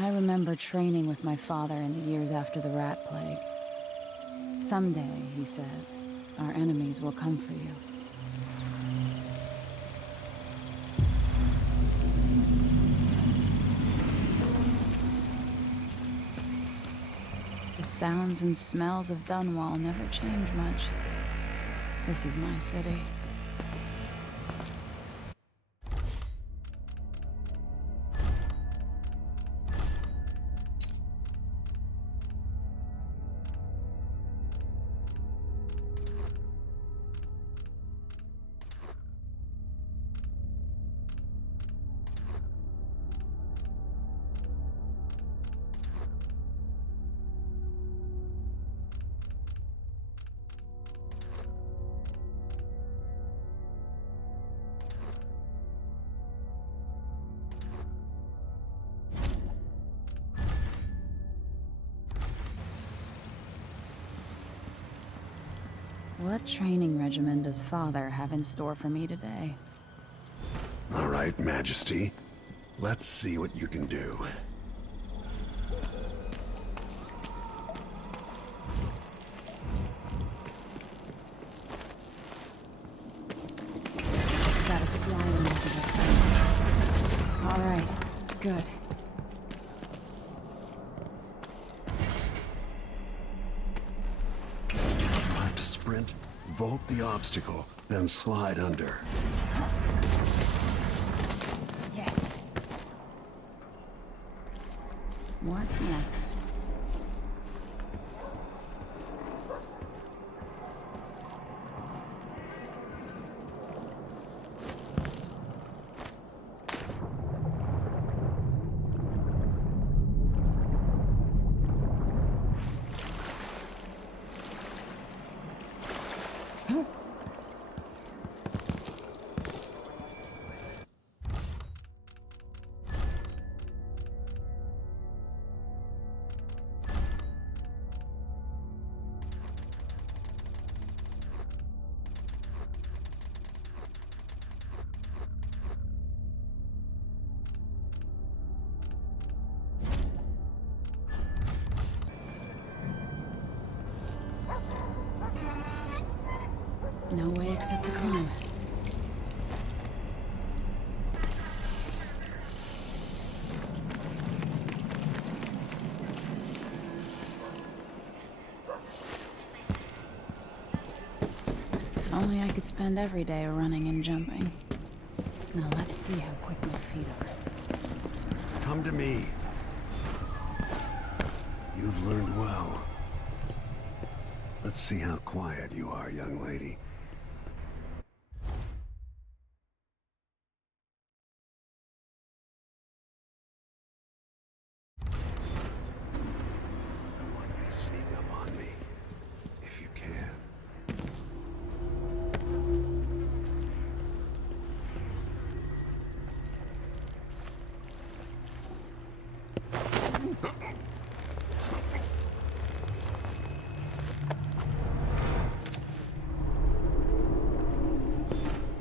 I remember training with my father in the years after the rat plague. Someday, he said, our enemies will come for you. The sounds and smells of Dunwall never change much. This is my city. What training regimen does Father have in store for me today? All right, Majesty. Let's see what you can do. Gotta slide into the... All right, good. Sprint, vault the obstacle, then slide under. Yes. What's next? No way except to climb. If only I could spend every day running and jumping. Now let's see how quick my feet are. Come to me. You've learned well. Let's see how quiet you are, young lady.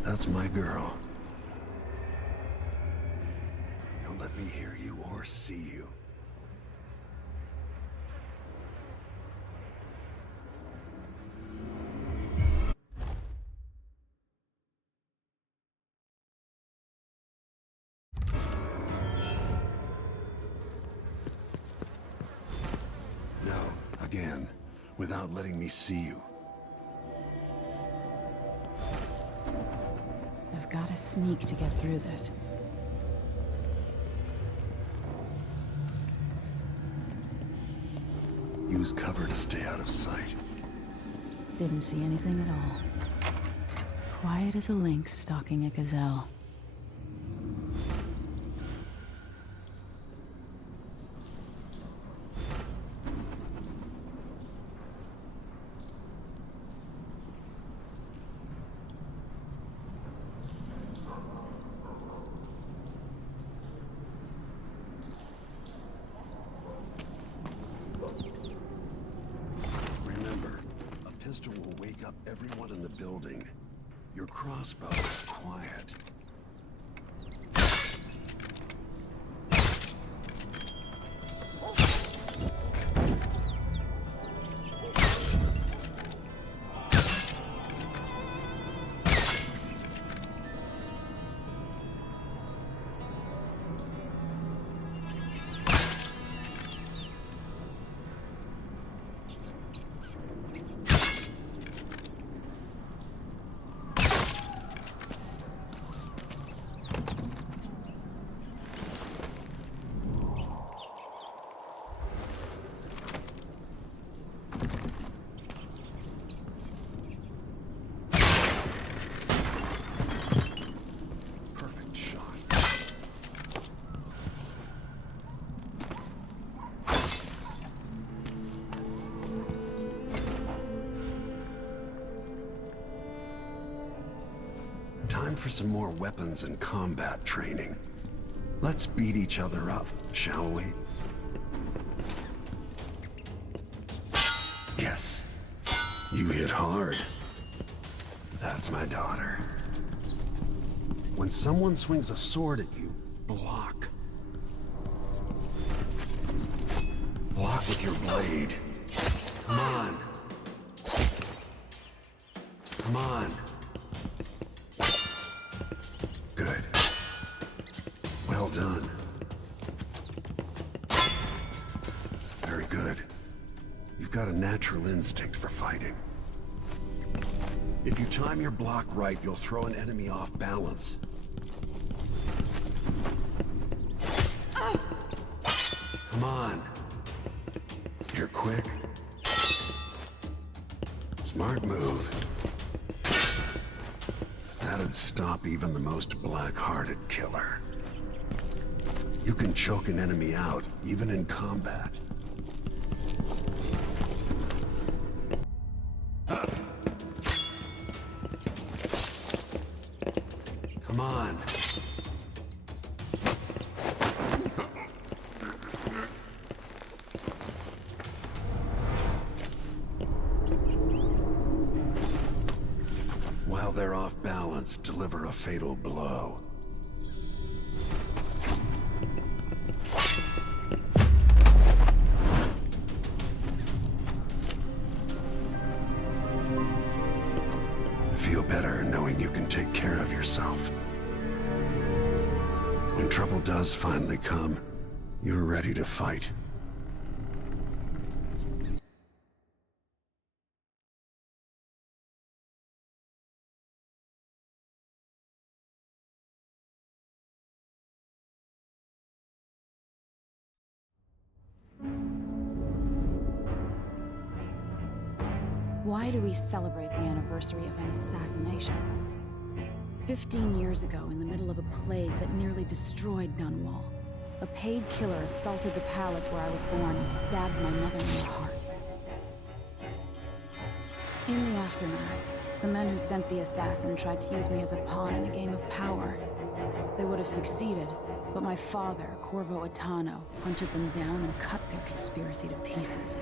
That's my girl. Don't let me hear you or see you. No, again, without letting me see you. I've got to sneak to get through this. Use cover to stay out of sight. Didn't see anything at all. Quiet as a lynx stalking a gazelle. pistol will wake up everyone in the building. Your crossbow is quiet. time for some more weapons and combat training. Let's beat each other up, shall we? Yes. You hit hard. That's my daughter. When someone swings a sword at you, block. Block with your blade. Come on. Come on. Good. Well done. Very good. You've got a natural instinct for fighting. If you time your block right, you'll throw an enemy off balance. Come on. You're quick. Smart move. That'd stop even the most black-hearted killer. You can choke an enemy out, even in combat. Come on. While they're off balance, deliver a fatal blow. Feel better knowing you can take care of yourself. When trouble does finally come, you're ready to fight. Why do we celebrate the anniversary of an assassination? 15 years ago, in the middle of a plague that nearly destroyed Dunwall, a paid killer assaulted the palace where I was born and stabbed my mother in the heart. In the aftermath, the men who sent the assassin tried to use me as a pawn in a game of power. They would have succeeded, but my father, Corvo Attano, hunted them down and cut their conspiracy to pieces.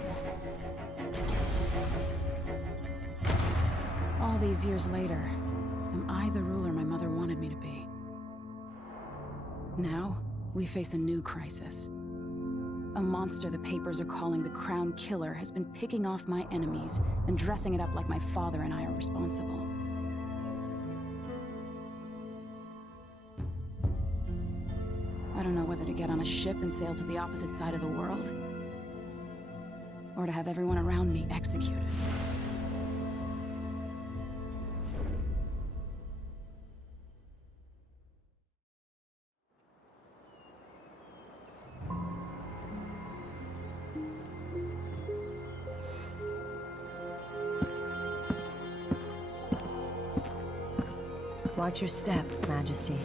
All these years later, am I the ruler my mother wanted me to be? Now, we face a new crisis. A monster the papers are calling the Crown Killer has been picking off my enemies and dressing it up like my father and I are responsible. I don't know whether to get on a ship and sail to the opposite side of the world, or to have everyone around me executed. Watch your step, Majesty.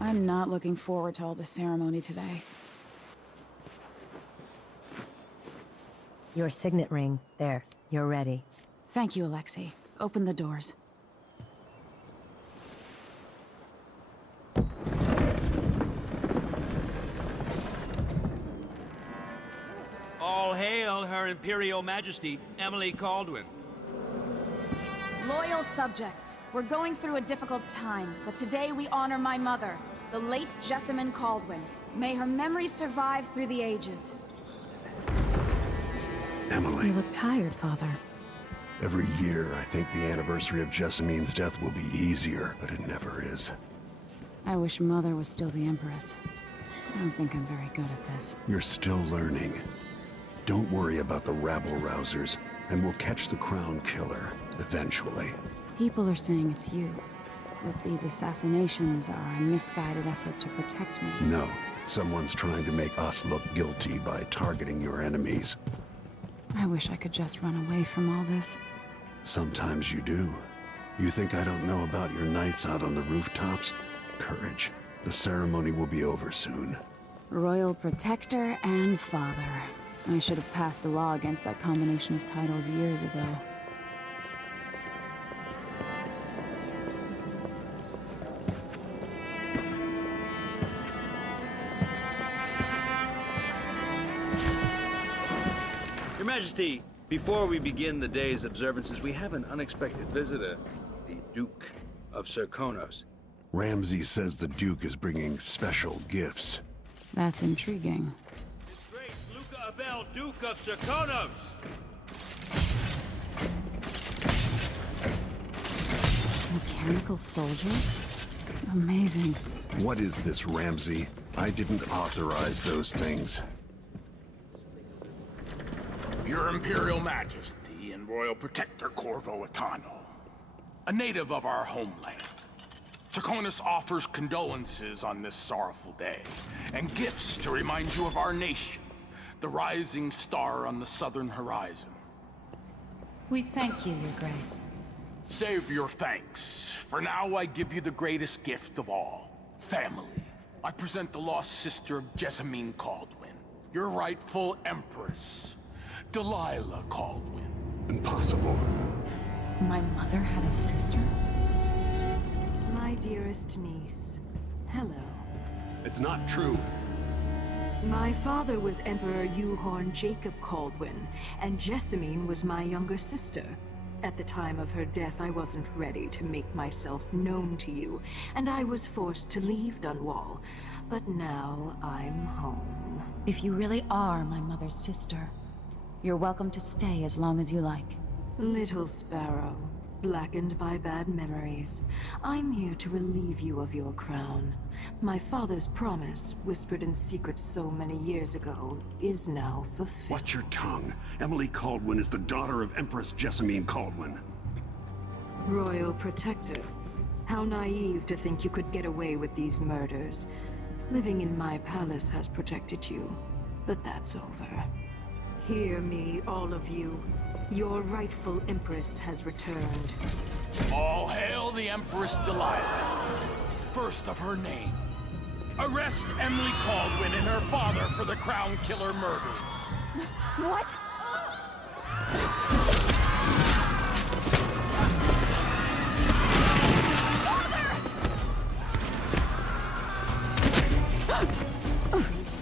I'm not looking forward to all the ceremony today. Your signet ring. There. You're ready. Thank you, Alexei. Open the doors. All hail Her Imperial Majesty, Emily Caldwin. Loyal subjects, we're going through a difficult time, but today we honor my mother, the late Jessamine Caldwin. May her memory survive through the ages. Emily. You look tired, Father. Every year, I think the anniversary of Jessamine's death will be easier, but it never is. I wish Mother was still the Empress. I don't think I'm very good at this. You're still learning. Don't worry about the rabble-rousers, and we'll catch the Crown Killer, eventually. People are saying it's you. That these assassinations are a misguided effort to protect me. No. Someone's trying to make us look guilty by targeting your enemies. I wish I could just run away from all this. Sometimes you do. You think I don't know about your nights out on the rooftops? Courage. The ceremony will be over soon. Royal Protector and Father. I should have passed a law against that combination of titles years ago. Majesty, before we begin the day's observances, we have an unexpected visitor. The Duke of Serkonos. Ramsey says the Duke is bringing special gifts. That's intriguing. His Grace Luca Abel, Duke of Serkonos! Mechanical soldiers? Amazing. What is this, Ramsey? I didn't authorize those things. Your Imperial Majesty and Royal Protector Corvo Atano, a native of our homeland. Serkonos offers condolences on this sorrowful day, and gifts to remind you of our nation, the rising star on the southern horizon. We thank you, Your Grace. Save your thanks. For now, I give you the greatest gift of all, family. I present the lost sister of Jessamine Caldwin, your rightful Empress, Delilah Caldwin. Impossible. My mother had a sister? My dearest niece, hello. It's not true. My father was Emperor Euhorn Jacob Caldwin, and Jessamine was my younger sister. At the time of her death, I wasn't ready to make myself known to you, and I was forced to leave Dunwall. But now I'm home. If you really are my mother's sister, you're welcome to stay as long as you like. Little sparrow, blackened by bad memories, I'm here to relieve you of your crown. My father's promise, whispered in secret so many years ago, is now fulfilled. Watch your tongue. Emily Caldwin is the daughter of Empress Jessamine Caldwin. Royal Protector. How naive to think you could get away with these murders. Living in my palace has protected you, but that's over. Hear me, all of you. Your rightful Empress has returned. All hail the Empress Delilah, first of her name. Arrest Emily Caldwin and her father for the Crown Killer murder. What?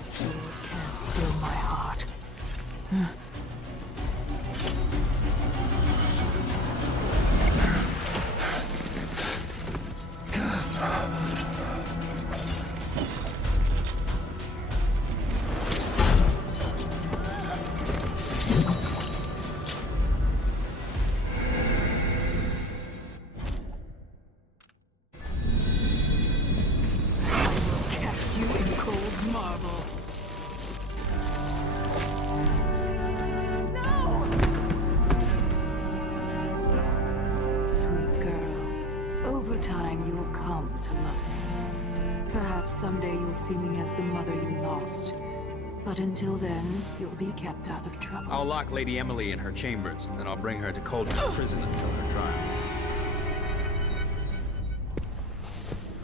Sword can't still my heart. Cast you in cold marble. Sweet girl, over time you'll come to love me. Perhaps someday you'll see me as the mother you lost. But until then, you'll be kept out of trouble. I'll lock Lady Emily in her chambers, and then I'll bring her to Cauldron Prison until her trial.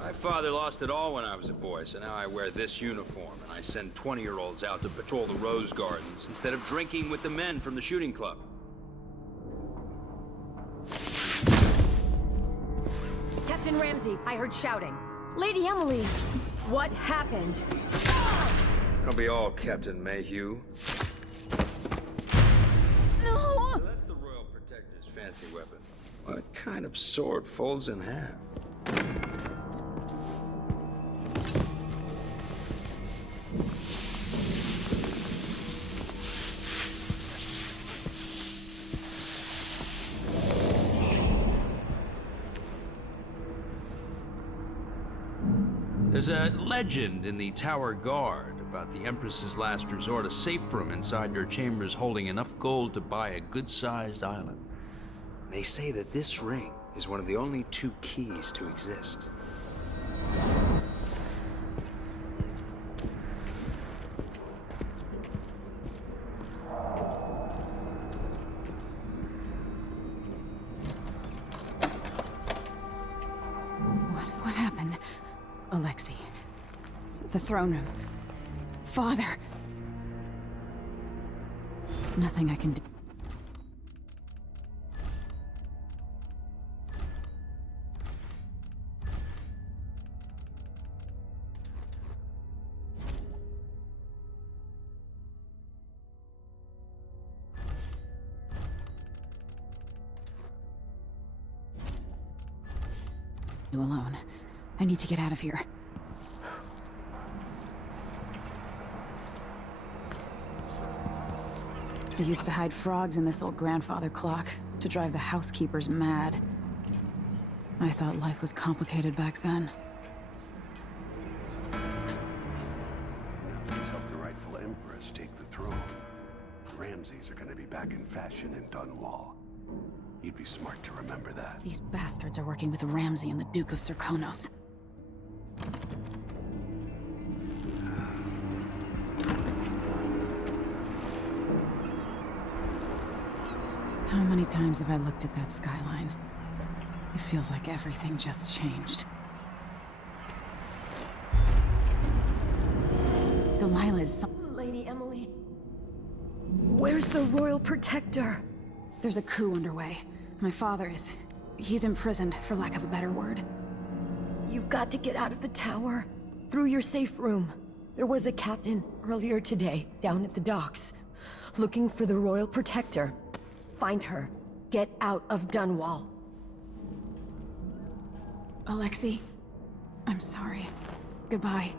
My father lost it all when I was a boy, so now I wear this uniform, and I send 20-year-olds out to patrol the Rose Gardens instead of drinking with the men from the shooting club. Captain Ramsey, I heard shouting. Lady Emily, what happened? It'll be all Captain Mayhew. No! So that's the Royal Protector's fancy weapon. What kind of sword folds in half? There's a legend in the Tower Guard about the Empress's last resort, a safe room inside her chambers holding enough gold to buy a good-sized island. They say that this ring is one of the only 2 keys to exist. What happened? Alexei. The throne room. Father. Nothing I can do. You alone. I need to get out of here. They used to hide frogs in this old grandfather clock to drive the housekeepers mad. I thought life was complicated back then. Now let's help the rightful Empress take the throne. Ramses are gonna be back in fashion in Dunwall. You'd be smart to remember that. These bastards are working with Ramsay and the Duke of Serkonos. How many times have I looked at that skyline? It feels like everything just changed. Delilah's... Lady Emily. Where's the Royal Protector? There's a coup underway. My father is... he's imprisoned, for lack of a better word. You've got to get out of the tower. Through your safe room. There was a captain earlier today, down at the docks, looking for the Royal Protector. Find her. Get out of Dunwall. Alexei, I'm sorry. Goodbye.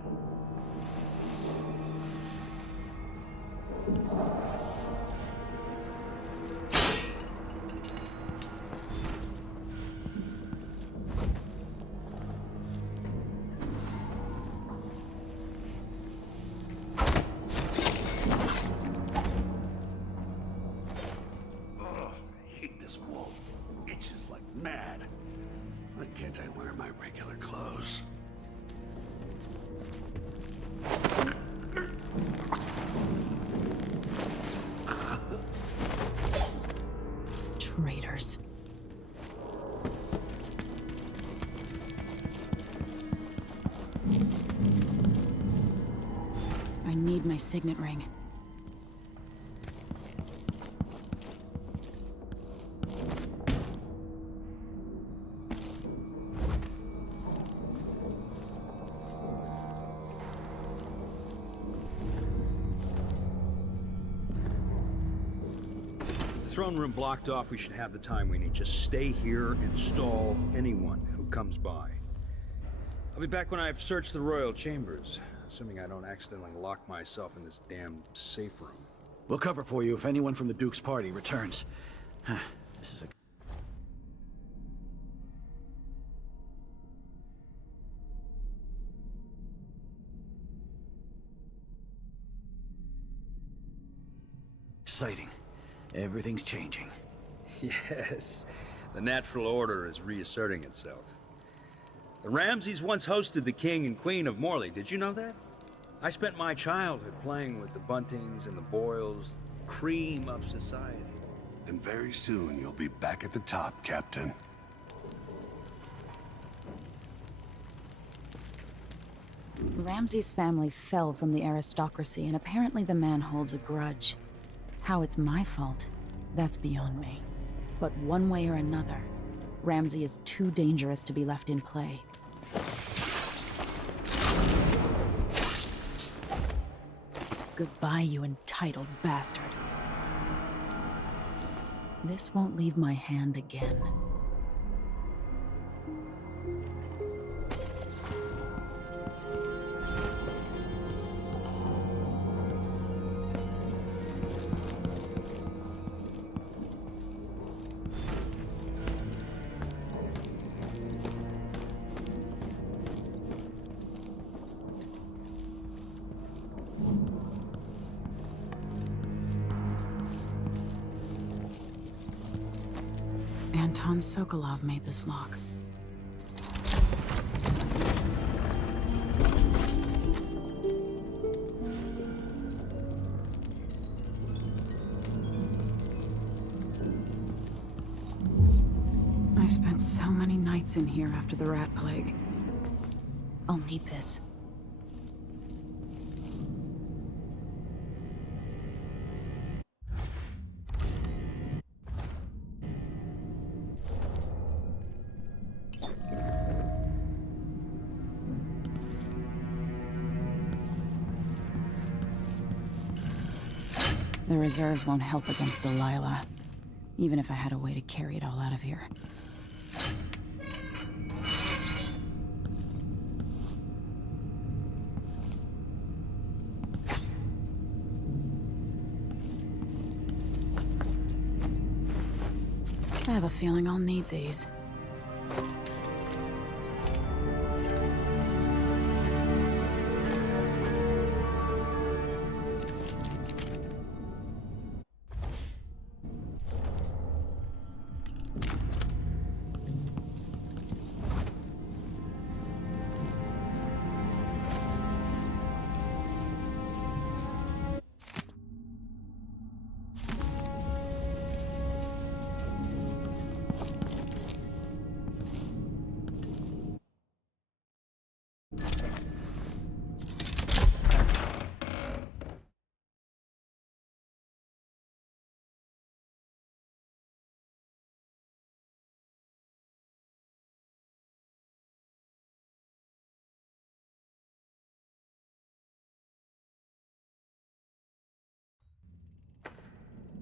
Mad. Why can't I wear my regular clothes? Traitors. I need my signet ring. Throne room blocked off, we should have the time we need. Just stay here and stall anyone who comes by. I'll be back when I've searched the royal chambers, assuming I don't accidentally lock myself in this damn safe room. We'll cover for you if anyone from the Duke's party returns. This is a... exciting. Everything's changing. Yes, the natural order is reasserting itself. The Ramses once hosted the king and queen of Morley. Did you know that? I spent my childhood playing with the Buntings and the Boyles, cream of society. And very soon you'll be back at the top, Captain. Ramsay's family fell from the aristocracy, and apparently the man holds a grudge. How it's my fault, that's beyond me. But one way or another, Ramsay is too dangerous to be left in play. Goodbye, you entitled bastard. This won't leave my hand again. Anton Sokolov made this lock. I spent so many nights in here after the rat plague. I'll need this. The reserves won't help against Delilah, even if I had a way to carry it all out of here. I have a feeling I'll need these.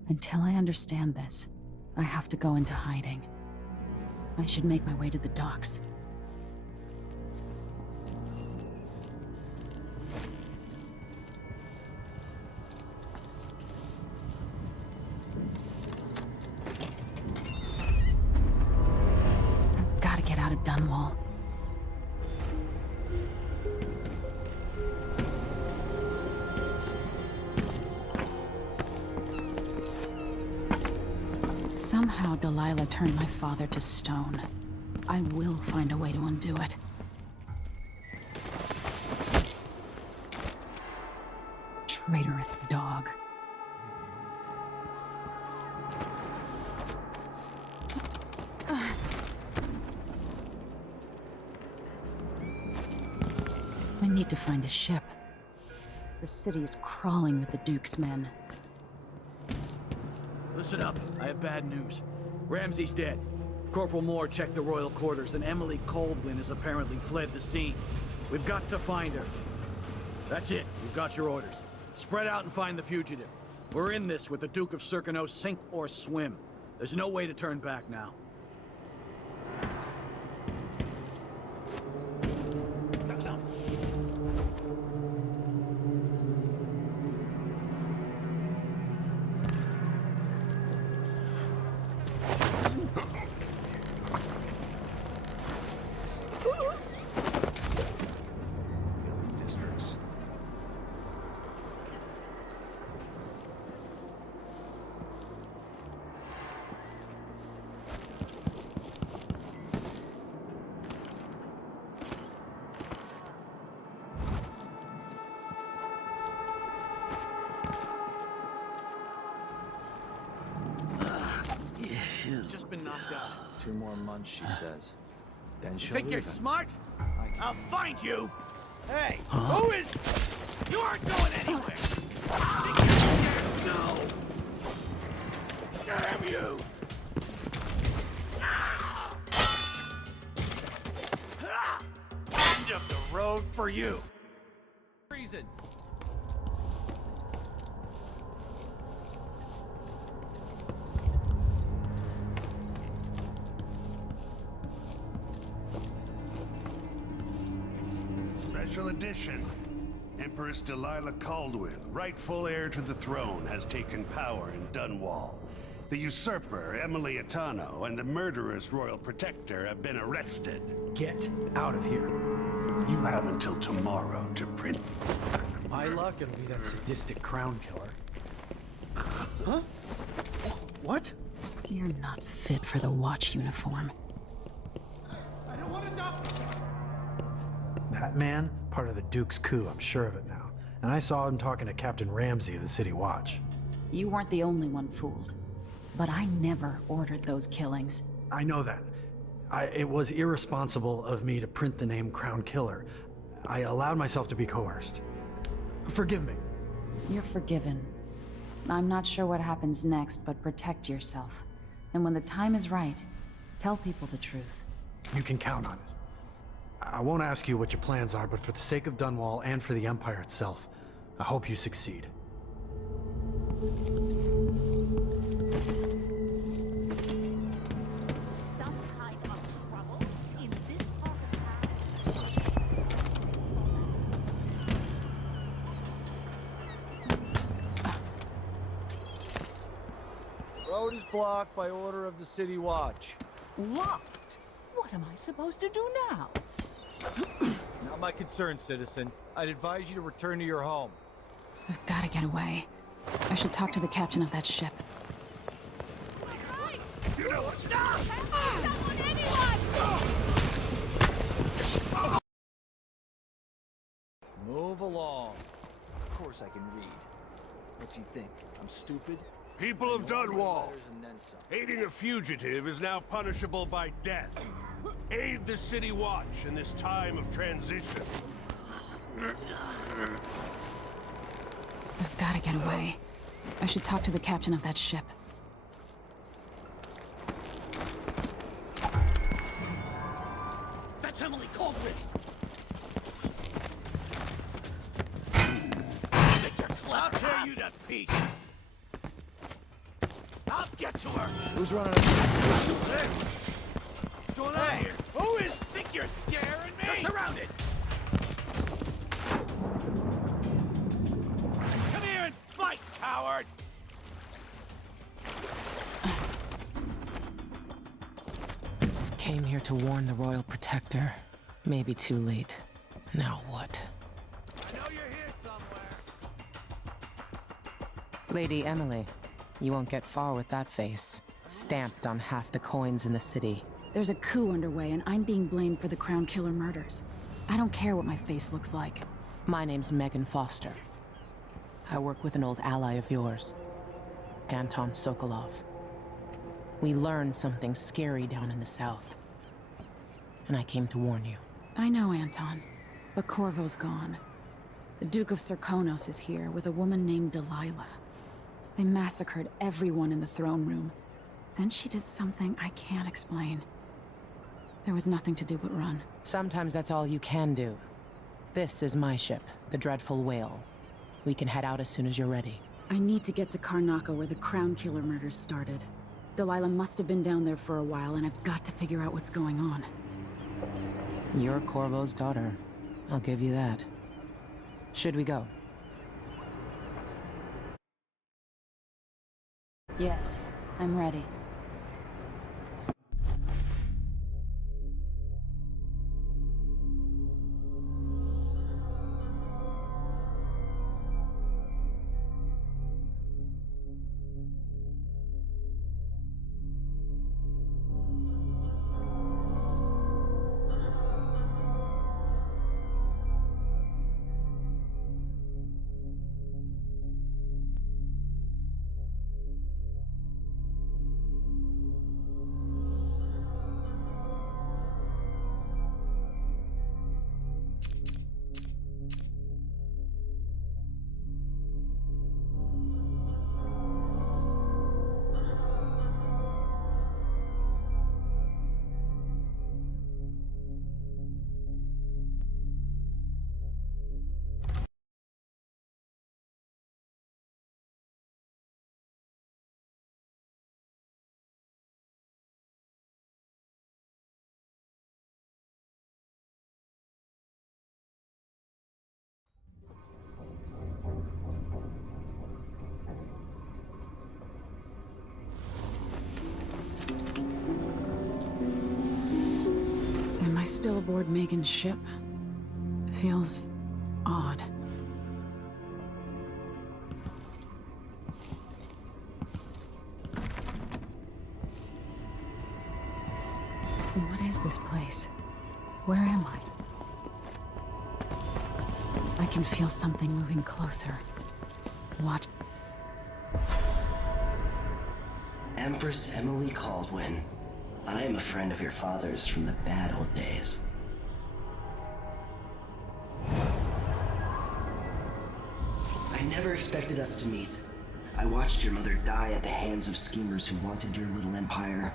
Until I understand this, I have to go into hiding. I should make my way to the docks. I've got to get out of Dunwall. Somehow Delilah turned my father to stone. I will find a way to undo it. Traitorous dog. I need to find a ship. The city is crawling with the Duke's men. Listen up, I have bad news. Ramsey's dead. Corporal Moore checked the royal quarters, and Emily Coldwin has apparently fled the scene. We've got to find her. That's it, you've got your orders. Spread out and find the fugitive. We're in this with the Duke of Circano, sink or swim. There's no way to turn back now. She's just been knocked out. 2 more months, she says. Then she'll Think you're leave it. smart? I'll find you! Hey, who is... You aren't going anywhere! Think you scared? No! Damn you! End of the road for you! Reason. Special edition. Empress Delilah Caldwin, rightful heir to the throne, has taken power in Dunwall. The usurper, Emily Atano, and the murderous royal protector have been arrested. Get out of here. You have until tomorrow to print. My luck, it'll be that sadistic crown killer. Huh? What? You're not fit for the watch uniform. I don't want to die. That man, part of the Duke's coup, I'm sure of it now. And I saw him talking to Captain Ramsey of the City Watch. You weren't the only one fooled. But I never ordered those killings. I know that. It was irresponsible of me to print the name Crown Killer. I allowed myself to be coerced. Forgive me. You're forgiven. I'm not sure what happens next, but protect yourself. And when the time is right, tell people the truth. You can count on it. I won't ask you what your plans are, but for the sake of Dunwall and for the Empire itself, I hope you succeed. Some kind of trouble in this part of town? Road is blocked by order of the City Watch. Locked? What am I supposed to do now? Not my concern, citizen. I'd advise you to return to your home. I've got to get away. I should talk to the captain of that ship. You know what? Stop! Someone, anyone! Move along. Of course I can read. What's he think? I'm stupid? People of Dunwall, Letters and then some. aiding a fugitive is now punishable by death. Aid the City Watch in this time of transition. I've got to get away. I should talk to the captain of that ship. That's Emily Caldwell! I'll tear you to pieces! I'll get to her! Who's running? Hey! What's going on here? Who is? Think you're scaring me? You're surrounded! Come here and fight, coward! Came here to warn the Royal Protector. Maybe too late. Now what? I know you're here somewhere. Lady Emily, you won't get far with that face. Stamped on half the coins in the city. There's a coup underway, and I'm being blamed for the Crown Killer murders. I don't care what my face looks like. My name's Megan Foster. I work with an old ally of yours, Anton Sokolov. We learned something scary down in the south, and I came to warn you. I know, Anton, but Corvo's gone. The Duke of Serkonos is here with a woman named Delilah. They massacred everyone in the throne room. Then she did something I can't explain. There was nothing to do but run. Sometimes that's all you can do. This is my ship, the Dreadful Whale. We can head out as soon as you're ready. I need to get to Karnaca where the Crown Killer murders started. Delilah must have been down there for a while, and I've got to figure out what's going on. You're Corvo's daughter. I'll give you that. Should we go? Yes, I'm ready. Am I still aboard Megan's ship? Feels odd. What is this place? Where am I? I can feel something moving closer. Watch. Empress Emily Caldwell. I am a friend of your father's from the bad old days. I never expected us to meet. I watched your mother die at the hands of schemers who wanted your little empire.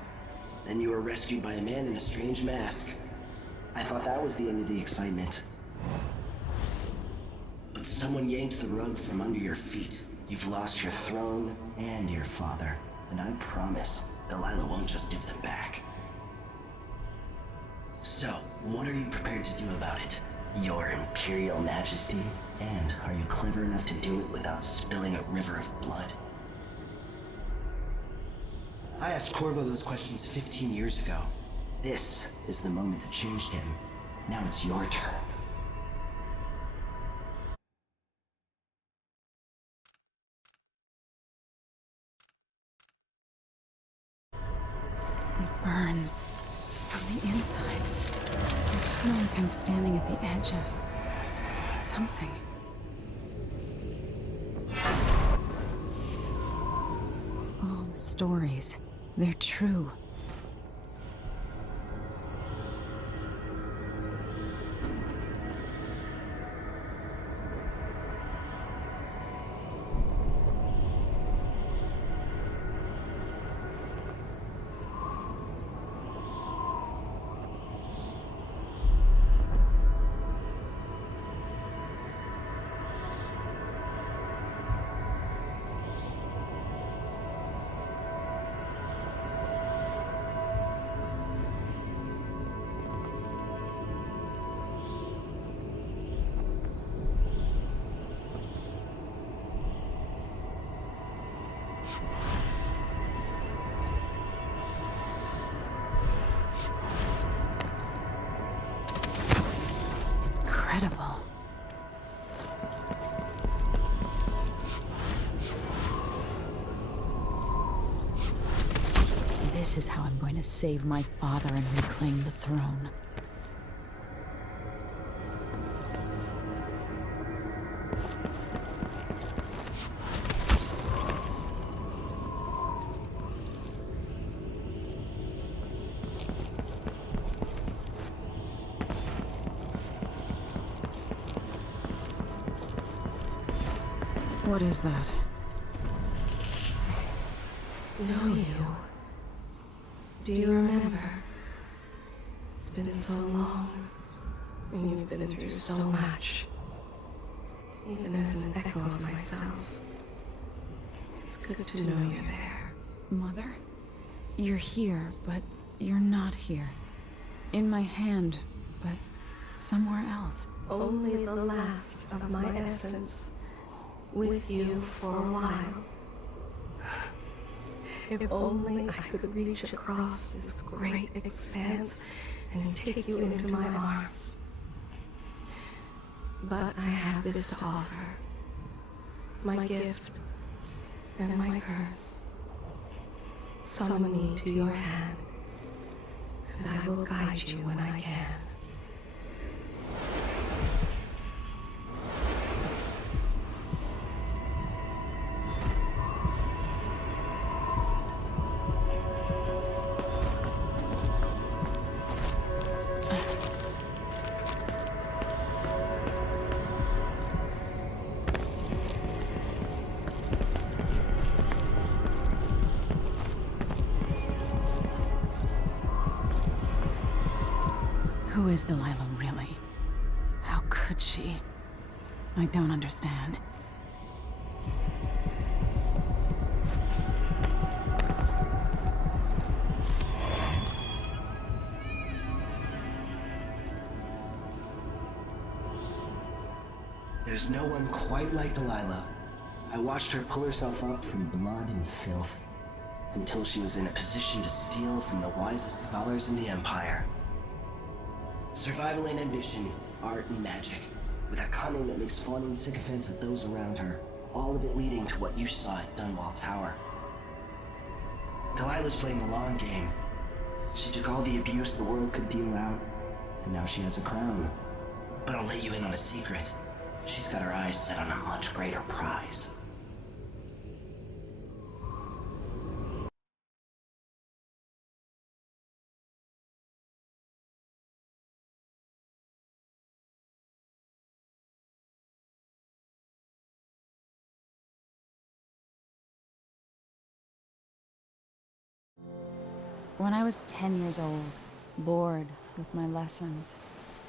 Then you were rescued by a man in a strange mask. I thought that was the end of the excitement. But someone yanked the rug from under your feet. You've lost your throne and your father. And I promise, Delilah won't just give them back. So, what are you prepared to do about it? Your Imperial Majesty? And are you clever enough to do it without spilling a river of blood? I asked Corvo those questions 15 years ago. This is the moment that changed him. Now it's your turn. It burns from the inside. I feel like I'm standing at the edge of something. All the stories, they're true. Incredible. This is how I'm going to save my father and reclaim the throne. What is that? Know you. Do you remember? It's been so long, and you've been through so much. Even as an echo of myself, it's good to know you're there. Mother? You're here, but you're not here. In my hand, but somewhere else. Only the last of my essence. With you for a while. If only I could reach across this great expanse and take you into my arms. But I have this to offer. My gift and my curse. Summon me to your hand, and I will guide you when I can. Who is Delilah really? How could she? I don't understand. There's no one quite like Delilah. I watched her pull herself up from blood and filth, until she was in a position to steal from the wisest scholars in the Empire. Survival and ambition, art and magic, with a cunning that makes fawning sycophants of those around her, all of it leading to what you saw at Dunwall Tower. Delilah's playing the long game. She took all the abuse the world could deal out, and now she has a crown. But I'll let you in on a secret. She's got her eyes set on a much greater prize. When I was 10 years old, bored with my lessons,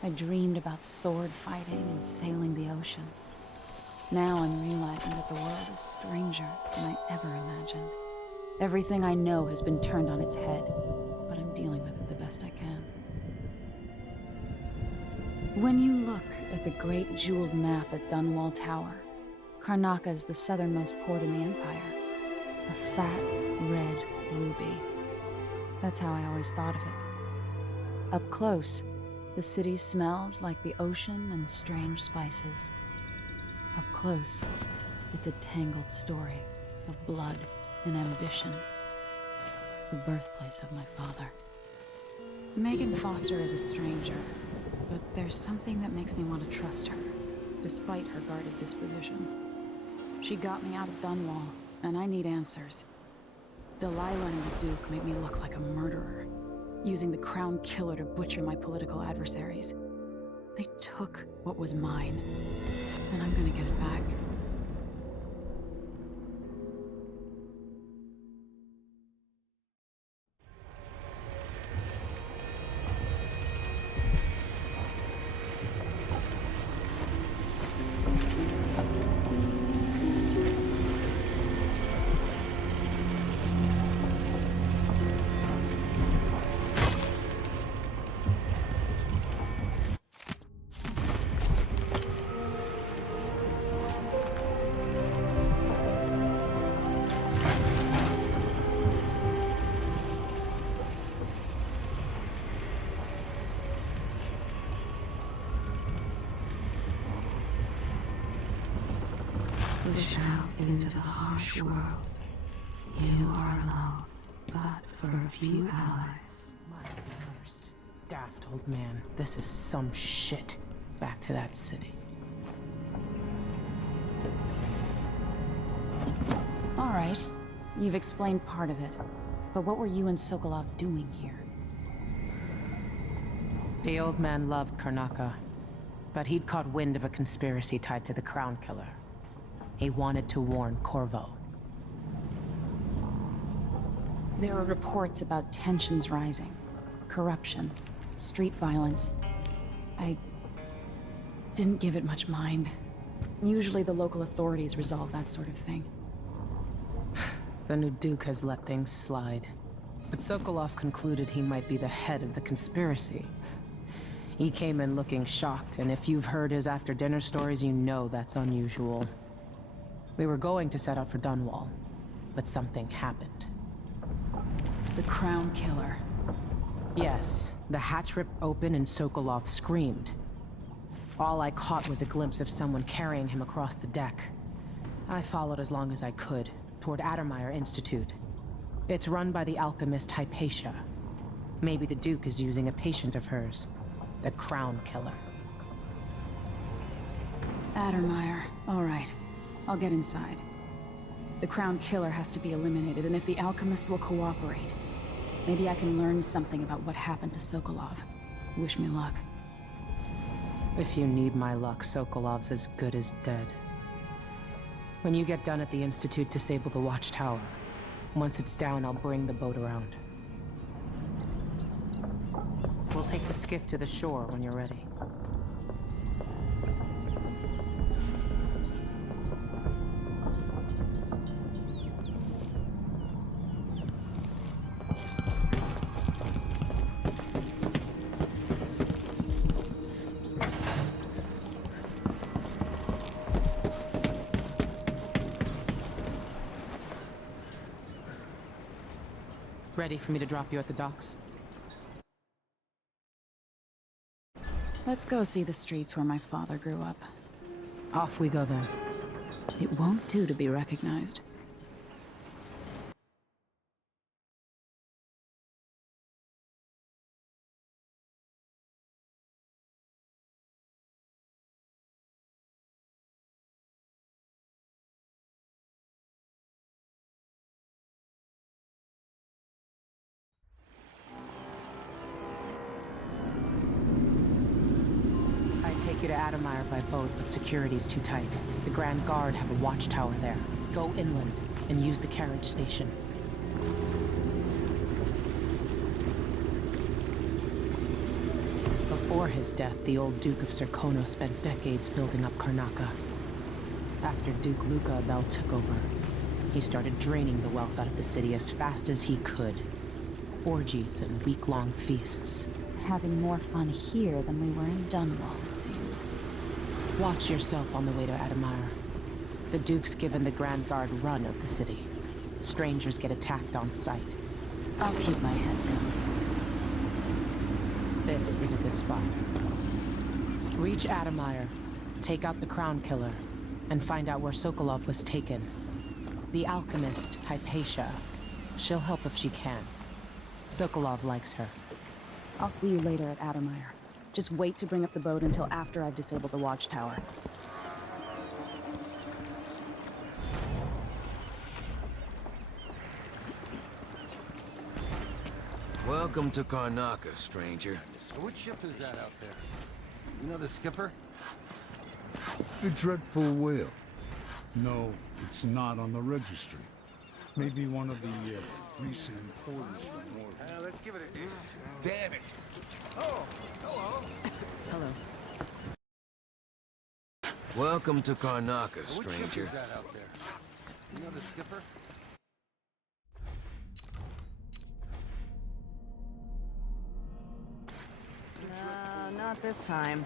I dreamed about sword fighting and sailing the ocean. Now I'm realizing that the world is stranger than I ever imagined. Everything I know has been turned on its head, but I'm dealing with it the best I can. When you look at the great jeweled map at Dunwall Tower, Karnaca is the southernmost port in the Empire. A fat, red Blueby. That's how I always thought of it. Up close, the city smells like the ocean and strange spices. Up close, it's a tangled story of blood and ambition. The birthplace of my father. Megan Foster is a stranger, but there's something that makes me want to trust her, despite her guarded disposition. She got me out of Dunwall, and I need answers. Delilah and the Duke made me look like a murderer, using the Crown Killer to butcher my political adversaries. They took what was mine, and I'm gonna get it back. Push out into the harsh world. You are alone, but for a few allies. Must be cursed. Daft old man, this is some shit. Back to that city. All right, you've explained part of it, but what were you and Sokolov doing here? The old man loved Karnaca, but he'd caught wind of a conspiracy tied to the Crown Killer. He wanted to warn Corvo. There are reports about tensions rising, corruption, street violence. I didn't give it much mind. Usually the local authorities resolve that sort of thing. The new Duke has let things slide. But Sokolov concluded he might be the head of the conspiracy. He came in looking shocked, and if you've heard his after-dinner stories, you know that's unusual. We were going to set out for Dunwall, but something happened. The Crown Killer. Yes, the hatch ripped open and Sokolov screamed. All I caught was a glimpse of someone carrying him across the deck. I followed as long as I could, toward Addermeyer Institute. It's run by the alchemist Hypatia. Maybe the Duke is using a patient of hers, the Crown Killer. Addermeyer. All right. I'll get inside. The Crown Killer has to be eliminated, and if the alchemist will cooperate, maybe I can learn something about what happened to Sokolov. Wish me luck. If you need my luck, Sokolov's as good as dead. When you get done at the Institute, disable the watchtower. Once it's down, I'll bring the boat around. We'll take the skiff to the shore when you're ready. Ready for me to drop you at the docks? Let's go see the streets where my father grew up. Off we go then. It won't do to be recognized. Take you to Addermeyer by boat, but security's too tight. The Grand Guard have a watchtower there. Go inland and use the carriage station. Before his death, the old Duke of Serkono spent decades building up Karnaca. After Duke Luca Abel took over, he started draining the wealth out of the city as fast as he could. Orgies and week-long feasts. Having more fun here than we were in Dunwall, it seems. Watch yourself on the way to Addermeyer. The Duke's given the Grand Guard run of the city. Strangers get attacked on sight. I'll keep my head down. This is a good spot. Reach Adamire, take out the Crown Killer, and find out where Sokolov was taken. The alchemist, Hypatia. She'll help if she can. Sokolov likes her. I'll see you later at Adamire. Just wait to bring up the boat until after I've disabled the watchtower. Welcome to Karnaca, stranger. So which ship is that out there? You know the skipper? The Dreadful Whale. No, it's not on the registry. Maybe one of the recent importers from North. Let's give it a dig. Damn it! Oh, hello. Hello. Welcome to Karnaca, Which ship stranger. is that out there? You know the skipper? Not this time.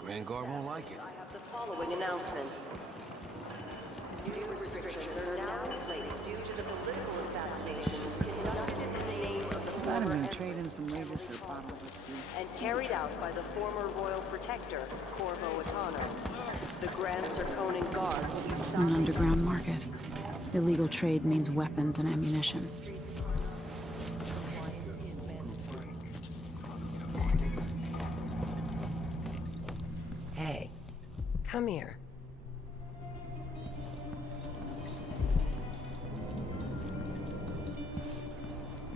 Grandguard won't like it. I have the following announcement. New restrictions are now in place due to the political assassinations conducted in the name of the former I'm gonna trade in some wages for a bottle of whiskey. and carried out by the former royal protector, Corvo Attano. The Grand Circonan Guard will be An signed underground market. Illegal trade means weapons and ammunition. Hey, come here.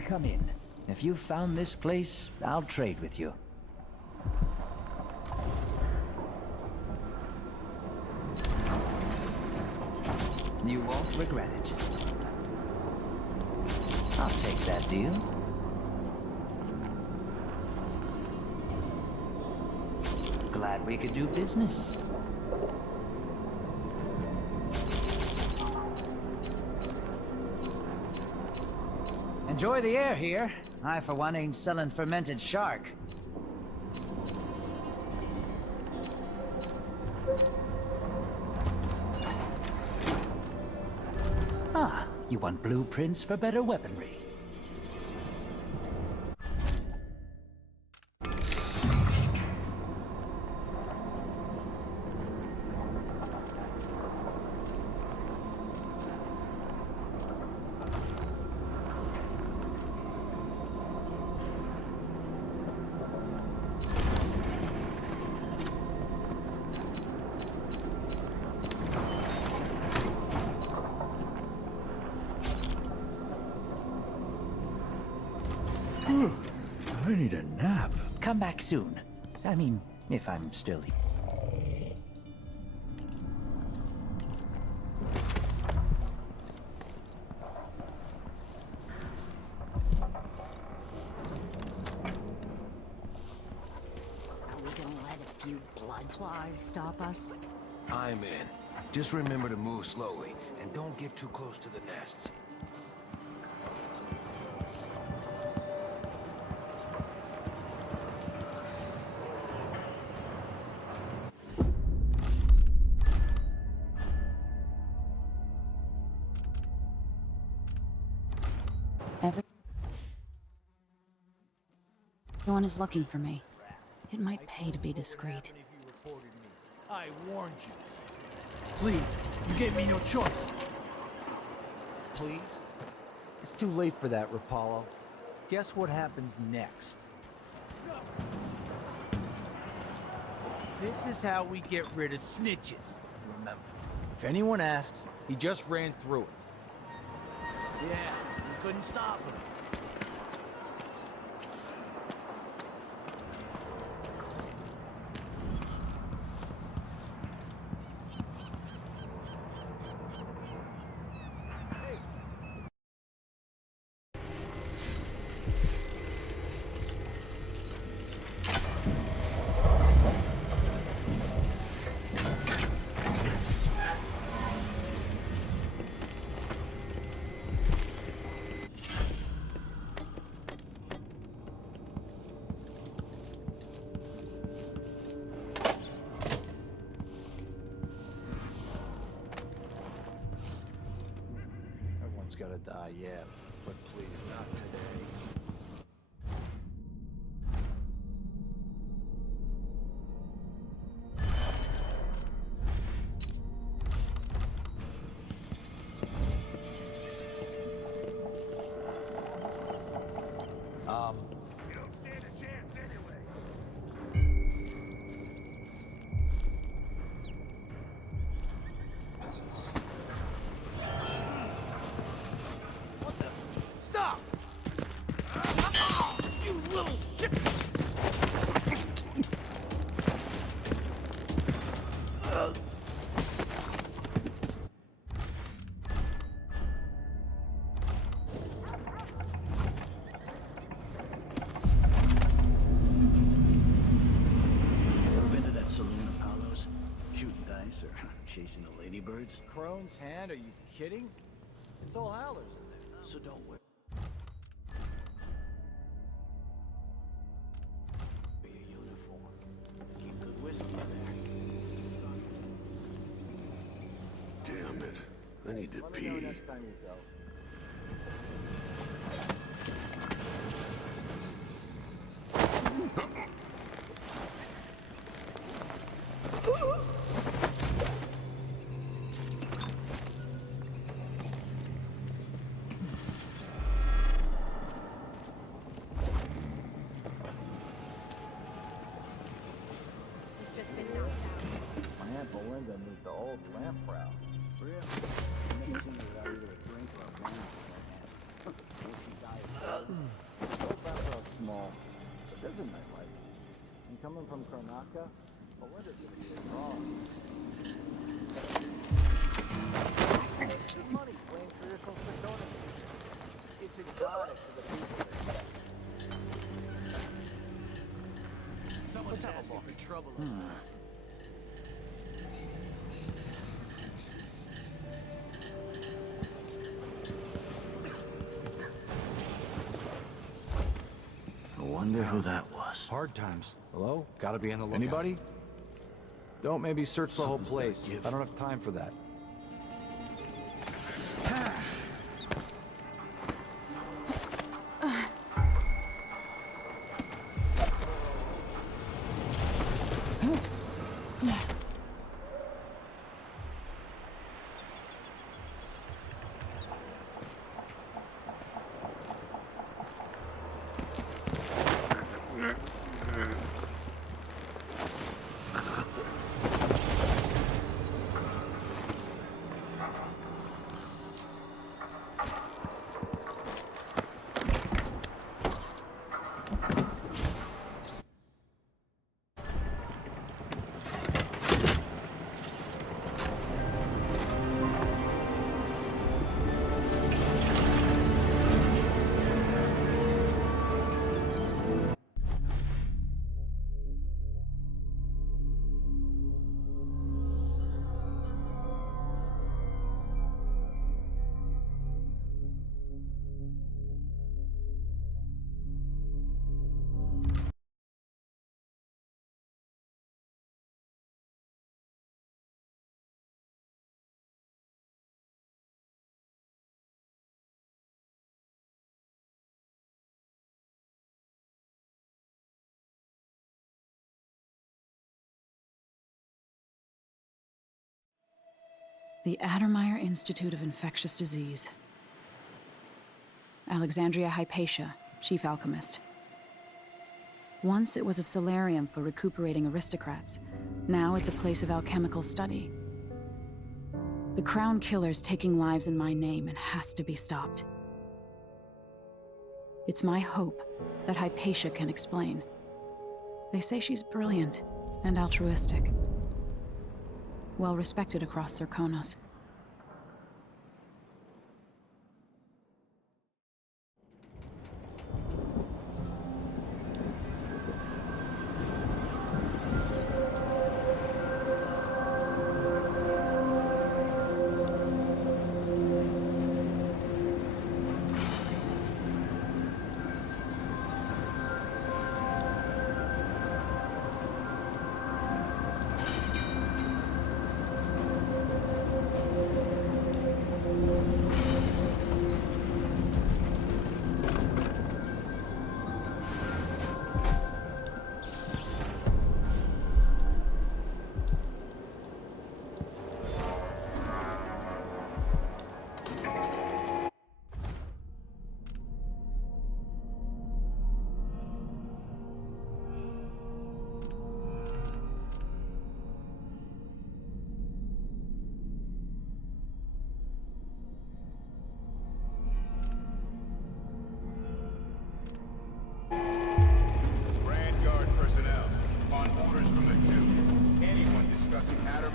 Come in. If you've found this place, I'll trade with you. You won't regret it. I'll take that deal. Glad we could do business. Enjoy the air here. I, for one, ain't selling fermented shark. Ah, you want blueprints for better weaponry. I need a nap. Come back soon. I mean, if I'm still here. Are we gonna let a few blood flies stop us? I'm in. Just remember to move slowly, and don't get too close to the nests. Everyone is looking for me. It might pay to be discreet. I warned you. Please, you gave me no choice. Please? It's too late for that, Rapallo. Guess what happens next? This is how we get rid of snitches, remember. If anyone asks, he just ran through it. Yeah, you couldn't stop him. gotta die yet, but please, not today. You don't stand a chance anyway. What the? Stop! You little shit! Ever been to that saloon, Apollo's? Shooting dice or chasing the ladybirds? Crone's hand? Are you kidding? It's all howlers in there. So don't worry. Your uniform. Keep good whiskey there. Damn it. I need to pee. Next time you go. He's just been knocked out. My Aunt Belinda moved the old lamp proud. Really? Never seen her without either a drink or a band in her hand. Whiskey diet. Old background's small, but there's a nightlife. And coming from Karnataka, Belinda's gonna be a draw. There's money playing traditional Sakona music. It's exotic to the people there. Someone's asking for trouble. I wonder who that was. Hard times. Hello? Gotta be on the lookout. Anybody? Don't maybe search the whole Something's gotta place. give. I don't have time for that. The Addermeyer Institute of Infectious Disease. Alexandria Hypatia, chief alchemist. Once it was a solarium for recuperating aristocrats. Now it's a place of alchemical study. The Crown Killer's taking lives in my name and has to be stopped. It's my hope that Hypatia can explain. They say she's brilliant and altruistic. Well respected across Serkonos.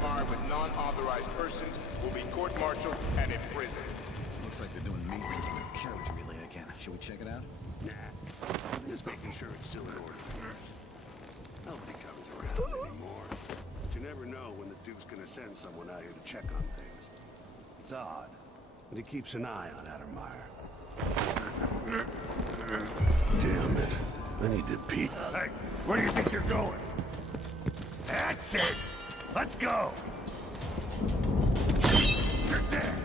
Admire with non-authorized persons will be court-martialed and imprisoned. Looks like they're doing maintenance on the carriage relay again. Should we check it out? Nah. I'm just making sure it's still in order. Nobody comes around anymore. But you never know when the Duke's gonna send someone out here to check on things. It's odd, but he keeps an eye on Addermeyer. Damn it. I need to pee. Hey, where do you think you're going? That's it! Let's go! You're dead!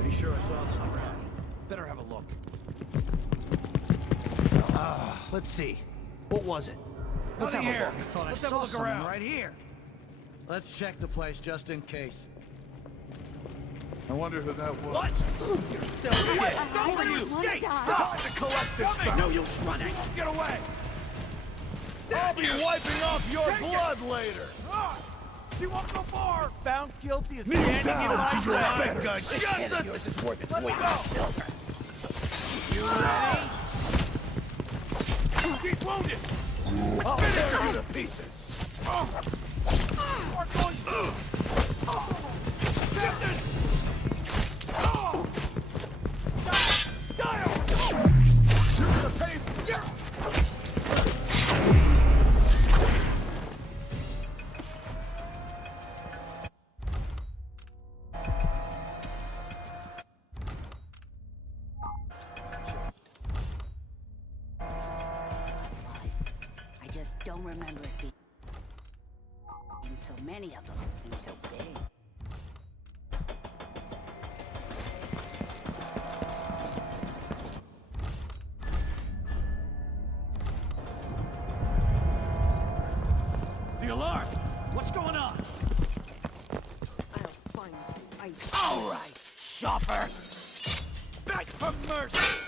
Pretty sure I saw some around. Better have a look. Let's see. What was it? Let's have a look. Thought Let's I have a saw look someone around. right here. Let's check the place just in case. I wonder who that was. What? Who are you? Escape! Stop! To collect this stuff. No use running! Get away! I'll be wiping off your blood later. She won't go far. Found guilty is Kneel standing down in my to your way. better. This head of yours is worth its weight in silver. You ready? She's wounded. I'll tear you to pieces. We're going through. Captain! Dial! You're gonna pay for I just don't remember it being so many of them and so big. The alarm! What's going on? I'll find you, ice. All right, shopper. Beg for mercy!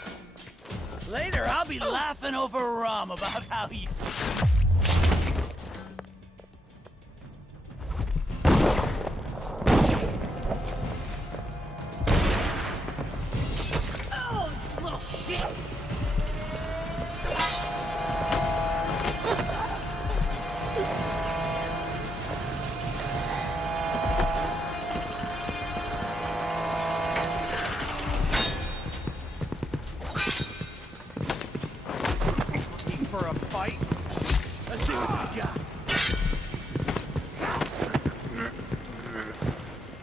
Later, I'll be laughing over rum about how you... Oh, you little shit! For a fight? Let's see what you got.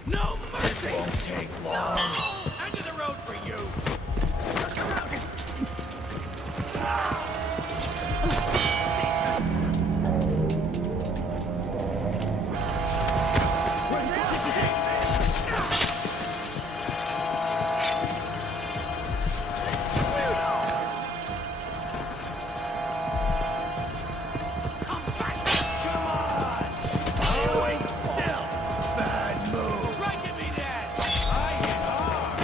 No mercy! This won't take long. End of the road for you! Bad move. Strike at me, Dad! I hit hard!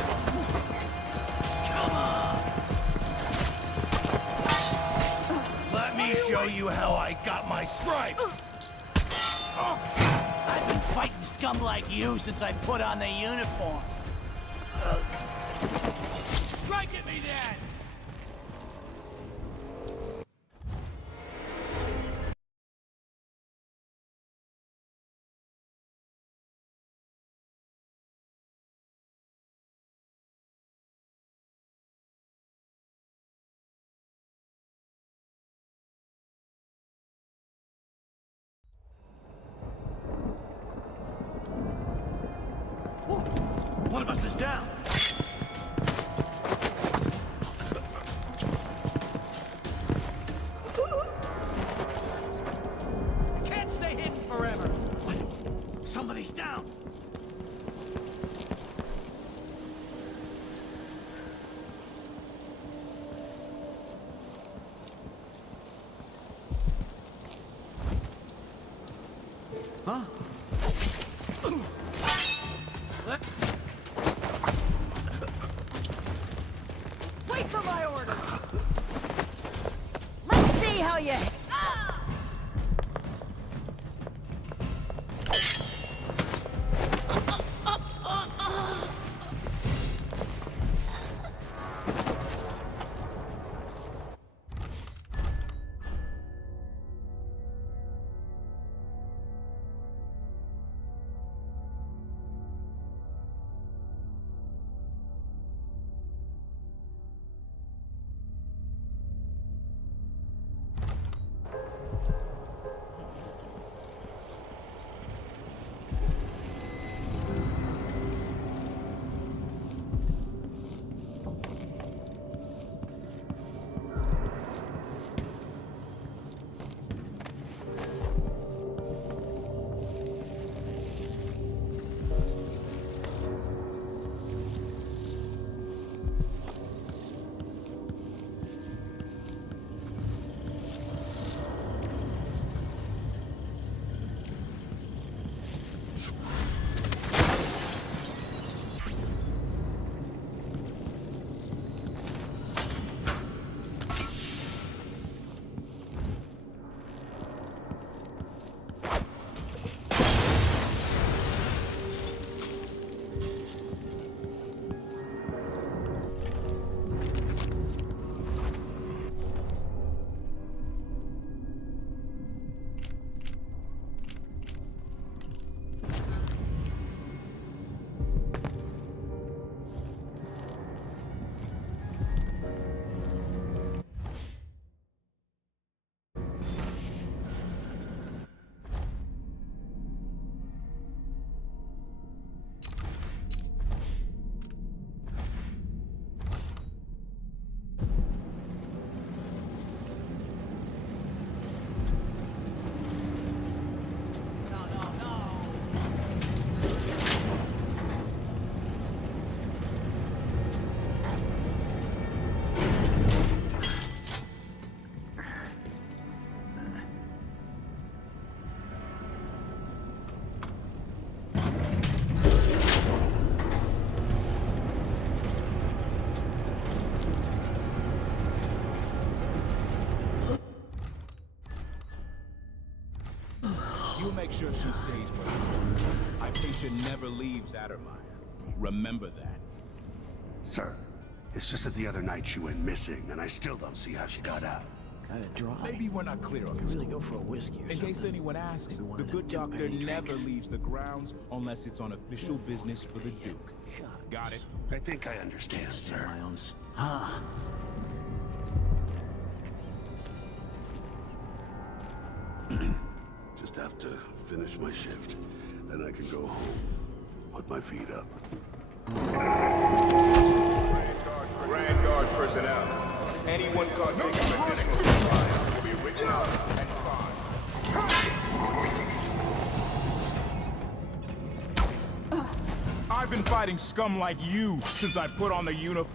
Come on! Let me show you how I got my stripes. I've been fighting scum like you since I put on the uniform. Strike at me, Dad! One of us is down! Can't stay hidden forever! Somebody's down! Huh? you... You make sure she stays where you are. Our patient never leaves Addermire. Remember that. Sir, it's just that the other night she went missing, and I still don't see how she got out. Kinda dry. Maybe we're not clear on this. Really go for a whiskey or In something. case anyone asks, Maybe one the of good them doctor two-penny never drinks. leaves the grounds unless it's on official business for the Duke. Got it? I think I understand, sir. My own huh? Just have to finish my shift. Then I can go home. Put my feet up. Grand Guard personnel. Anyone caught taking medicinal supplies will be written out and fined. I've been fighting scum like you since I put on the uniform.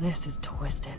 This is twisted.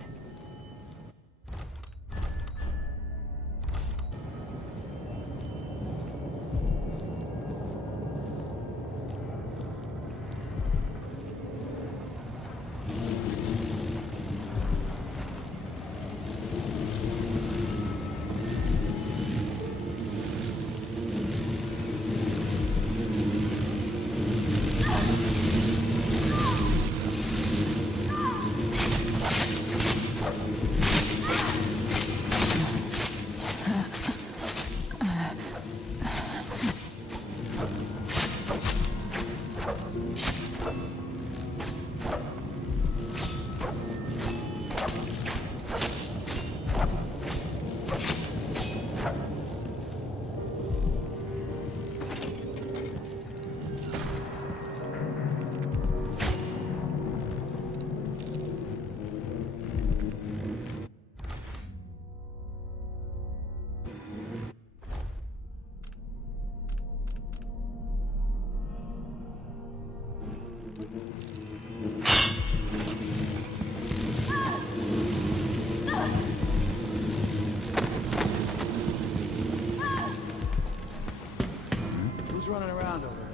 Who's running around over there?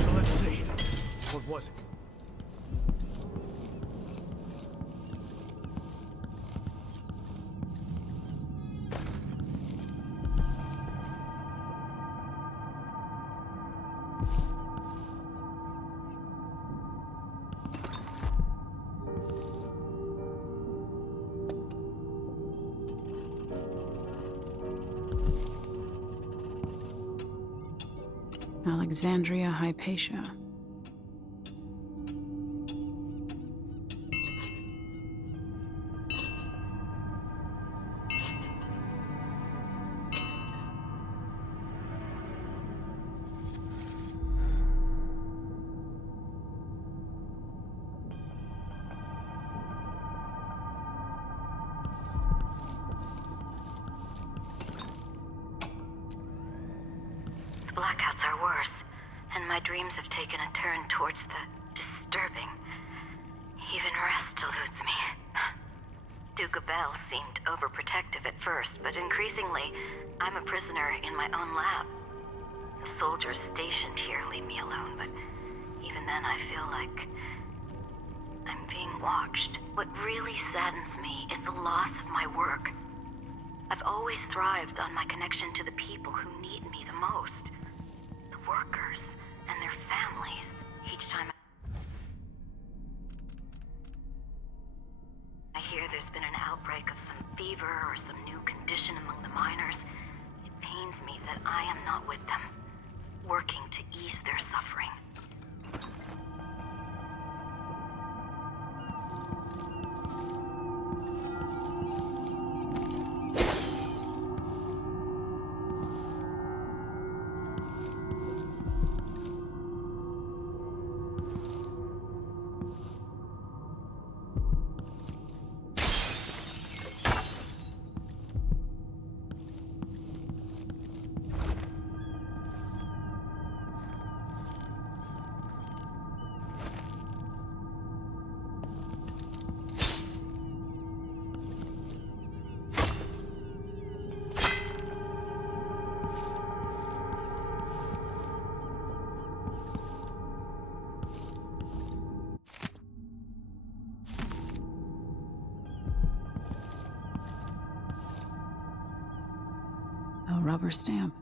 So let's see. What was it? Alexandria Hypatia. Blackouts are worse, and my dreams have taken a turn towards the disturbing. Even rest eludes me. Duke Bell seemed overprotective at first, but increasingly, I'm a prisoner in my own lab. The soldiers stationed here leave me alone, but even then I feel like I'm being watched. What really saddens me is the loss of my work. I've always thrived on my connection to the people who need me the most. Workers and their families. Each time I hear there's been an outbreak of some fever or some new condition among the miners, it pains me that I am not with them, working to ease their suffering. A rubber stamp.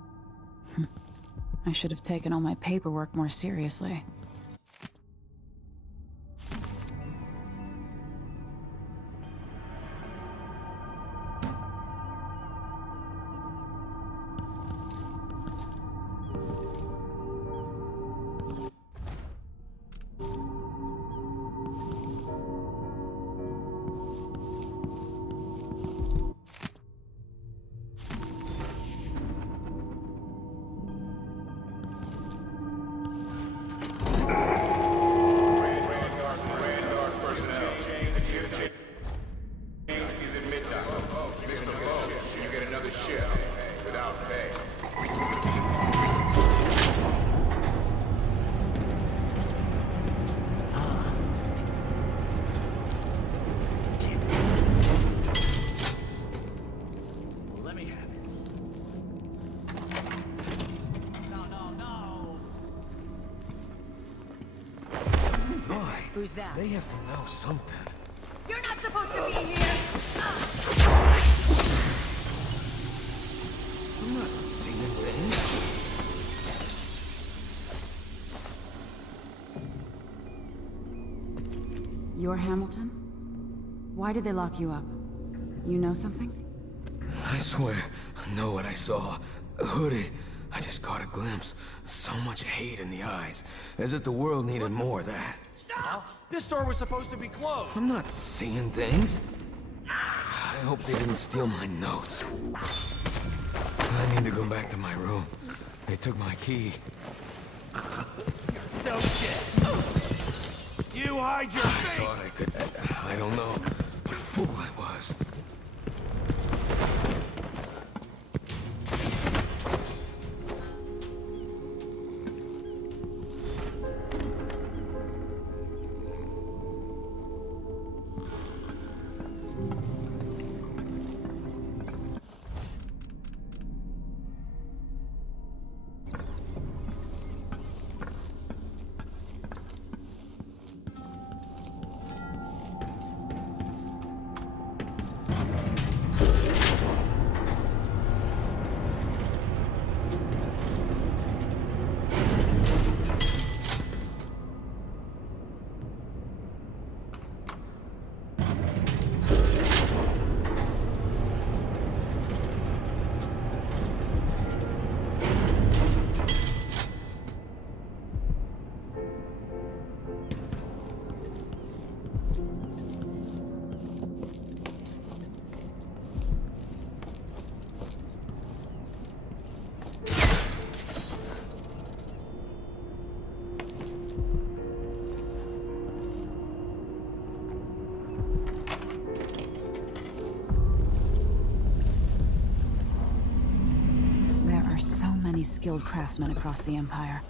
I should have taken all my paperwork more seriously. without pay. Let me have it. Why? Who's that? They have to know something. You're not supposed to be here! I'm not seeing things. You're Hamilton? Why did they lock you up? You know something? I swear, I know what I saw. Hooded. I just caught a glimpse. So much hate in the eyes. As if the world needed more of that. Stop! This door was supposed to be closed. I'm not seeing things. I hope they didn't steal my notes. I need to go back to my room. They took my key. You're so dead. You hide your face! Thought I could... I don't know. What a fool I was. So many skilled craftsmen across the Empire.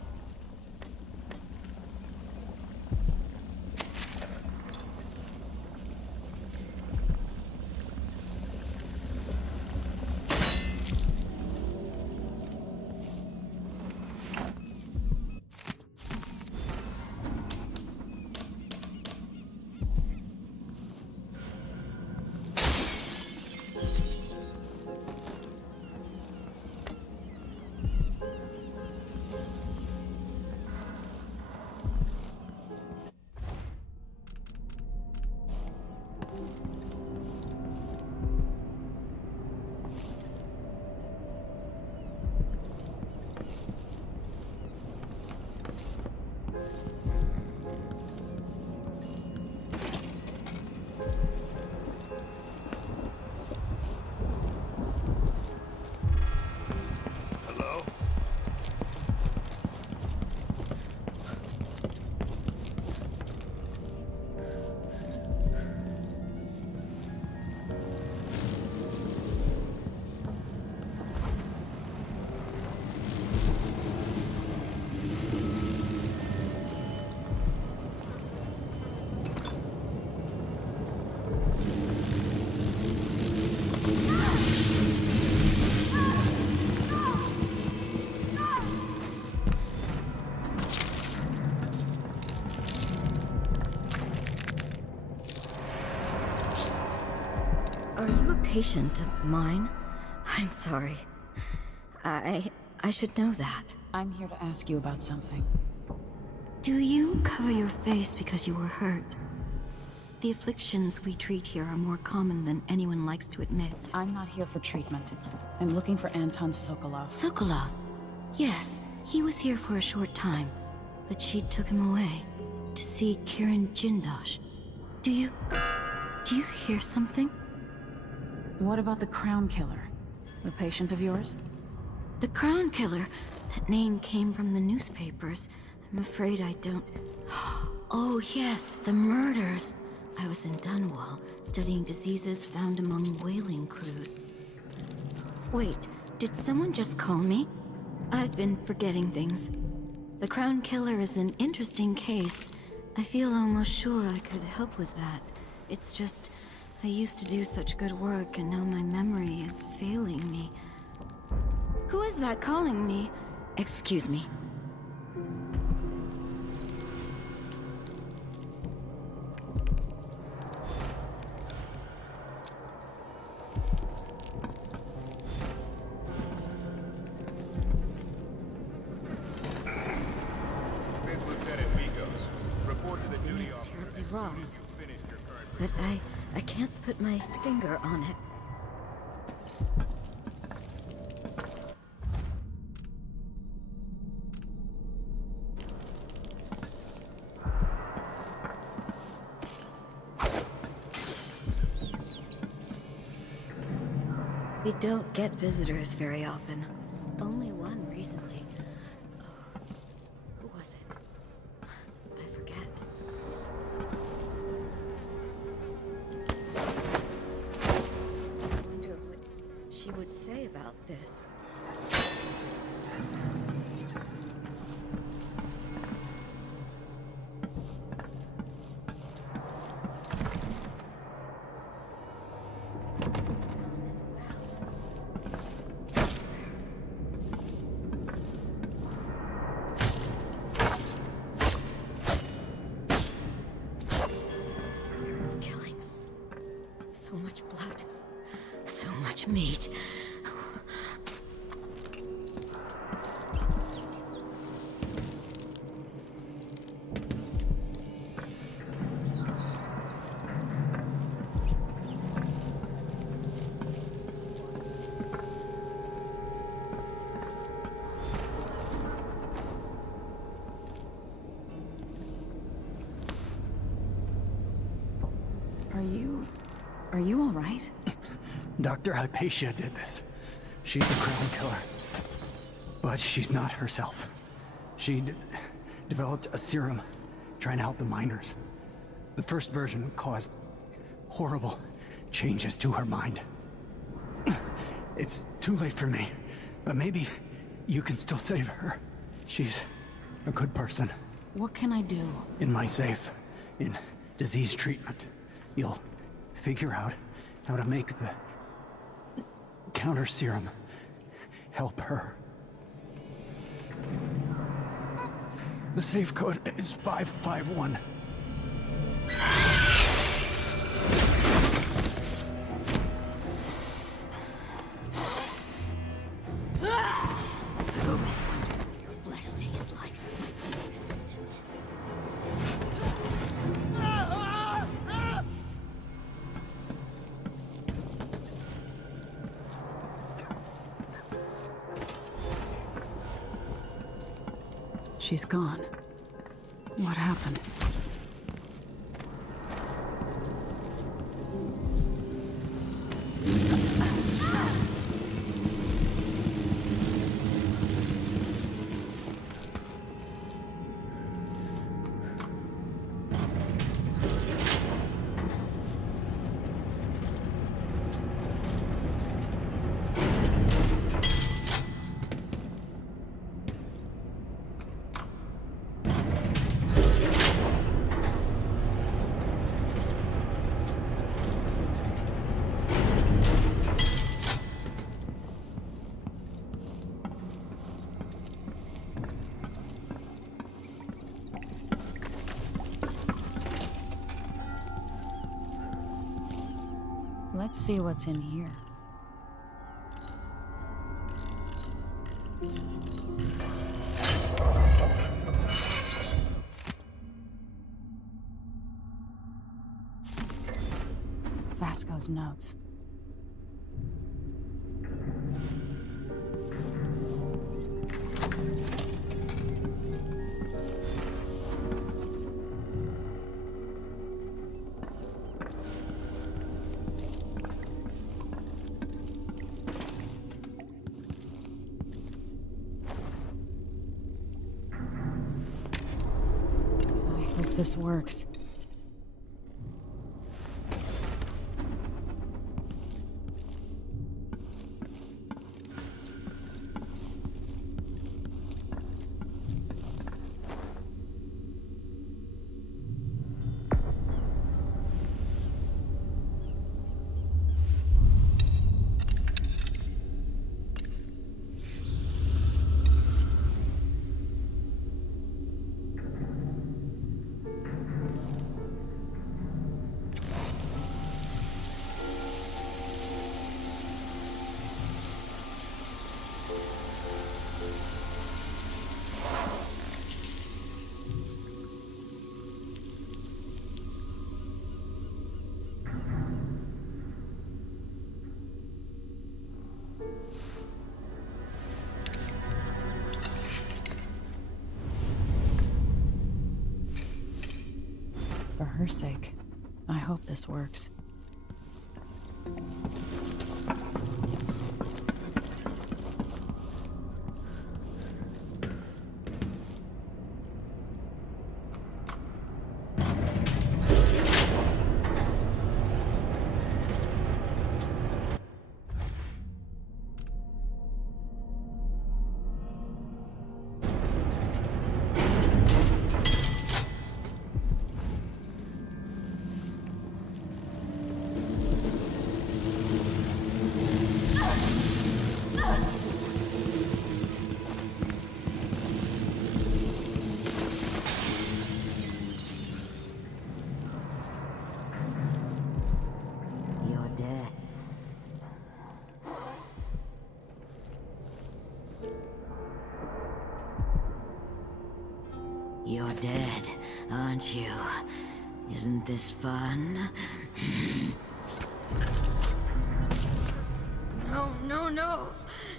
Are you a patient of mine? I'm sorry. I should know that. I'm here to ask you about something. Do you cover your face because you were hurt? The afflictions we treat here are more common than anyone likes to admit. I'm not here for treatment. I'm looking for Anton Sokolov. Sokolov? Yes, he was here for a short time, but she took him away to see Kirin Jindosh. Do you hear something? What about the Crown Killer? The patient of yours? The Crown Killer? That name came from the newspapers. I'm afraid I don't... Oh yes, the murders. I was in Dunwall, studying diseases found among whaling crews. Wait, Did someone just call me? I've been forgetting things. The Crown Killer is an interesting case. I feel almost sure I could help with that. It's just, I used to do such good work and now my memory is failing me. Who is that calling me? Excuse me. Wrong. But I can't put my finger on it. We don't get visitors very often. Only one recently. Oh, who was it? I forget. I wonder what she would say about this. So much blood. So much meat. Are you all right? Dr. Hypatia did this. She's the Crown Killer. But she's not herself. She developed a serum trying to help the miners. The first version caused horrible changes to her mind. It's too late for me, but maybe you can still save her. She's a good person. What can I do? In my safe, in disease treatment, you'll figure out how to make the counter serum help her. The safe code is 551. I've always wondered what your flesh tastes like, my dear assistant. She's gone. What happened? Let's see what's in here. Vasco's notes. I hope this works. her sake, I hope this works. You're dead. You're dead, aren't you? Isn't this fun? No, no, no!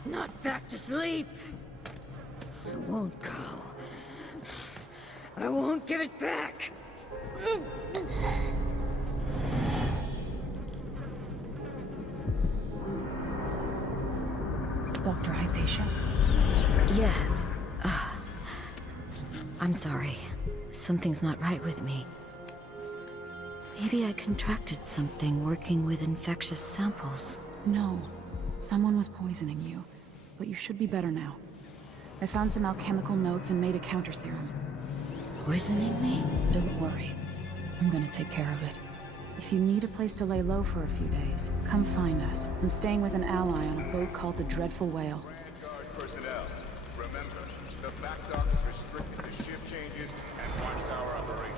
Not back to sleep! I won't go. I won't give it back! Dr. Hypatia? Yes. I'm sorry. Something's not right with me. Maybe I contracted something working with infectious samples. No. Someone was poisoning you. But you should be better now. I found some alchemical notes and made a counter serum. Poisoning me? Don't worry. I'm gonna take care of it. If you need a place to lay low for a few days, come find us. I'm staying with an ally on a boat called the Dreadful Whale. Vanguard personnel, remember, the back dock is restricted to shift changes and watchtower operations.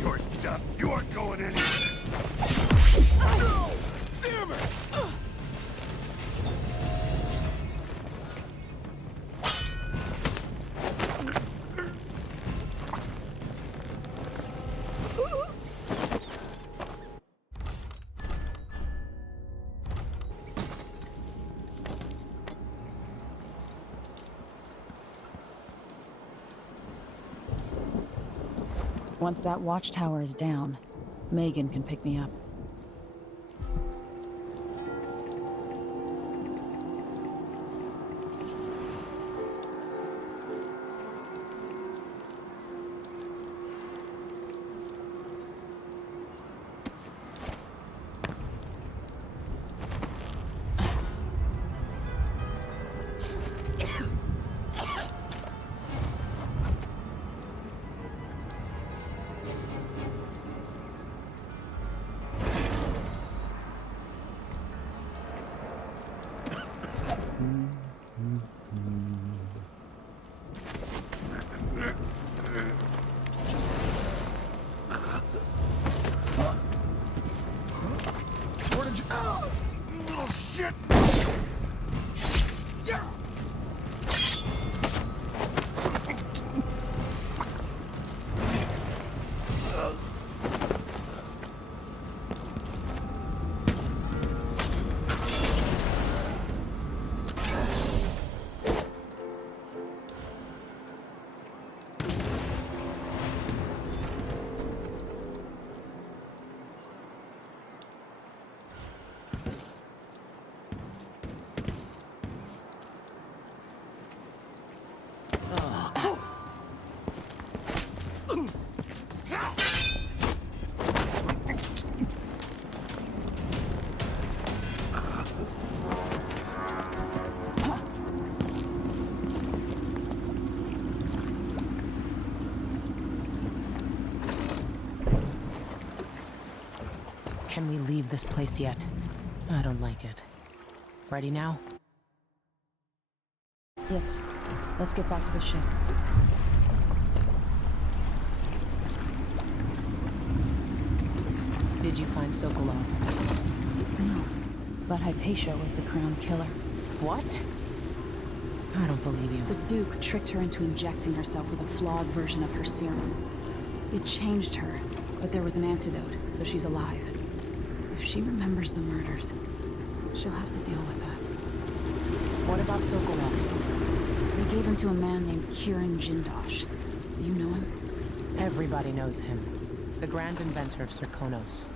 You're done. You aren't going anywhere. No! Damn it! Once that watchtower is down, Megan can pick me up. Where did you... Oh, shit! Yeah! Can we leave this place yet? I don't like it. Ready now? Yes. Let's get back to the ship. Did you find Sokolov? No. But Hypatia was the crown killer. What? I don't believe you. The Duke tricked her into injecting herself with a flawed version of her serum. It changed her, but there was an antidote, so she's alive. If she remembers the murders, she'll have to deal with that. What about Sokolov? They gave him to a man named Kieran Jindosh. Do you know him? Everybody knows him. The grand inventor of Serkonos.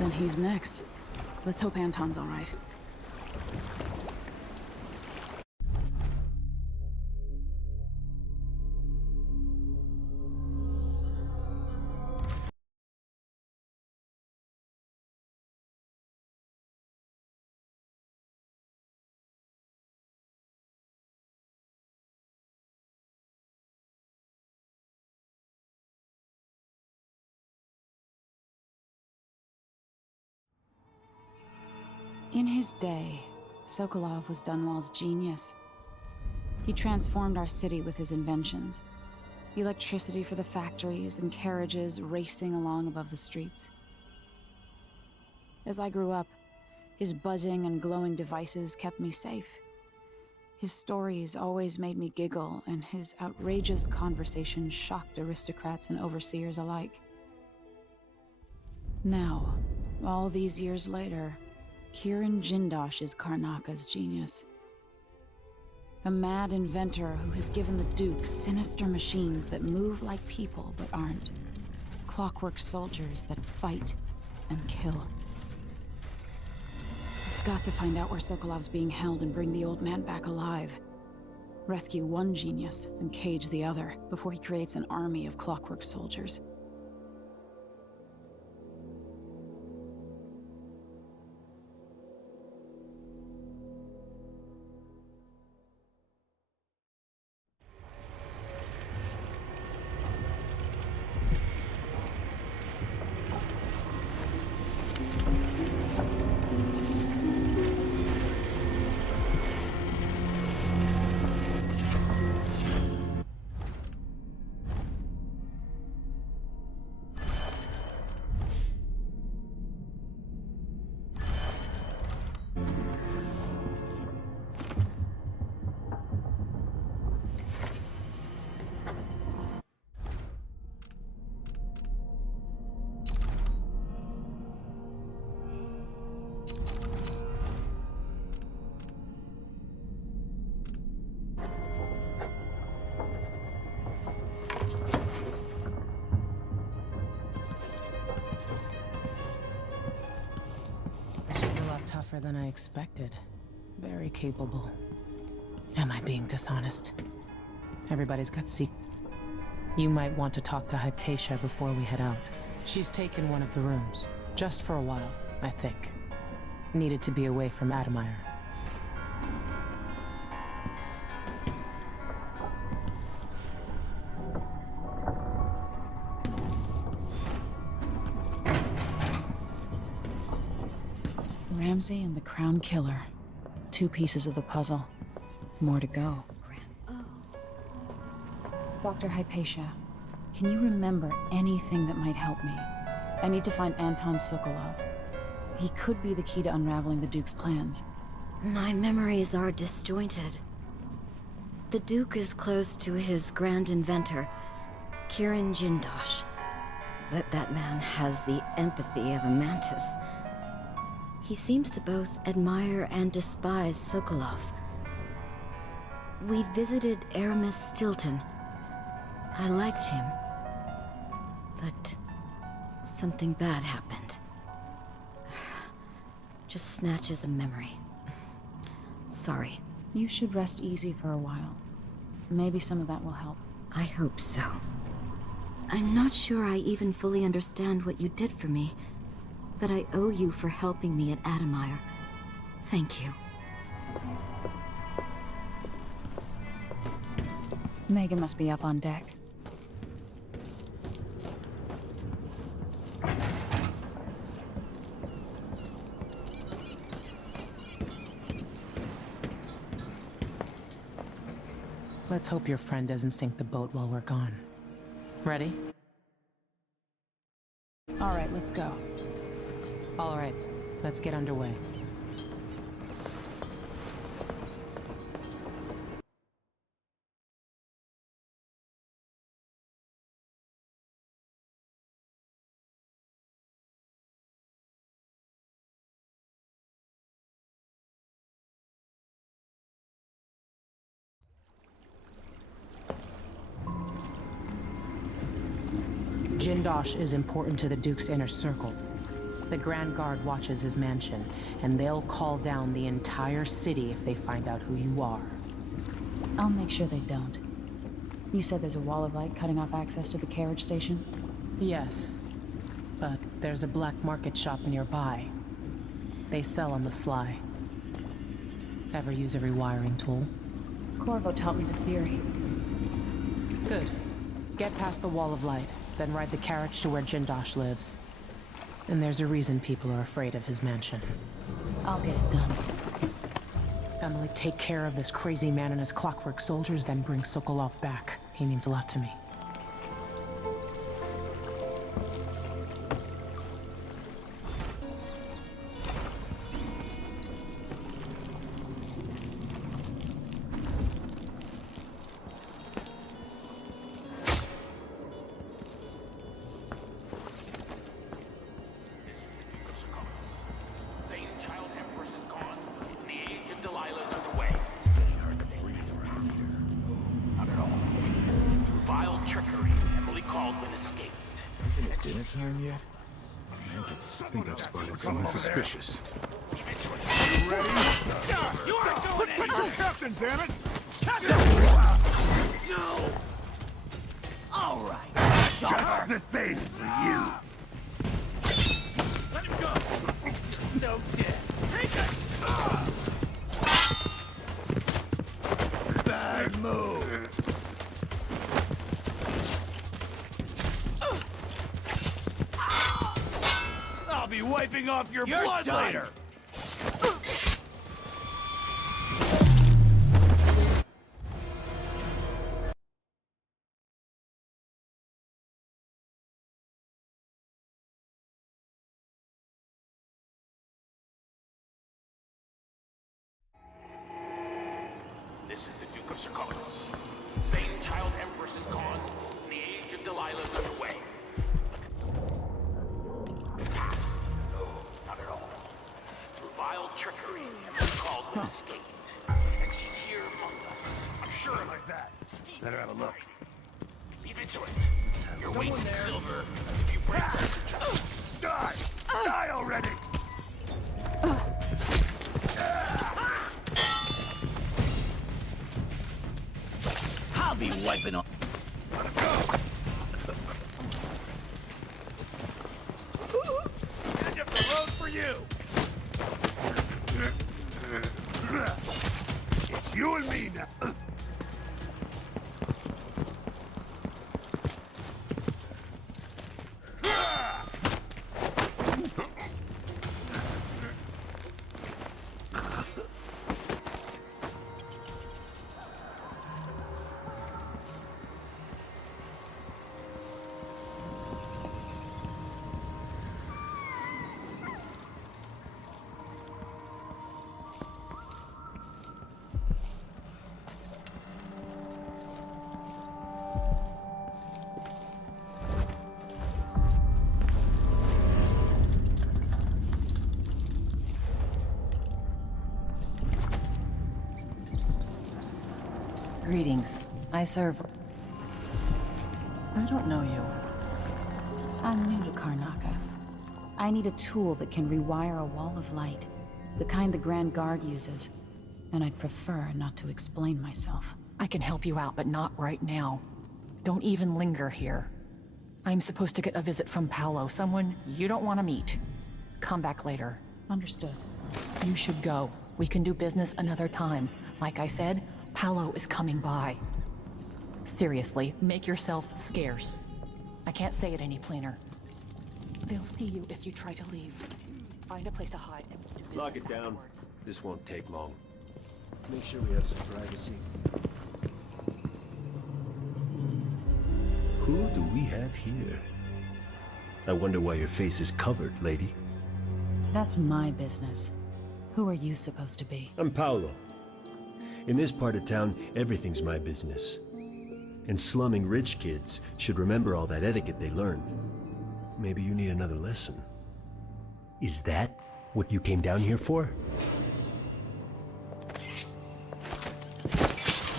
Then he's next. Let's hope Anton's all right. In his day, Sokolov was Dunwall's genius. He transformed our city with his inventions. Electricity for the factories and carriages racing along above the streets. As I grew up, his buzzing and glowing devices kept me safe. His stories always made me giggle, and his outrageous conversations shocked aristocrats and overseers alike. Now, all these years later, Kieran Jindosh is Karnaka's genius. A mad inventor who has given the Duke sinister machines that move like people but aren't. Clockwork soldiers that fight and kill. I've got to find out where Sokolov's being held and bring the old man back alive. Rescue one genius and cage the other before he creates an army of clockwork soldiers. Tougher than I expected. Very capable. Am I being dishonest? Everybody's got You might want to talk to Hypatia before we head out. She's taken one of the rooms. Just for a while, I think. Needed to be away from Admire. Ramsey and the Crown Killer. 2 pieces of the puzzle. More to go. Dr. Hypatia, can you remember anything that might help me? I need to find Anton Sokolov. He could be the key to unraveling the Duke's plans. My memories are disjointed. The Duke is close to his grand inventor, Kieran Jindosh. That man has the empathy of a mantis. He seems to both admire and despise Sokolov. We visited Aramis Stilton. I liked him. But something bad happened. Just snatches of memory. Sorry. You should rest easy for a while. Maybe some of that will help. I hope so. I'm not sure I even fully understand what you did for me. But I owe you for helping me at Admire. Thank you. Megan must be up on deck. Let's hope your friend doesn't sink the boat while we're gone. Ready? All right, let's go. All right, let's get underway. Jindosh is important to the Duke's inner circle. The Grand Guard watches his mansion, and they'll call down the entire city if they find out who you are. I'll make sure they don't. You said there's a wall of light cutting off access to the carriage station? Yes, but there's a black market shop nearby. They sell on the sly. Ever use a rewiring tool? Corvo taught me the theory. Good. Get past the wall of light, then ride the carriage to where Jindosh lives. And there's a reason people are afraid of his mansion. I'll get it done. Emily, take care of this crazy man and his clockwork soldiers, then bring Sokolov back. He means a lot to me. Isn't it dinner time yet? I can think I've spotted someone suspicious. You ready? You aren't going anywhere! Protect your captain, damn it! No! All right. Just the thing for you. Let him go! So dead. Take it! Bad move! I'll be wiping off your blood later! This is the Duke of Sokolov. Same child empress is gone, and the age of Delilah is underway. Past? No, not at all. Through vile trickery, Emily Caldwell escaped. And she's here among us. I'm sure like that. Better have a look. Be vigilant. Your weight in silver. If you break Die! Die already! I'll be wiping off. End of the road for you. It's you and me now. Greetings. I serve... I don't know you. I'm new to Karnaca. I need a tool that can rewire a wall of light. The kind the Grand Guard uses. And I'd prefer not to explain myself. I can help you out, but not right now. Don't even linger here. I'm supposed to get a visit from Paolo, someone you don't want to meet. Come back later. Understood. You should go. We can do business another time. Like I said, Paolo is coming by. Seriously, make yourself scarce. I can't say it any plainer. They'll see you if you try to leave. Find a place to hide and we'll do business Lock it down. afterwards. This won't take long. Make sure we have some privacy. Who do we have here? I wonder why your face is covered, lady. That's my business. Who are you supposed to be? I'm Paolo. In this part of town, everything's my business. And slumming rich kids should remember all that etiquette they learned. Maybe you need another lesson. Is that what you came down here for?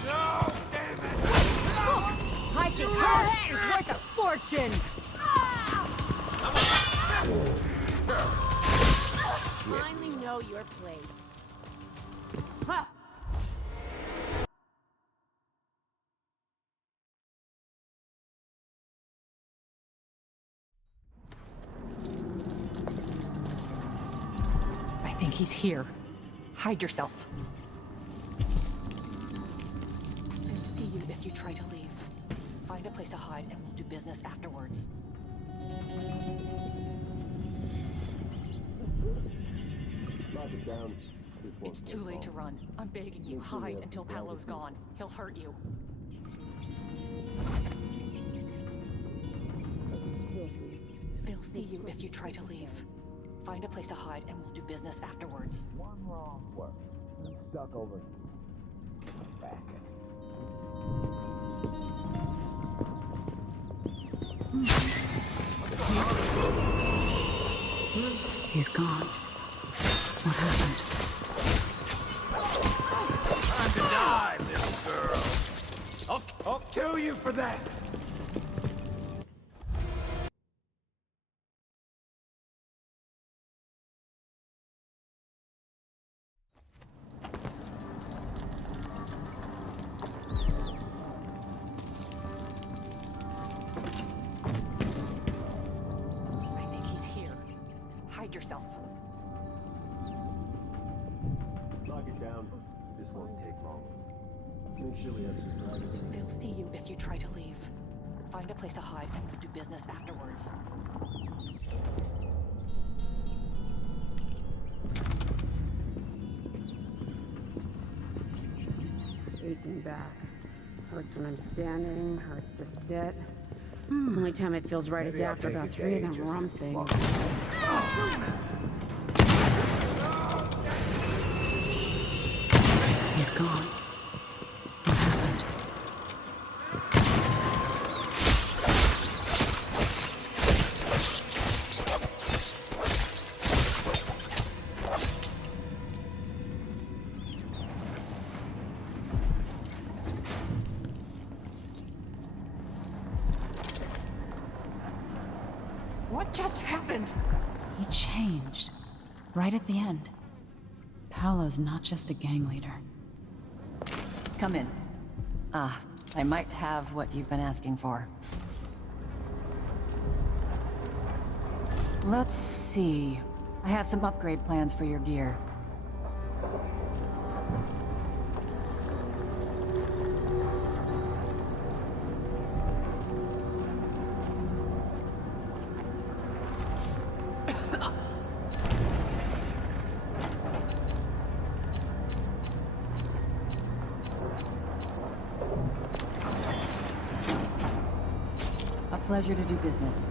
No! Damn it! I think her head is worth a fortune! Finally know your place. I think he's here. Hide yourself. They'll see you if you try to leave. Find a place to hide and we'll do business afterwards. It's too late to run. I'm begging you, hide until Paolo's gone. He'll hurt you. They'll see you if you try to leave. Find a place to hide and we'll do business afterwards. One wrong word. I'm stuck over back. He's gone. What happened? Time to die, little girl. I'll kill you for that. I think he's here. Hide yourself. Lock it down. This won't take long. Make sure we have some privacy. They'll see you if you try to leave. Find a place to hide and we'll do business afterwards. Aching back. Hurts when I'm standing, hurts to sit. Only time it feels right is after about 3 of them rum things. He's gone. What happened? What just happened? He changed. Right at the end. Paolo's not just a gang leader. Come in. I might have what you've been asking for. Let's see. I have some upgrade plans for your gear. Pleasure to do business.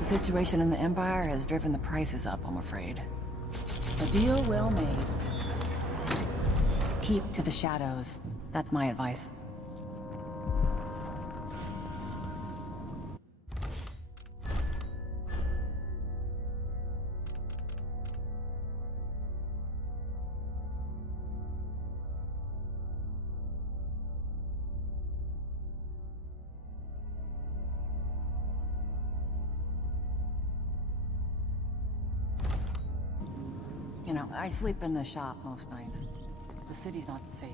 The situation in the Empire has driven the prices up, I'm afraid. A deal well made. Keep to the shadows. That's my advice. You know, I sleep in the shop most nights. The city's not safe.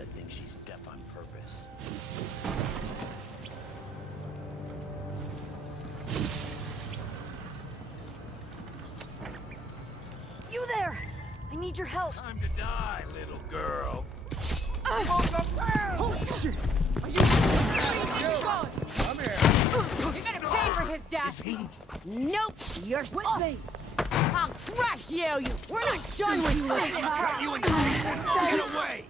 I think she's deaf on purpose. You there! I need your help. Time to die, little girl. Holy shit! Are you Come here. You're gonna pay for his death! Nope! You're with me! I'll crush you! We're not done with you! Cut you in Get away!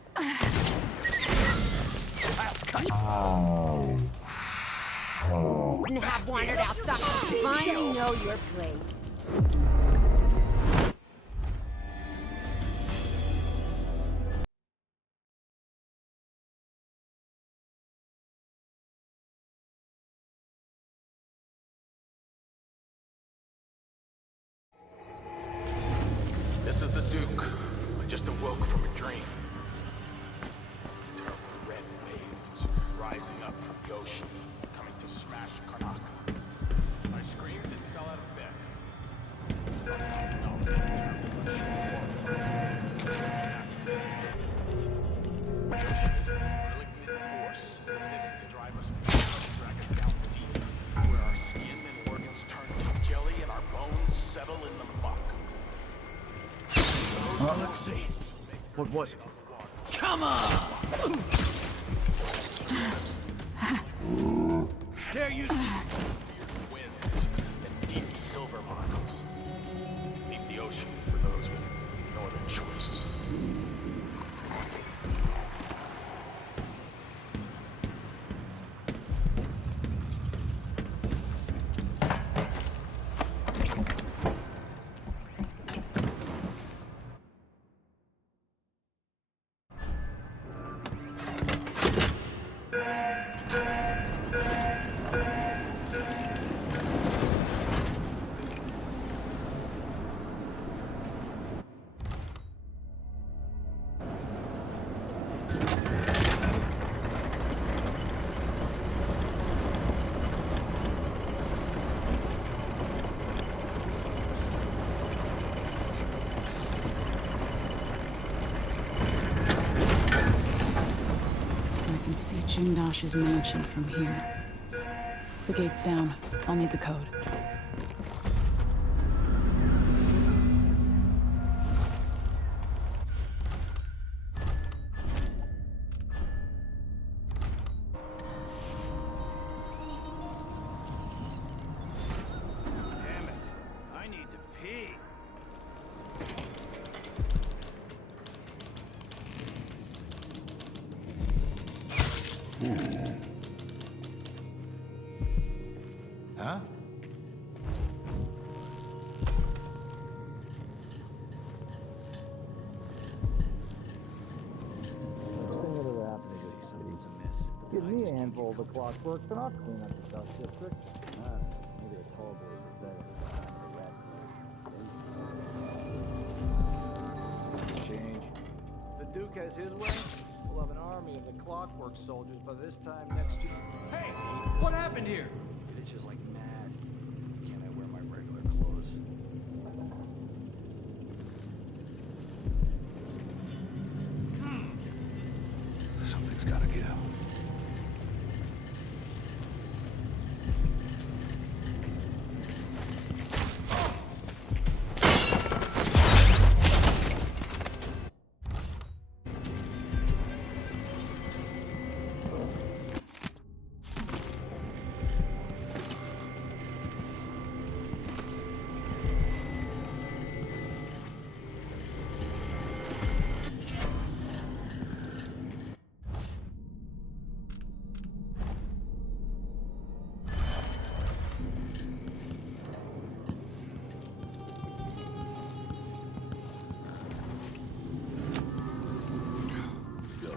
Wouldn't have wandered outside. Finally know your place. This is the Duke. I just awoke from a dream. Terrible red waves rising up from the ocean, coming to smash Karnaka. I screamed and fell out of bed. Force exists to drive us, drag us down deep, where our skin and organs turn to jelly and our bones settle in the muck. Let's see. What was it? Come on! Dare you? Winds and deep silver mines. Leave the ocean for those with no other choice. See Jindash's mansion from here. The gate's down. I'll need the code. Damn it. I need to pee. Huh? They say something's amiss. Give me a handful of the clockwork, and I'll clean up the dust district. Maybe a tall boy is better than a rat. Change. If the Duke has his way, we'll have an army of the clockwork soldiers by this time next year. Hey! What happened here? It itches like mad. Can't I wear my regular clothes? Something's gotta give.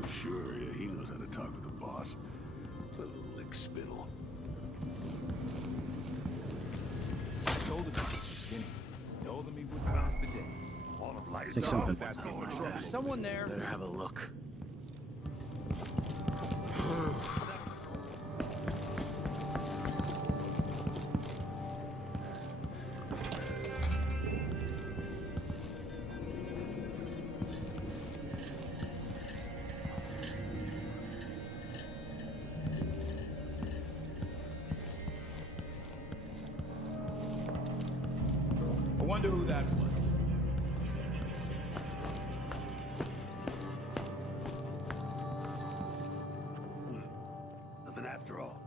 Sure, yeah, he knows how to talk with the boss. What a little lick spittle. I told him he was skinny. Told him he wouldn't last a day. All of life's Think something's asking going for on. trouble. Someone there. Better have a look. I wonder who that was. Nothing after all.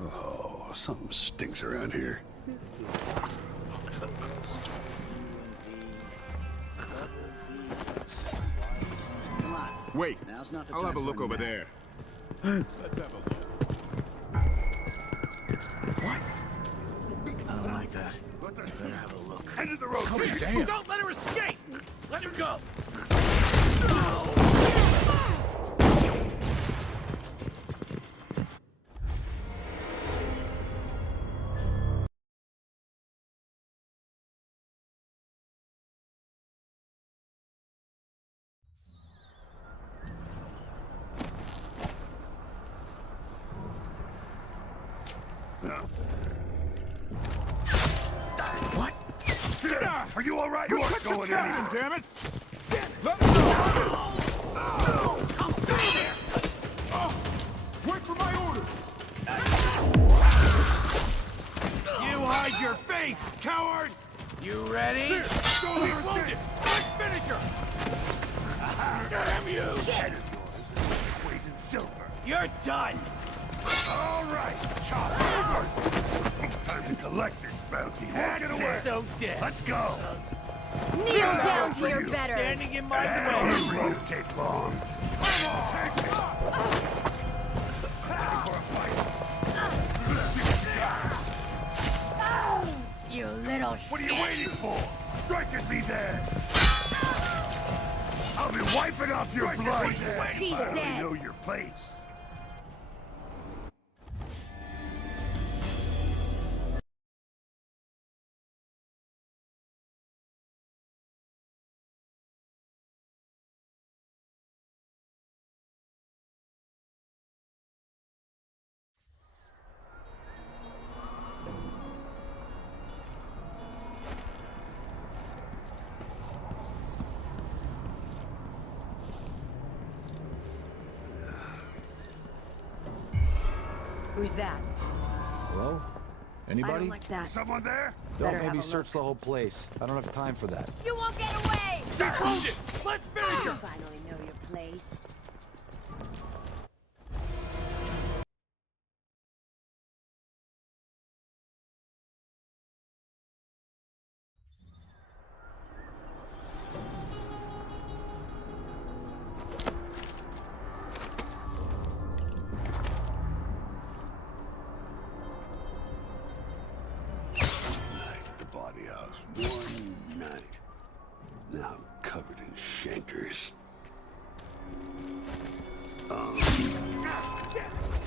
Oh, something stinks around here. Wait, Now's not the I'll time have a for look any over nap. there. Let's have a look. I don't like that. Better have a look. End of the road, Cody, please. damn. Don't let her escape! Let her go! What? Are you all right? You aren't going anywhere. Damn it! Let me go! I'll stay there! Wait for my orders! You hide your face, coward! You ready? Go here, wounded! Let's finish her! Damn you! Head of yours is its weight in silver. You're done! All right, chop first. Time to collect this bounty. Walk it away. So dead. Let's go. Kneel down to your betters. Standing in my Hey, way. this won't take long. Come on, take it. Ready for a fight? Let's see what you got. You little What are you waiting for? Strike at me then. I'll be wiping off your blood. She's I already dead. know your place. Who's that? Hello? I Anybody? don't like that. Someone there? Don't Better have maybe a search look. the whole place. I don't have time for that. You won't get away! She's wounded! Let's finish her! Finally know your place. The body house one night. Now I'm covered in shankers.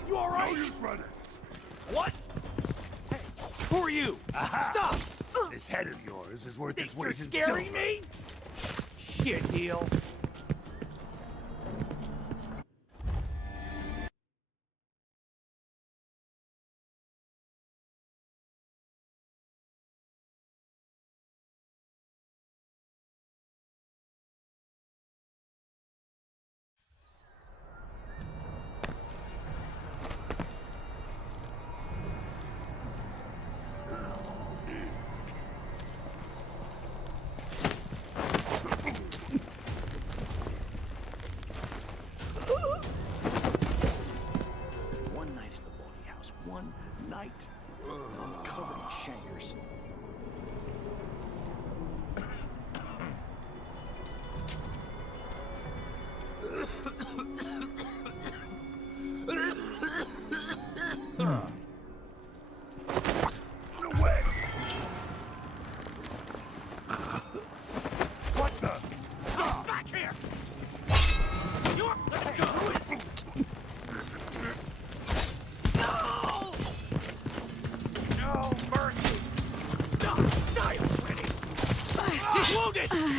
You alright? No use running. What? Hey, who are you? Aha. Stop! This head of yours is worth its You're weight in scaring silver. me? Shit heel.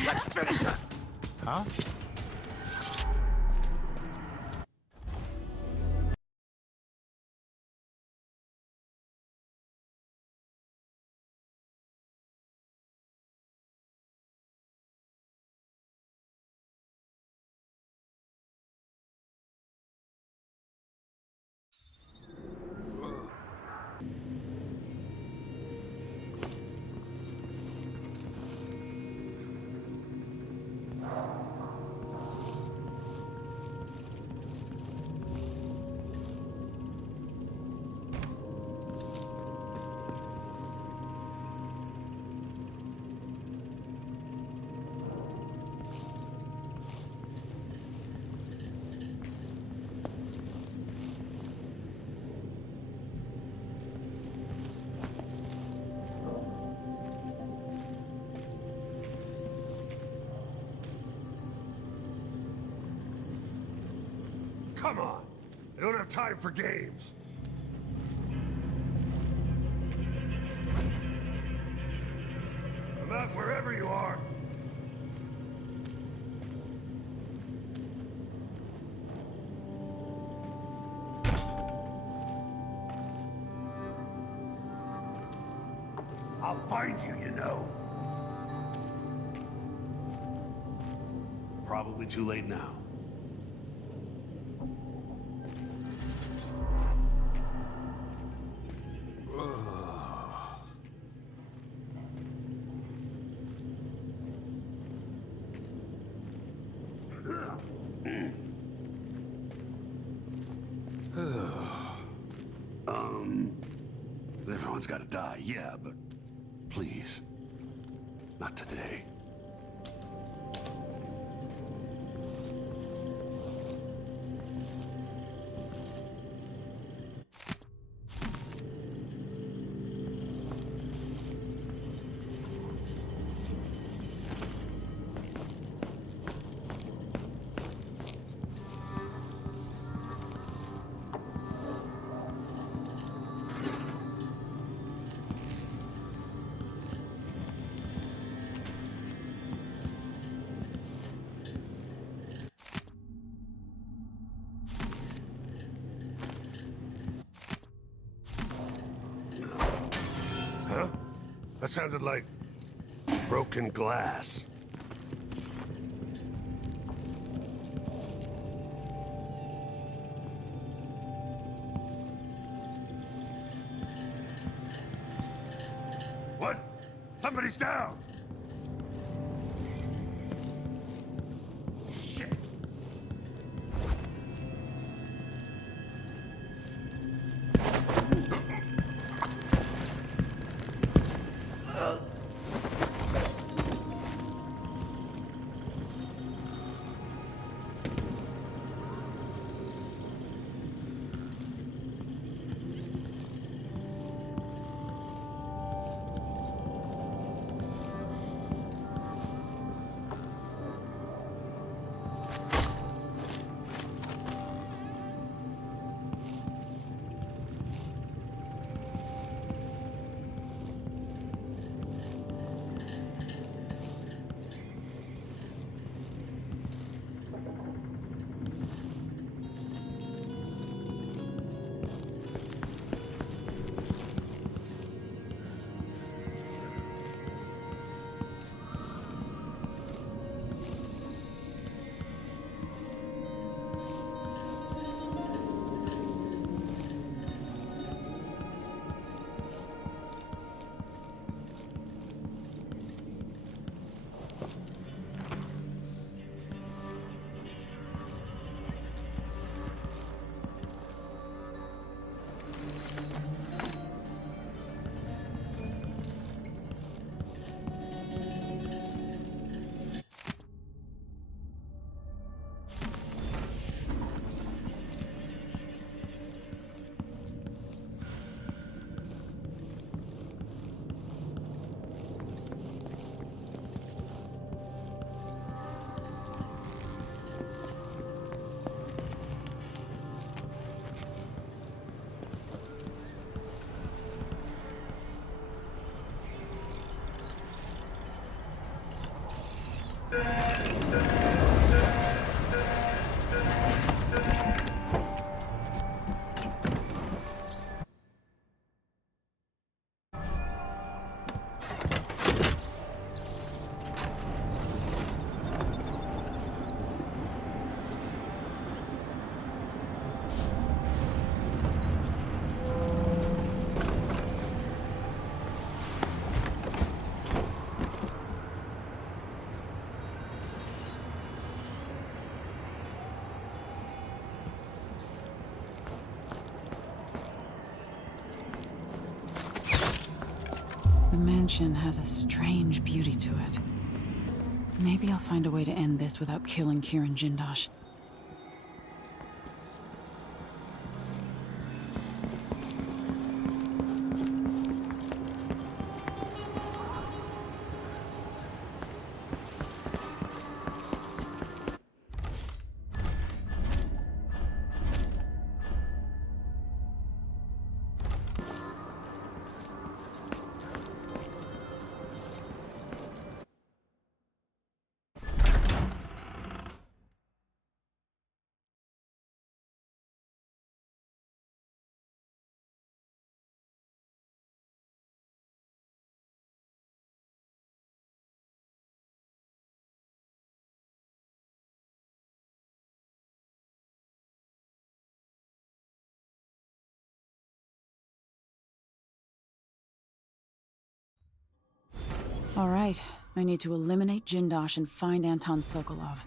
Let's finish her! Huh? Come on! I don't have time for games. I'm out wherever you are. I'll find you, you know. Probably too late now. Everyone's gotta die, yeah, but please, not today. Huh? That sounded like broken glass. What? Somebody's down! Shit! The mansion has a strange beauty to it. Maybe I'll find a way to end this without killing Kieran Jindosh. All right, I need to eliminate Jindosh and find Anton Sokolov.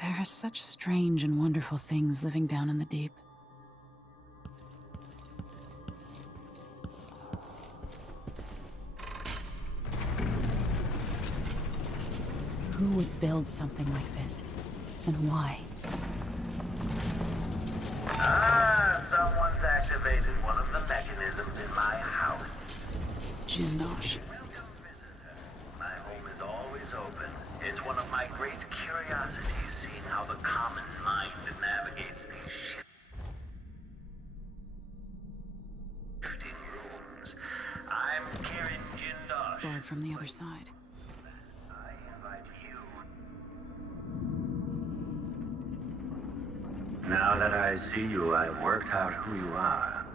There are such strange and wonderful things living down in the deep. Who would build something like this? And why? Someone's activated one of the mechanisms in my house. Jindosh. My home is always open. It's one of my great curiosities, seeing how the common mind navigates these shifting rooms. I'm Kieran Jindosh. Barred from the other side. I invite you. Now that I see you, I've worked out who you are.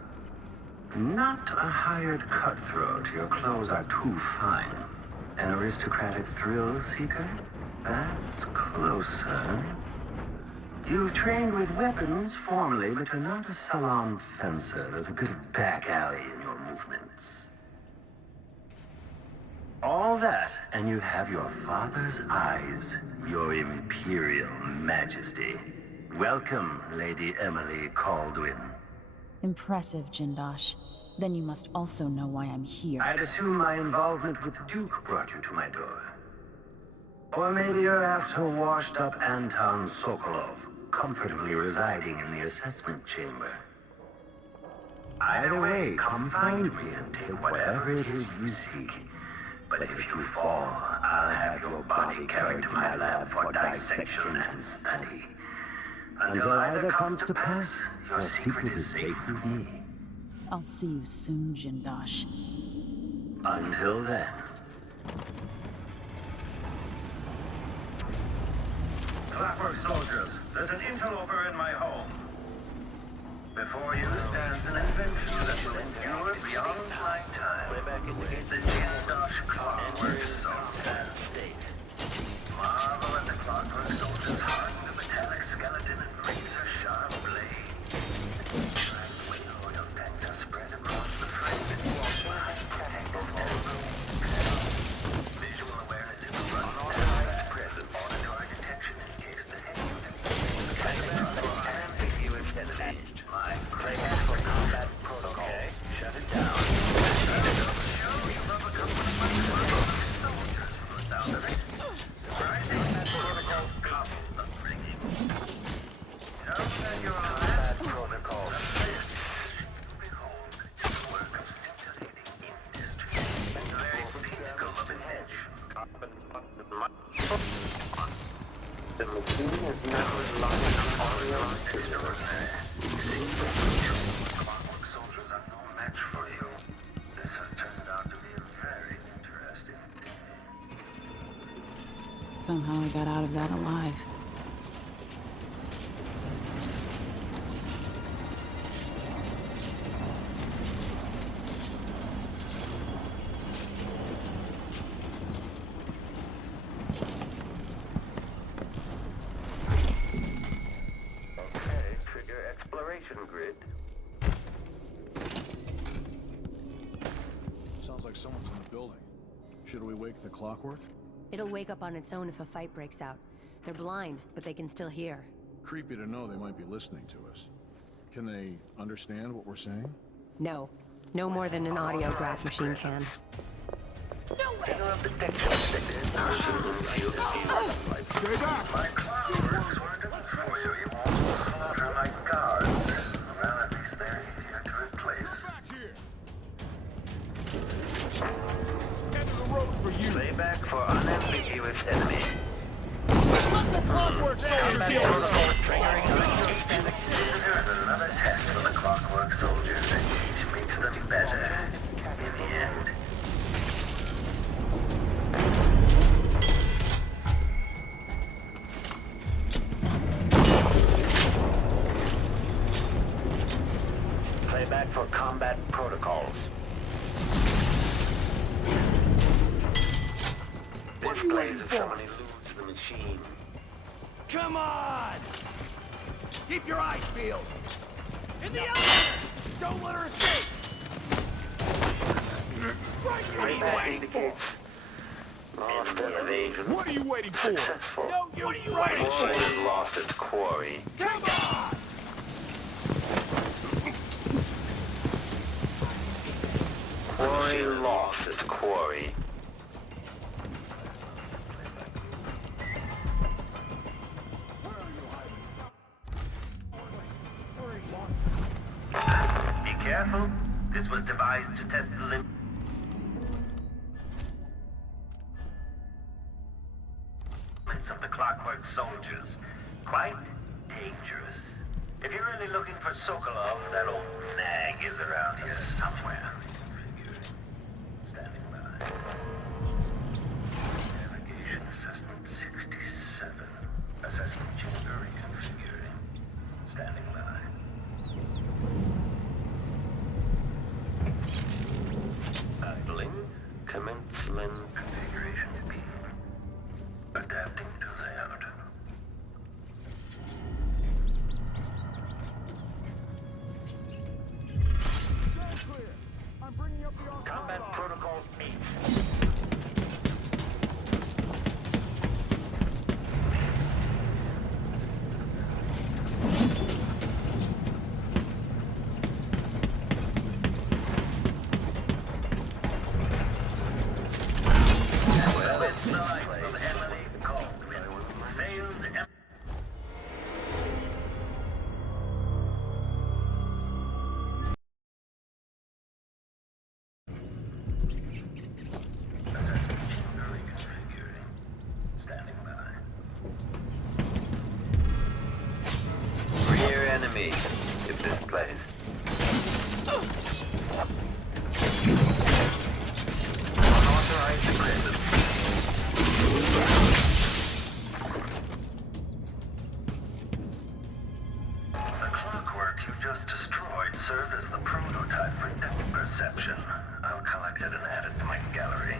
Not a hired cutthroat. Your clothes are too fine. An aristocratic thrill seeker? That's closer. You've trained with weapons formally, but you're not a salon fencer. There's a bit of back alley in your movements. All that, and you have your father's eyes, your imperial majesty. Welcome, Lady Emily Caldwin. Impressive, Jindosh. Then you must also know why I'm here. I'd assume my involvement with the Duke brought you to my door. Or maybe you're after washed-up Anton Sokolov, comfortably residing in the assessment chamber. Either way, come find me and take whatever it is you seek. But if you fall, I'll have your body carried to my lab for dissection and study. Until either comes to pass, your secret is safe with me. I'll see you soon, Jindosh. Until then. Clockwork soldiers, there's an interloper in my home. Before you stands an invention that will endure beyond my time. The Jindosh Clockwork Soldier. Marvel at the Clockwork Soldier's hardened metallic skeleton and razor-sharp blade. With oil tanks are spread across the frame. Visual awareness is run present. Auditory detection indicates the head ambiguous enemies. My crash for combat protocol. Shut it down. The machine is now relying on your systems. Clockwork soldiers are no match for you. This has turned out to be a very interesting day. Somehow I got out of that alive. Should we wake the clockwork? It'll wake up on its own if a fight breaks out. They're blind, but they can still hear. Creepy to know they might be listening to us. Can they understand what we're saying? No. No more than an audiograph machine can. No way! Stay back! My clockworks were done for you. You won't slaughter my guards. Well, at least they're easier to replace. End of the road for you. Stay back for unambiguous enemy. Let the clockwork soldiers Combat heal protocol triggering There's another test for the clockwork soldiers. Each makes them better. In the end. Playback for combat protocols. What are you waiting for? Someone eludes the machine. Come on! Keep your eyes peeled. In the elevator! Don't let her escape! Right here! Lost evasion. What are you waiting for? Successful. No, you what are you waiting Quarry for? has lost its quarry. Come on! Quarry lost its quarry. Be careful. This was devised to test the limits of the clockwork soldiers. Quite dangerous. If you're really looking for Sokolov, that old nag is around here somewhere. Standing by. Navigation assessment 67. Assessment chamber reconfiguring. Standing by. Idling. Commencement configuration B. Adapting to layout. Combat Protocol 8. Well inside from Emily Caldwell. Failed rear enemy. If this place. Unauthorized aggressive. The clockwork you just destroyed served as the prototype for depth perception. I'll collect it and add it to my gallery.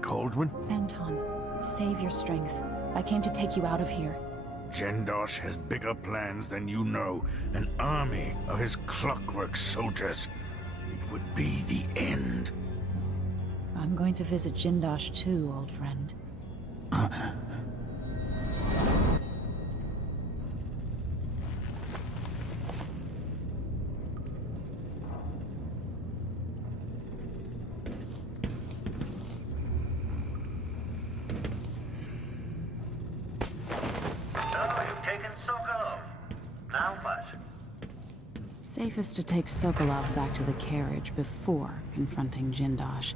Kaldwin? Anton, save your strength. I came to take you out of here. Jindosh has bigger plans than you know. An army of his clockwork soldiers. It would be the end. I'm going to visit Jindosh too, old friend. Safest to take Sokolov back to the carriage before confronting Jindosh.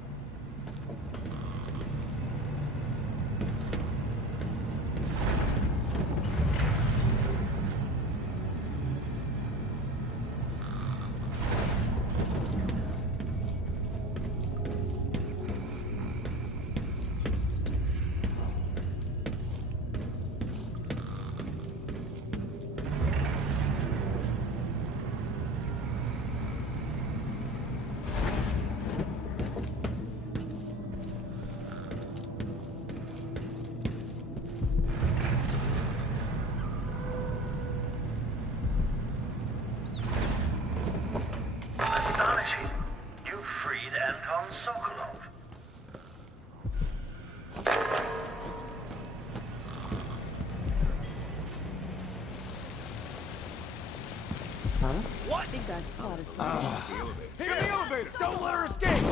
What? I think I spotted something. Here, the elevator! Don't let her escape!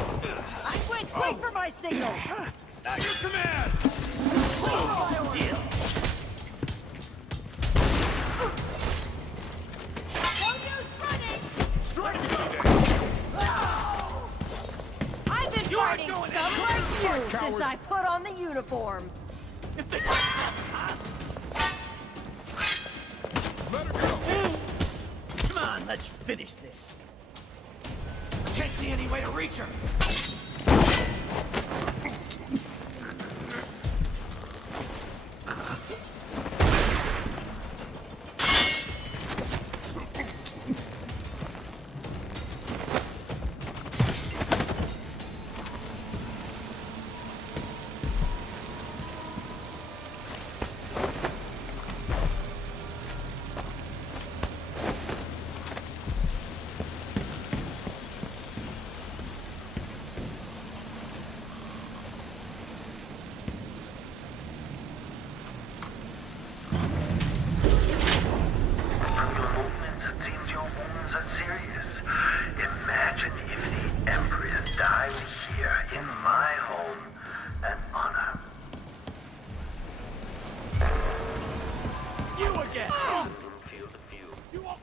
Wait for my signal! At your command! I've been fighting scum like you since I put on the uniform. Come on, let's finish this. I can't see any way to reach her.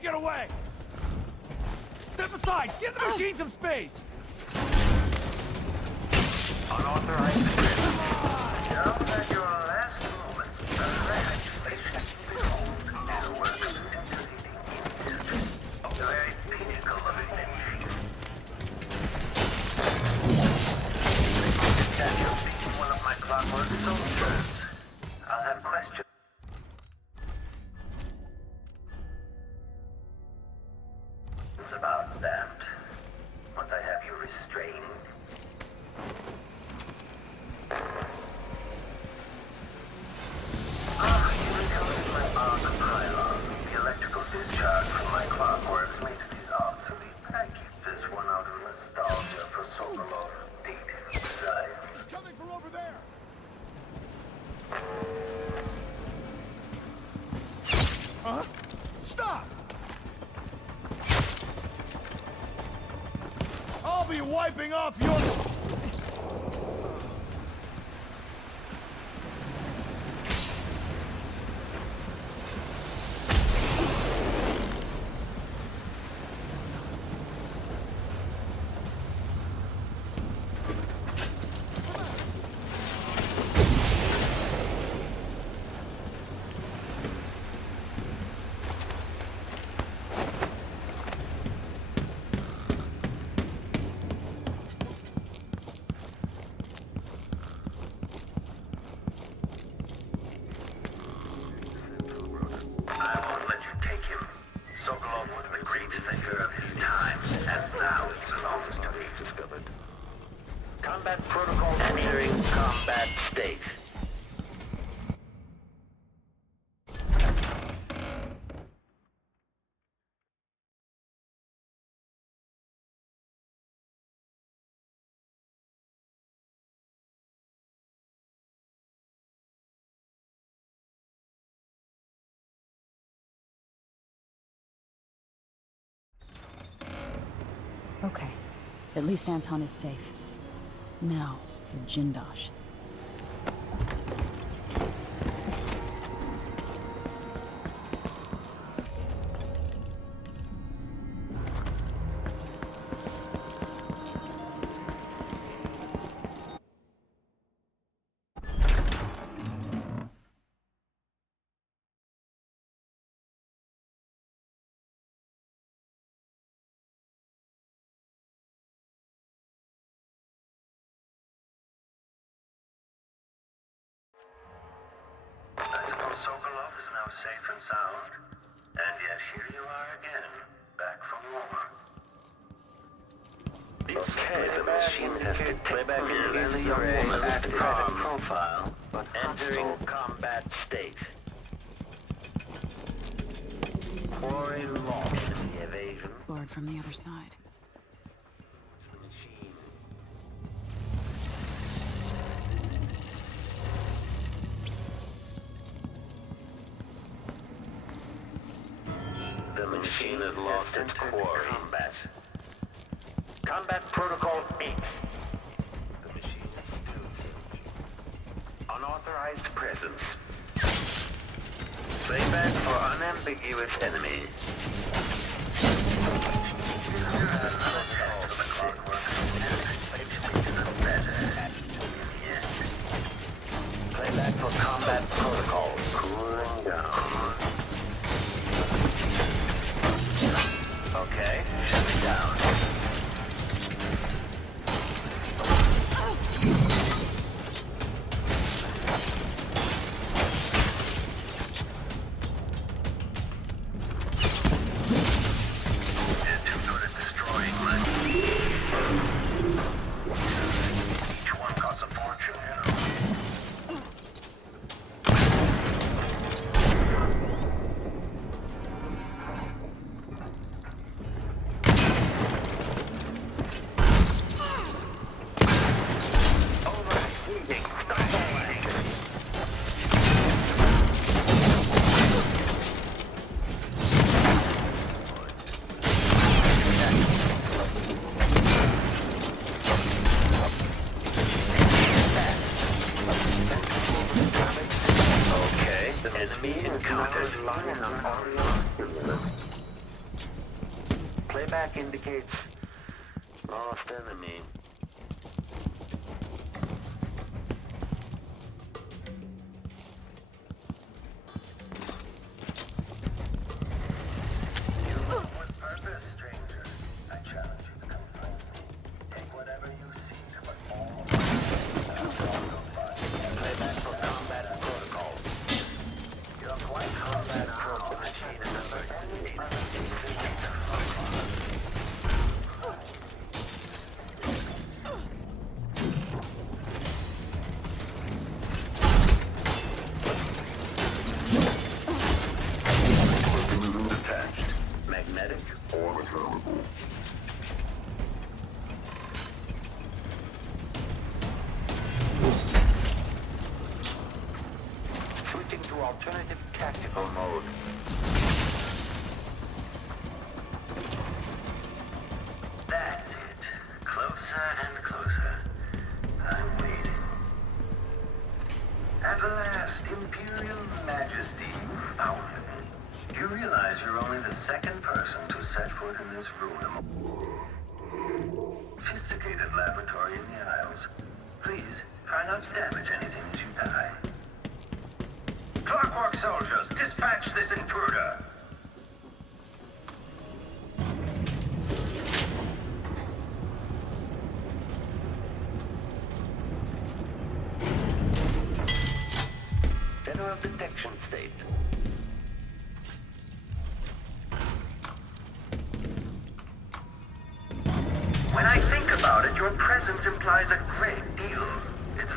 Get away! Step aside! Give the machine some space! Unauthorized just at your last moment, the legislation is work of the very pinnacle of invention. Catch you being one of my clockwork soldiers. I'll have questions about that once I have you restrained. You recovered my arc pylon. The electrical discharge from my clockwork makes these obsolete. I keep this one out of nostalgia for Sokolov's dated design. It's coming from over there! Huh? Stop! I'll be wiping off your... Combat protocol entering combat state. Okay. At least Anton is safe. Now, for Jindosh. Sokolov is now safe and sound, and yet here you are again, back for more. Okay, the machine has detected the young woman's private profile, but entering combat state. Quarry lost in the evasion. Barred from the other side. The machine has lost its quarry. Combat. Combat Protocol 8. The machine is still unauthorized presence. Playback for unambiguous enemy. Playback for combat protocol. Cooling down. Okay, shut me down. They're too good at destroying my... Each one costs a fortune, you know. Playback indicates lost enemy. With purpose, stranger. I challenge you to come find me. Take whatever you seek, but all of Playback for combat protocol. You're quite combat protocol. Machine is number 8. Magnetic or mechanical. Switching to alternative tactical mode. That's it. Closer and closer. I'm waiting. At last, Imperial Majesty, you found me. Do you realize you're only the second person to set foot in this room? Sophisticated laboratory in the Isles. Please, try not to damage anything as you die. Clockwork soldiers, dispatch this intruder! General detection state. When I think of about it, your presence implies a great deal. It's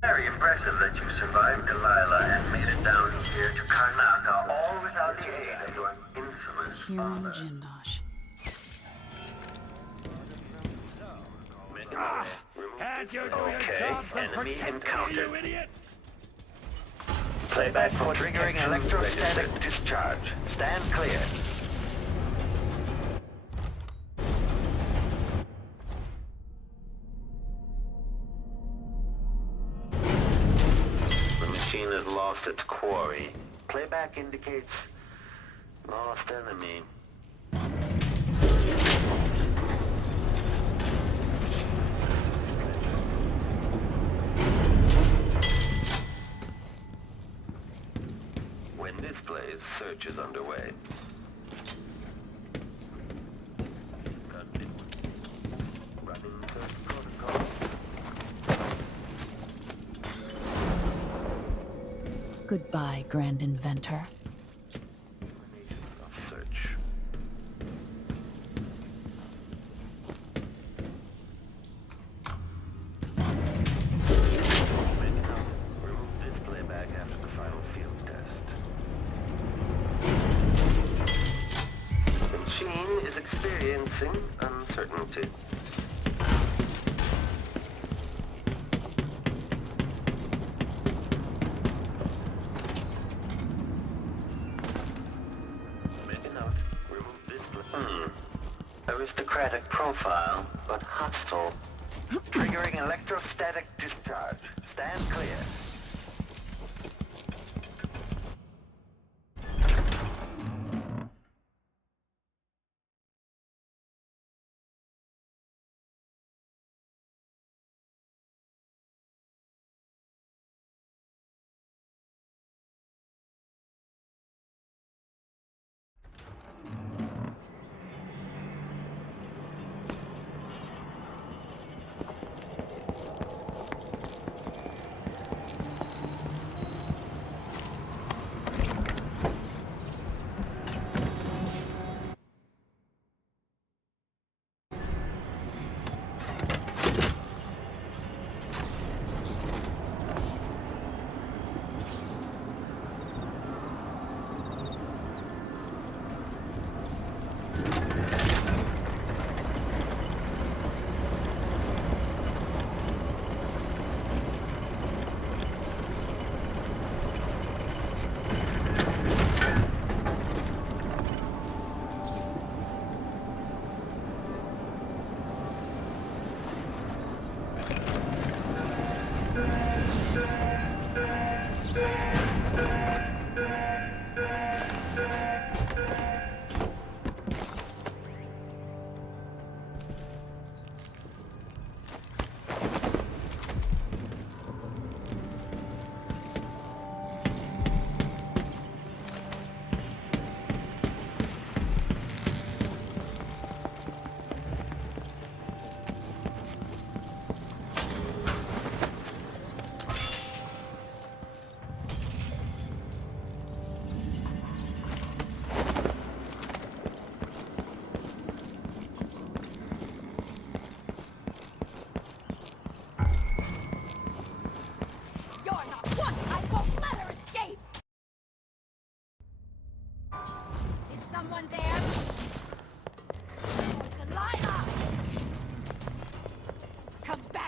very impressive that you survived Delilah and made it down here to Karnaca, all without the aid of your infamous Kieran father. Jindosh. Can't you do your jobs and protect me, you idiot? Playback for triggering electrostatic discharge. Stand clear. The machine has lost its quarry. Playback indicates lost enemy. When this plays, search is underway. Running search protocol. Goodbye, Grand Inventor. Search. Remove this playback after the final field test. The machine is experiencing uncertainty. Aristocratic profile, but hostile. Triggering electrostatic discharge. Stand clear.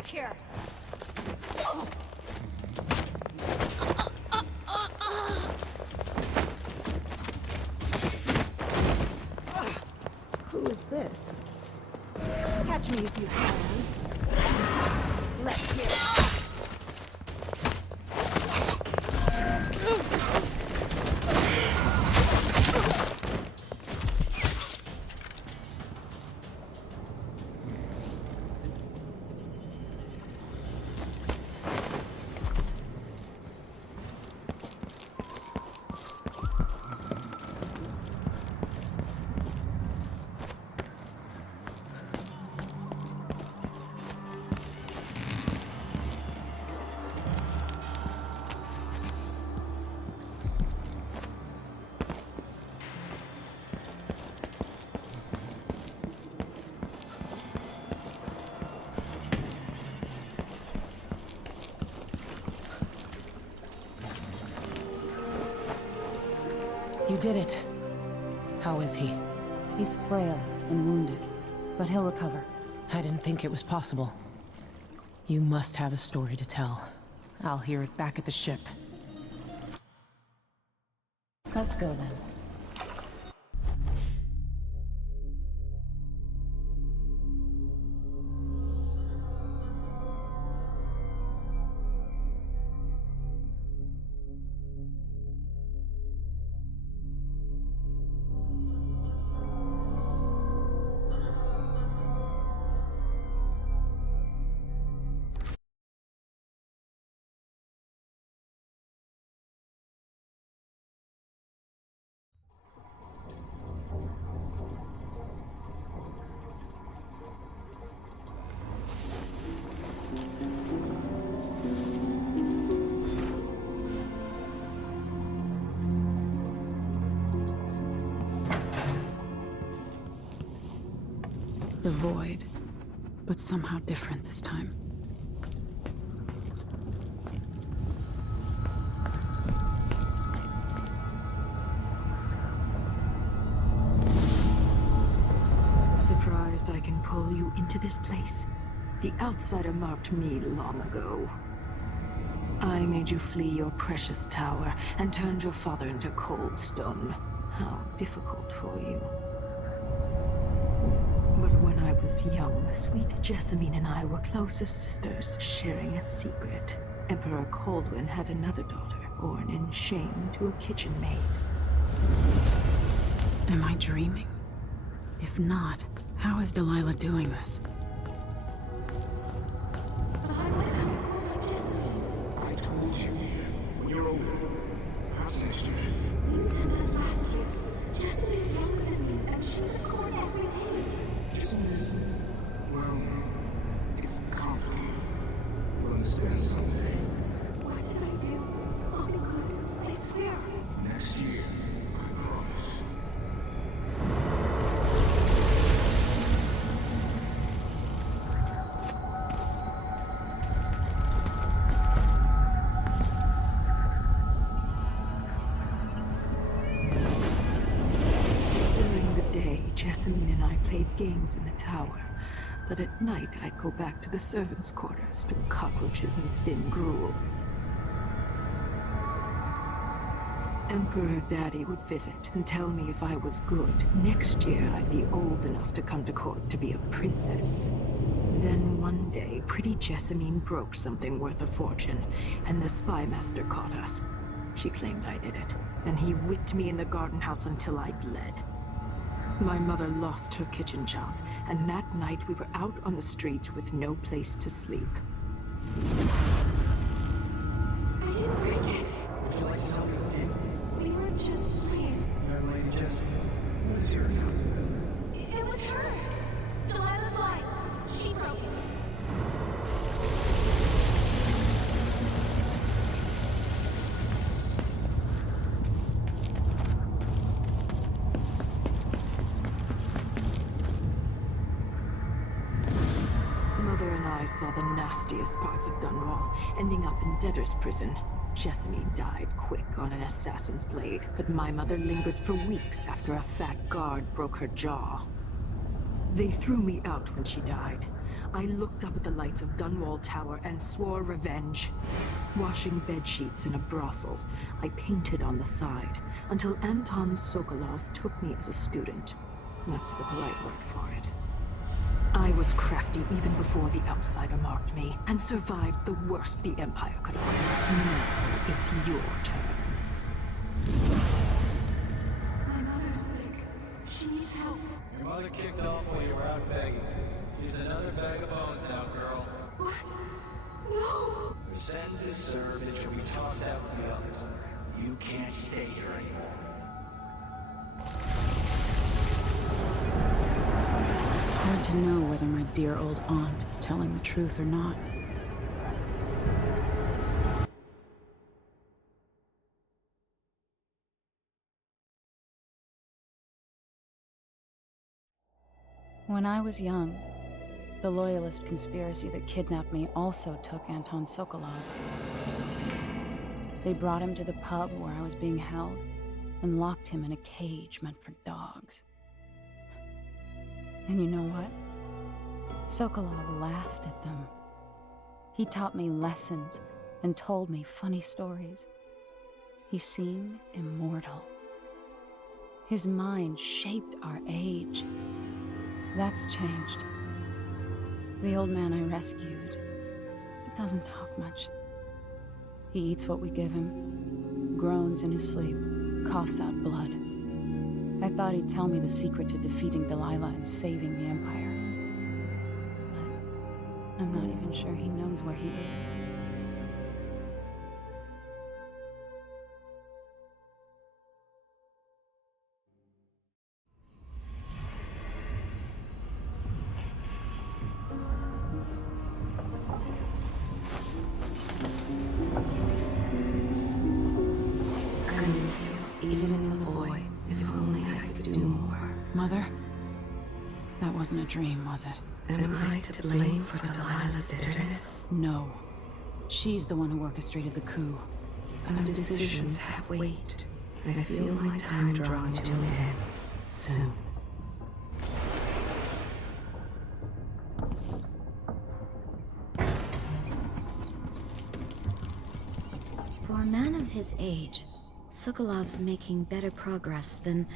Here. Who is this? Catch me if you can. Let's hear it. did it. How is he? He's frail and wounded, but he'll recover. I didn't think it was possible. You must have a story to tell. I'll hear it back at the ship. Let's go then. The void, but somehow different this time. Surprised I can pull you into this place? The outsider marked me long ago. I made you flee your precious tower and turned your father into cold stone. How difficult for you. But when I was young, sweet Jessamine and I were close as sisters, sharing a secret. Emperor Kaldwin had another daughter, born in shame to a kitchen maid. Am I dreaming? If not, how is Delilah doing this? I told you, when you're older, our sister. You said that last year. Jessamine's younger than me, and she's a court every day. Business, well, it's complicated. We'll understand someday. What did I do? I'll be good. I swear. Next year, I promise. Jessamine and I played games in the tower, but at night I'd go back to the servants' quarters to cockroaches and thin gruel. Emperor Daddy would visit and tell me if I was good. Next year I'd be old enough to come to court to be a princess. Then one day, pretty Jessamine broke something worth a fortune, and the spy master caught us. She claimed I did it, and he whipped me in the garden house until I bled. My mother lost her kitchen job, and that night we were out on the streets with no place to sleep. I didn't bring it. Would you like to tell me what you? We were just playing. Young Lady Jessamine, what is your account? It was her. Delilah's lie. She broke it. I saw the nastiest parts of Dunwall, ending up in debtor's prison. Jessamine died quick on an assassin's blade, but my mother lingered for weeks after a fat guard broke her jaw. They threw me out when she died. I looked up at the lights of Dunwall Tower and swore revenge. Washing bedsheets in a brothel, I painted on the side, until Anton Sokolov took me as a student. That's the polite word for it. I was crafty even before the outsider marked me, and survived the worst the Empire could offer. Now it's your turn. My mother's sick. She needs help. Your mother kicked off while you were out begging. She's another bag of bones now, girl. What? No! Your sentence is served and she'll be tossed out with the others. You can't stay here anymore. Hard to know whether my dear old aunt is telling the truth or not. When I was young, the Loyalist conspiracy that kidnapped me also took Anton Sokolov. They brought him to the pub where I was being held, and locked him in a cage meant for dogs. And you know what? Sokolov laughed at them. He taught me lessons and told me funny stories. He seemed immortal. His mind shaped our age. That's changed. The old man I rescued doesn't talk much. He eats what we give him, groans in his sleep, coughs out blood. I thought he'd tell me the secret to defeating Delilah and saving the Empire. But I'm not even sure he knows where he is. Even in the void, if only I could do more. Mother? That wasn't a dream, was it? Am I to blame for Delilah's bitterness? No. She's the one who orchestrated the coup. Our decisions have weight. I feel my time drawing to an end soon. For a man of his age, Sokolov's making better progress than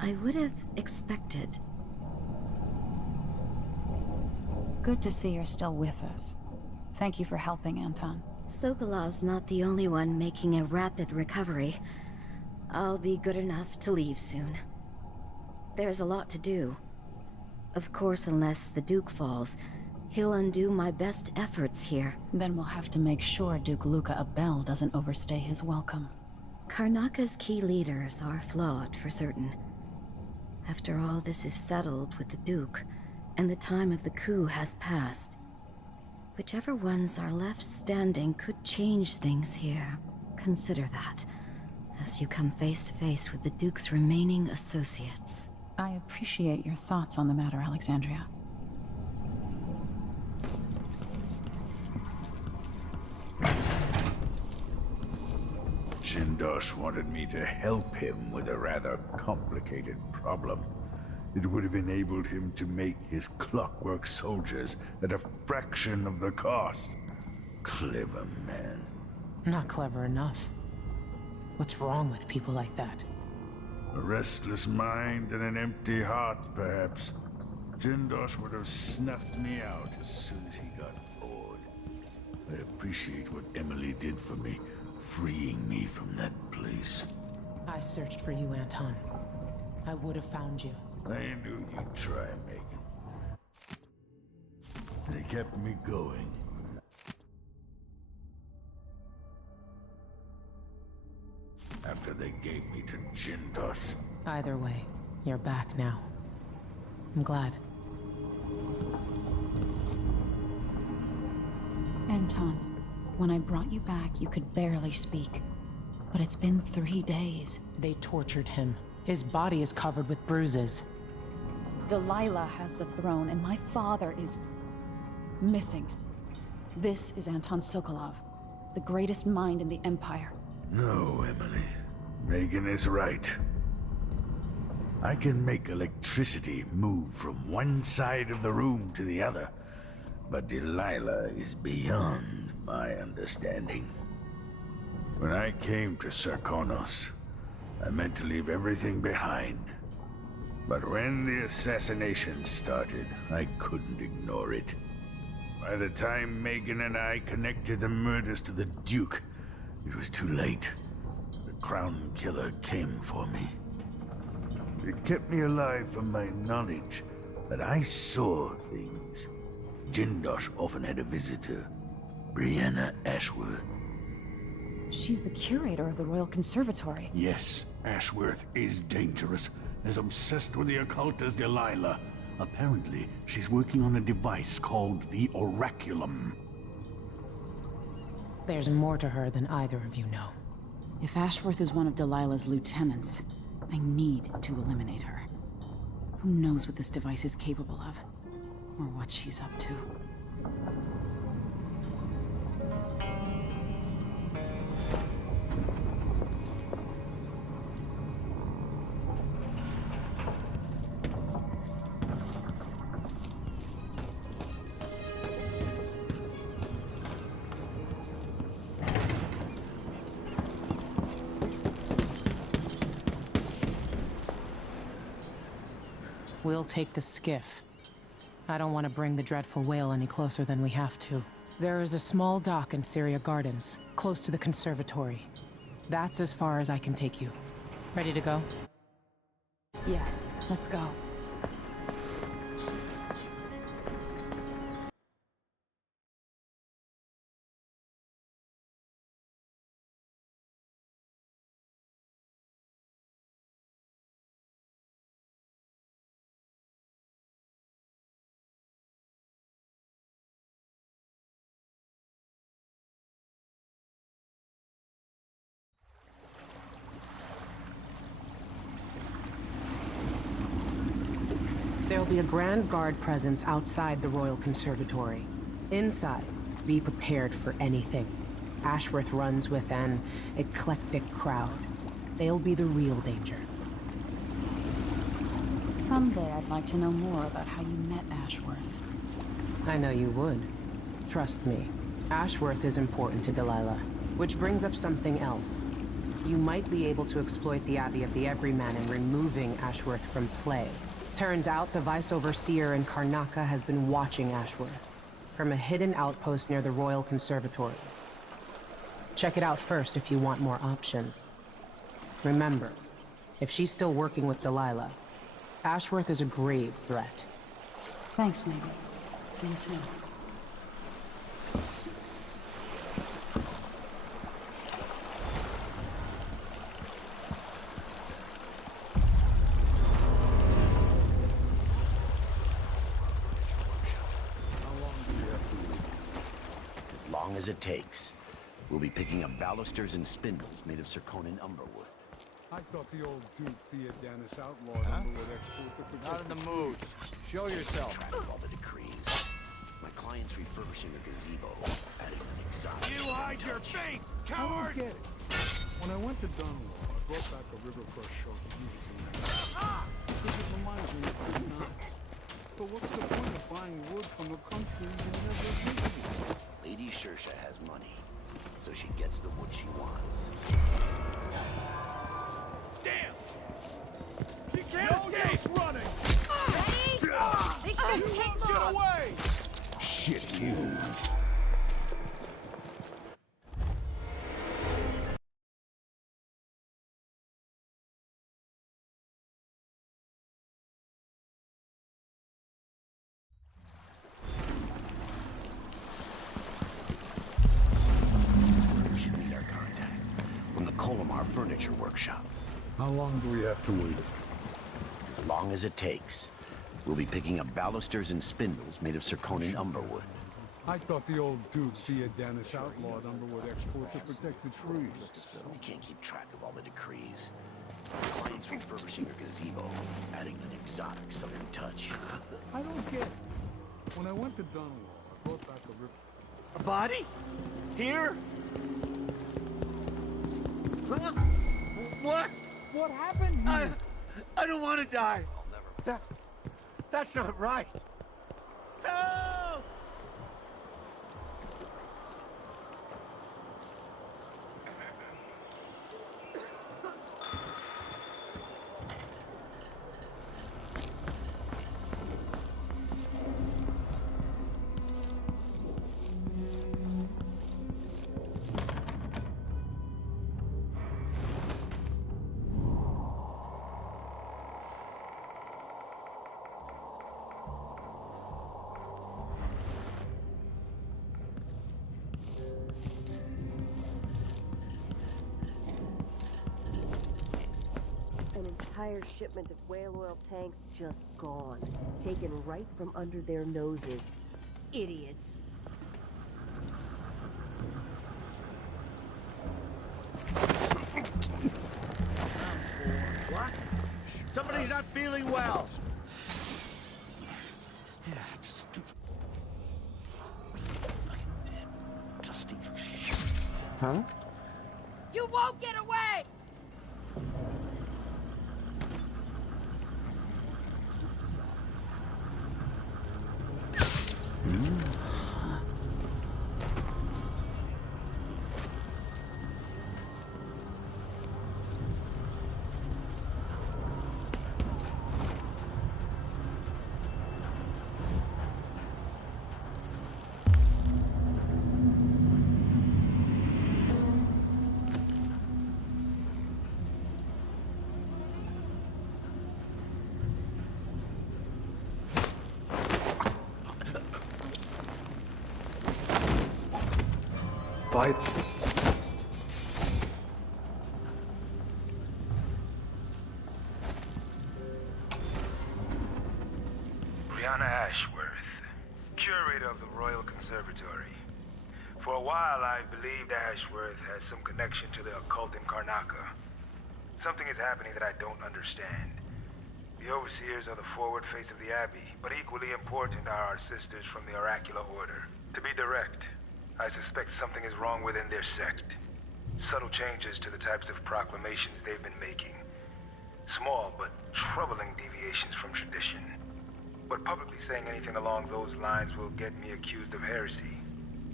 I would have expected. Good to see you're still with us. Thank you for helping, Anton. Sokolov's not the only one making a rapid recovery. I'll be good enough to leave soon. There's a lot to do. Of course, unless the Duke falls, he'll undo my best efforts here. Then we'll have to make sure Duke Luca Abel doesn't overstay his welcome. Karnaka's key leaders are flawed, for certain. After all this is settled with the Duke, and the time of the coup has passed, whichever ones are left standing could change things here. Consider that, as you come face to face with the Duke's remaining associates. I appreciate your thoughts on the matter, Alexandria. Jindosh wanted me to help him with a rather complicated problem. It would have enabled him to make his clockwork soldiers at a fraction of the cost. Clever man. Not clever enough. What's wrong with people like that? A restless mind and an empty heart, perhaps. Jindosh would have snuffed me out as soon as he got bored. I appreciate what Emily did for me, freeing me from that place. I searched for you, Anton. I would have found you. I knew you'd try, Megan. They kept me going. After they gave me to Jindosh. Either way, you're back now. I'm glad. Anton, when I brought you back, you could barely speak. But it's been 3 days. They tortured him. His body is covered with bruises. Delilah has the throne, and my father is missing. This is Anton Sokolov, the greatest mind in the Empire. No, Emily. Megan is right. I can make electricity move from one side of the room to the other, but Delilah is beyond my understanding. When I came to Sarkonos, I meant to leave everything behind. But when the assassination started, I couldn't ignore it. By the time Megan and I connected the murders to the Duke, it was too late. The Crown Killer came for me. It kept me alive from my knowledge that I saw things. Jindosh often had a visitor, Brianna Ashworth. She's the curator of the Royal Conservatory. Yes, Ashworth is dangerous, as obsessed with the occult as Delilah. Apparently, she's working on a device called the Oraculum. There's more to her than either of you know. If Ashworth is one of Delilah's lieutenants, I need to eliminate her. Who knows what this device is capable of? Or what she's up to. We'll take the skiff. I don't want to bring the dreadful whale any closer than we have to. There is a small dock in Syria Gardens, close to the conservatory. That's as far as I can take you. Ready to go? Yes, let's go. There'll be a Grand Guard presence outside the Royal Conservatory. Inside, be prepared for anything. Ashworth runs with an eclectic crowd. They'll be the real danger. Someday I'd like to know more about how you met Ashworth. I know you would. Trust me. Ashworth is important to Delilah. Which brings up something else. You might be able to exploit the Abbey of the Everyman in removing Ashworth from play. Turns out the Vice Overseer in Karnaca has been watching Ashworth from a hidden outpost near the Royal Conservatory. Check it out first if you want more options. Remember, if she's still working with Delilah, Ashworth is a grave threat. Thanks, Megan. See you soon. As it takes. We'll be picking up balusters and spindles made of zirconin umberwood. I thought the old Duke Theodanis outlawed umberwood export to protect... Not in the mood. Show yourself. Track of all the decrees. My client's refurbishing a gazebo, adding an exotic... You hide your face, coward! I don't get it. When I went to Dunwall, I brought back a river crush show to use in that. Because it reminds me of Vietnam. But what's the point of buying wood from a country you never visited? Lady Shersha has money, so she gets the wood she wants. Damn! She can't escape! Running! Ready? This shouldn't take long! Get away! Shit, you. Furniture workshop. How long do we have to wait? As long as it takes. We'll be picking up balusters and spindles made of zirconin umberwood. I thought the old Duke Theodanis outlawed umberwood export to protect the trees. We can't keep track of all the decrees. My client's refurbishing a gazebo, adding an exotic southern touch. I don't get it. When I went to Dunwall, I brought back a river... A body? Here? Huh? What? What happened here? I don't want to die. That's not right. Help! An entire shipment of whale oil tanks just gone. Taken right from under their noses. Idiots. What? Somebody's not feeling well. Huh? You won't get away! fight. Brianna Ashworth, curator of the Royal Conservatory. For a while, I believed Ashworth has some connection to the occult in Karnaca. Something is happening that I don't understand. The overseers are the forward face of the Abbey, but equally important are our sisters from the Oracular Order. To be direct, I suspect something is wrong within their sect. Subtle changes to the types of proclamations they've been making. Small but troubling deviations from tradition. But publicly saying anything along those lines will get me accused of heresy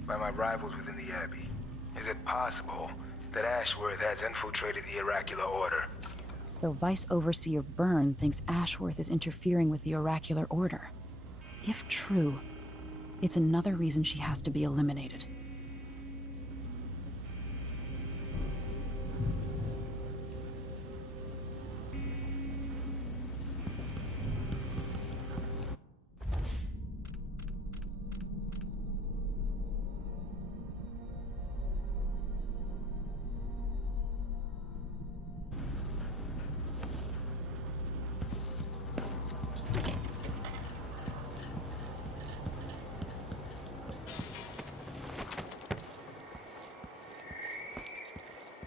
by my rivals within the Abbey. Is it possible that Ashworth has infiltrated the Oracular Order? So Vice Overseer Byrne thinks Ashworth is interfering with the Oracular Order. If true, it's another reason she has to be eliminated.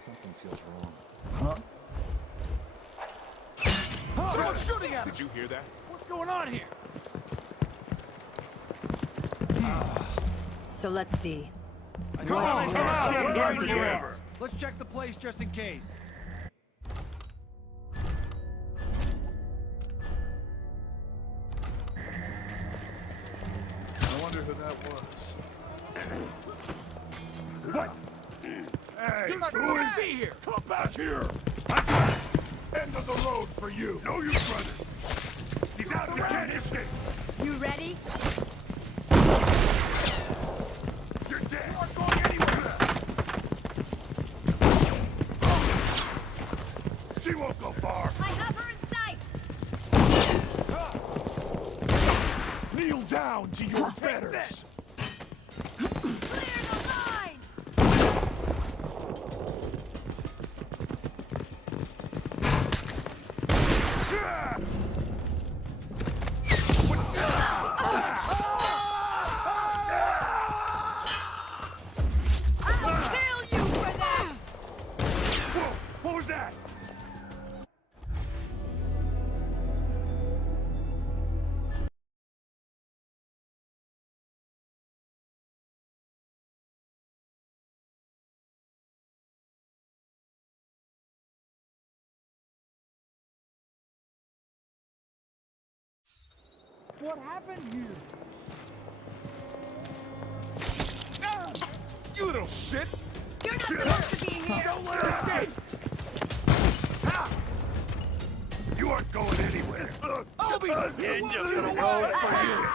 Something feels wrong. Huh? Someone's shooting at us! Did you hear that? What's going on here? So let's see. Come on, come on! Let's check the place just in case. I wonder who that was. What? Hey, You're not who supposed is to be here! Come back here! I got it! End of the road for you! No, you brother! He's out! You can't escape! You ready? You're dead! You aren't going anywhere! She won't go far! I have her in sight! Kneel down to your betters! Clear the line! I'll kill you for that! Whoa! What was that? What happened here? Ah! You little shit! You're not supposed to be here! Don't let her escape! You aren't going anywhere! I'll be the end of the road for you!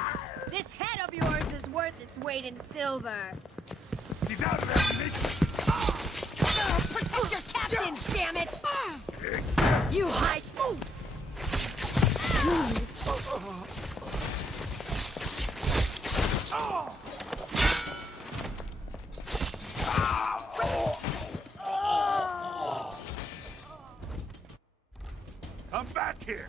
This head of yours is worth its weight in silver. He's out of ammunition! Protect your captain, damn it! You hide! I'm back here!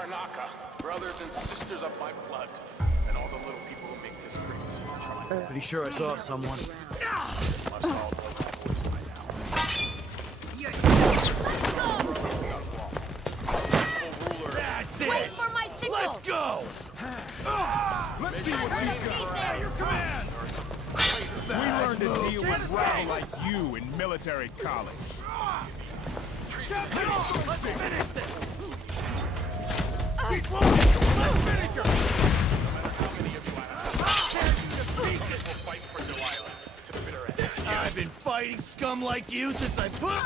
Karnaka, brothers and sisters of my blood, and all the little people who make this great city. Pretty sure I saw someone. Must all know that voice by now. That's it! Wait for my signal! Let's go! Let's see what you got. Your command! We learned to deal with round like you in military college. Let's finish this! Keep moving! Let's finish her! No matter how many of you I have, will fight for Delilah to the bitter end. I've been fighting scum like you since I put...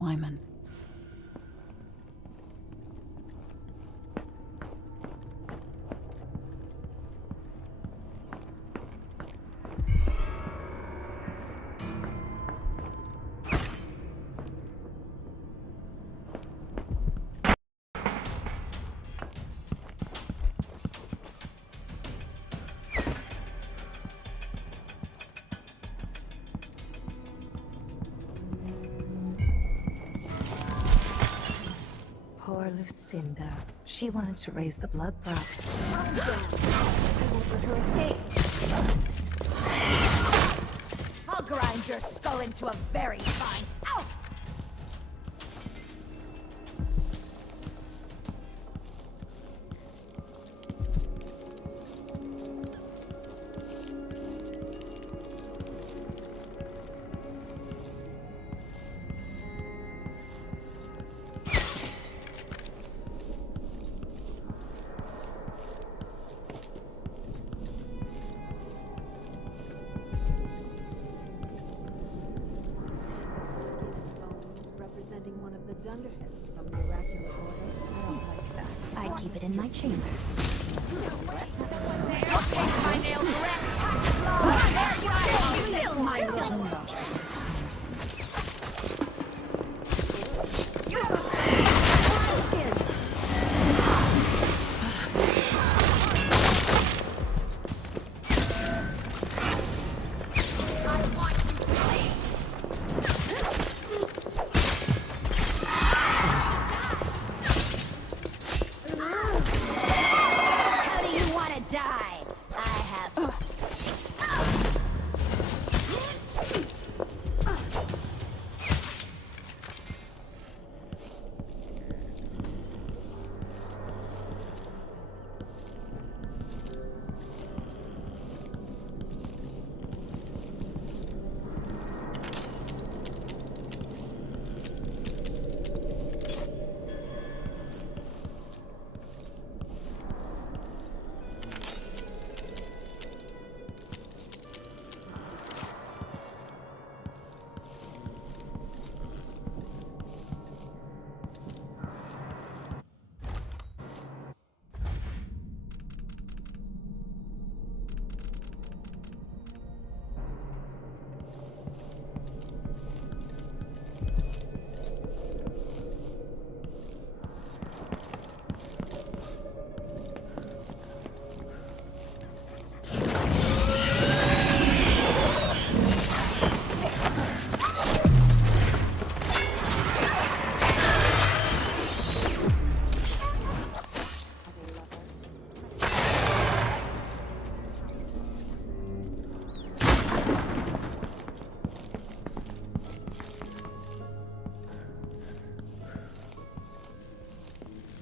Wyman. Poor Lucinda. She wanted to raise the blood prop. I won't let her escape. I'll grind your skull into a very fine... Ow! Representing one of the Dunderheads from the Oracular Order. I don't like that. I'd keep it in my chambers. I'll change my nails red. Kill my little How do you want to die? I have...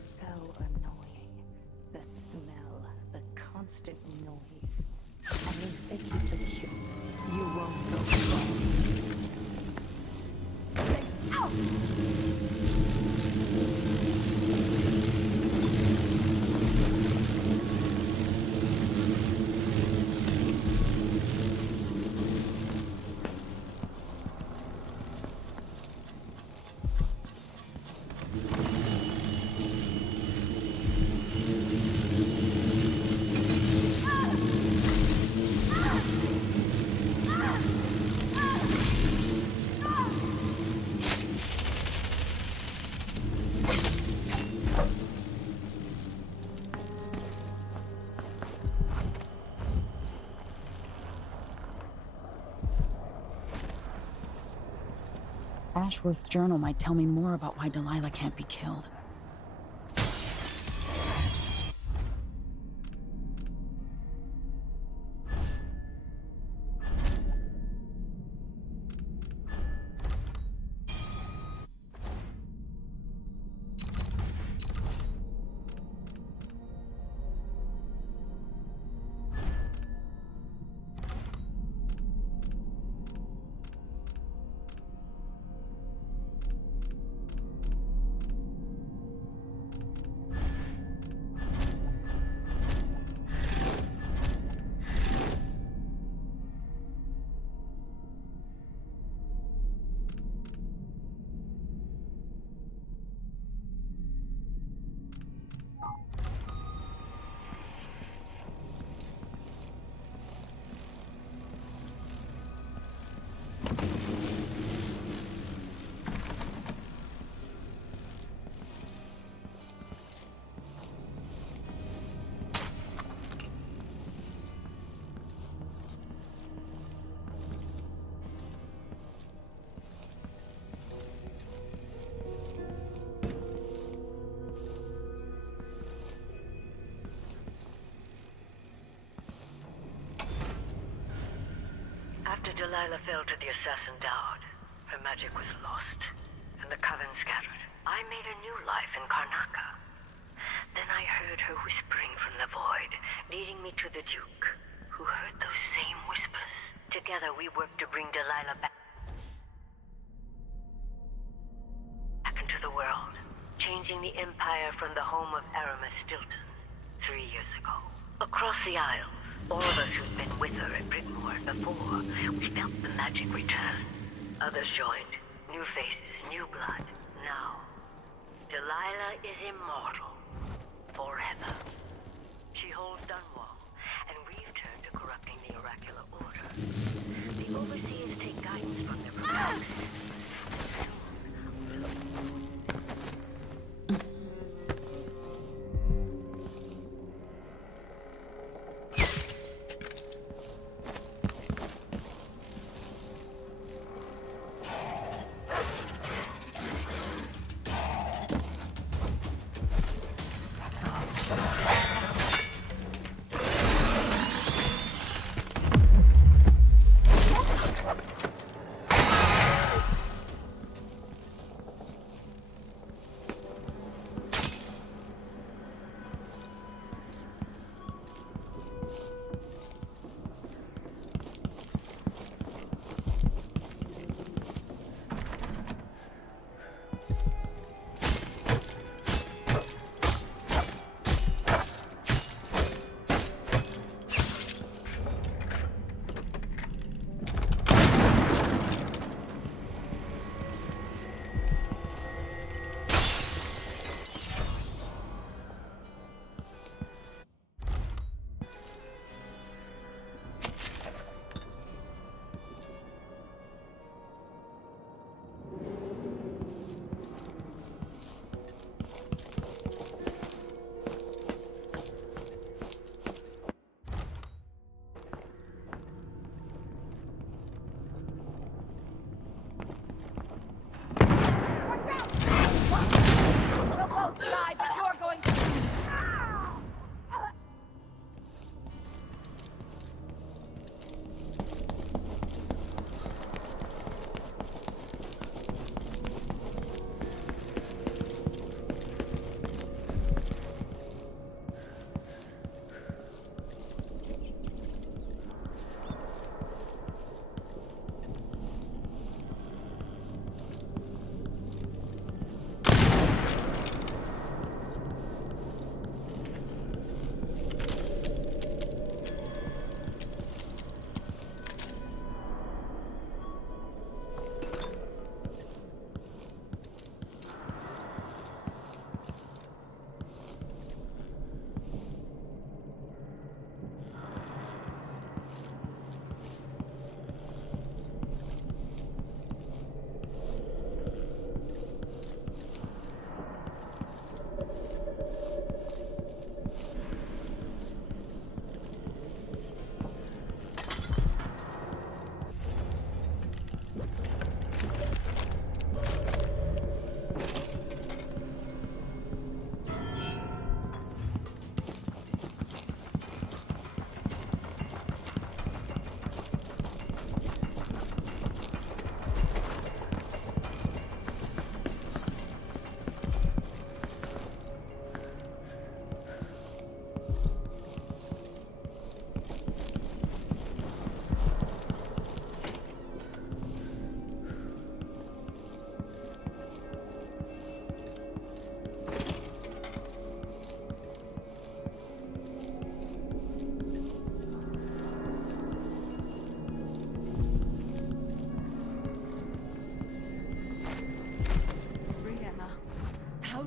So annoying. The smell, the constant noise. At least they keep the cure. You won't go wrong. Ashworth's journal might tell me more about why Delilah can't be killed. After Delilah fell to the assassin Dowd, her magic was lost, and the coven scattered. I made a new life in Karnaca. Then I heard her whispering from the void, leading me to the Duke, who heard those same whispers. Together we worked to bring Delilah back into the world, changing the Empire from the home of Aramis Stilton 3 years ago. Across the Isles, all of us who'd been with her at Brigmore before, we felt the magic return. Others joined. New faces, new blood. Now, Delilah is immortal. Forever. She holds Dunwall, and we've turned to corrupting the oracular order. The Overseers take guidance from their prophets.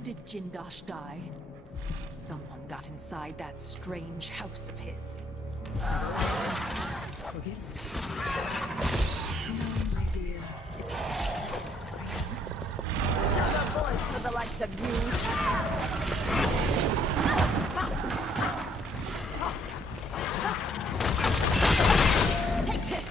did Jindosh die? Someone got inside that strange house of his. Forgive me. No, my dear. Silver bullets for the likes of you. Take this!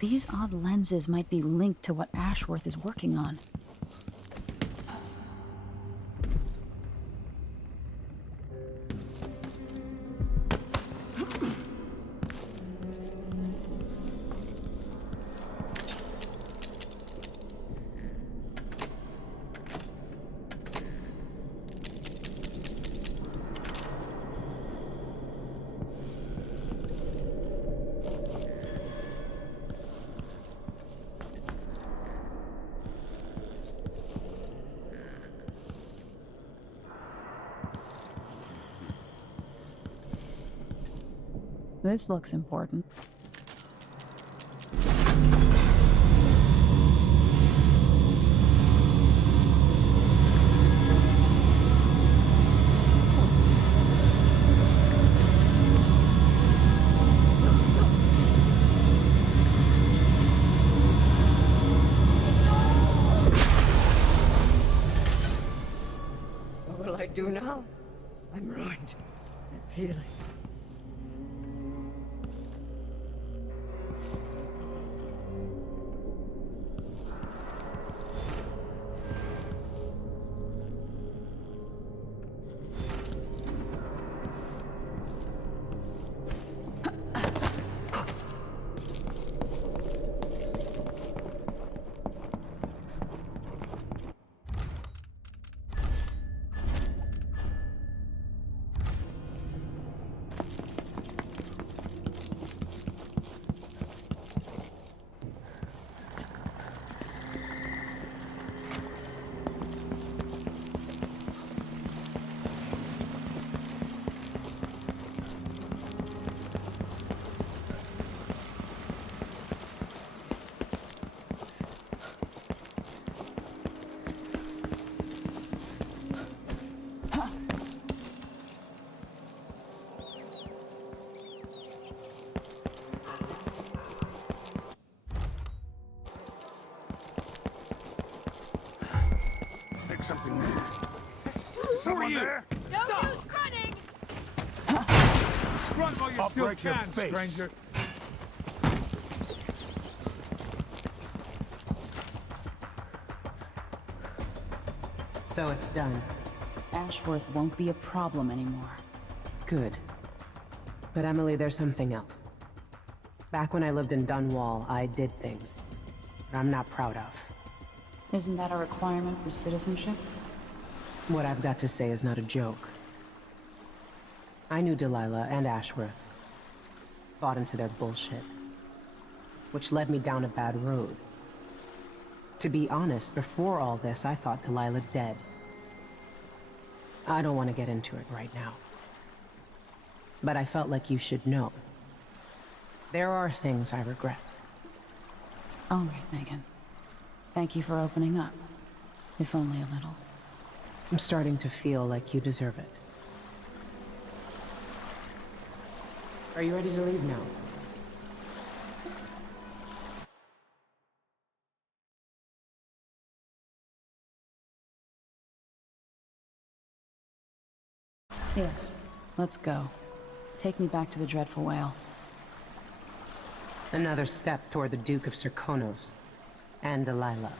These odd lenses might be linked to what Ashworth is working on. This looks important. What will I do now? I'm ruined. I feel it. Something. Someone there? Don't use running! Run while you I'll still break your can, face. stranger. So it's done. Ashworth won't be a problem anymore. Good. But Emily, there's something else. Back when I lived in Dunwall, I did things that I'm not proud of. Isn't that a requirement for citizenship? What I've got to say is not a joke. I knew Delilah and Ashworth. Bought into their bullshit. Which led me down a bad road. To be honest, before all this, I thought Delilah dead. I don't want to get into it right now. But I felt like you should know. There are things I regret. All right, Megan. Thank you for opening up. If only a little. I'm starting to feel like you deserve it. Are you ready to leave now? Yes. Let's go. Take me back to the Dreadful Whale. Another step toward the Duke of Serkonos and Delilah.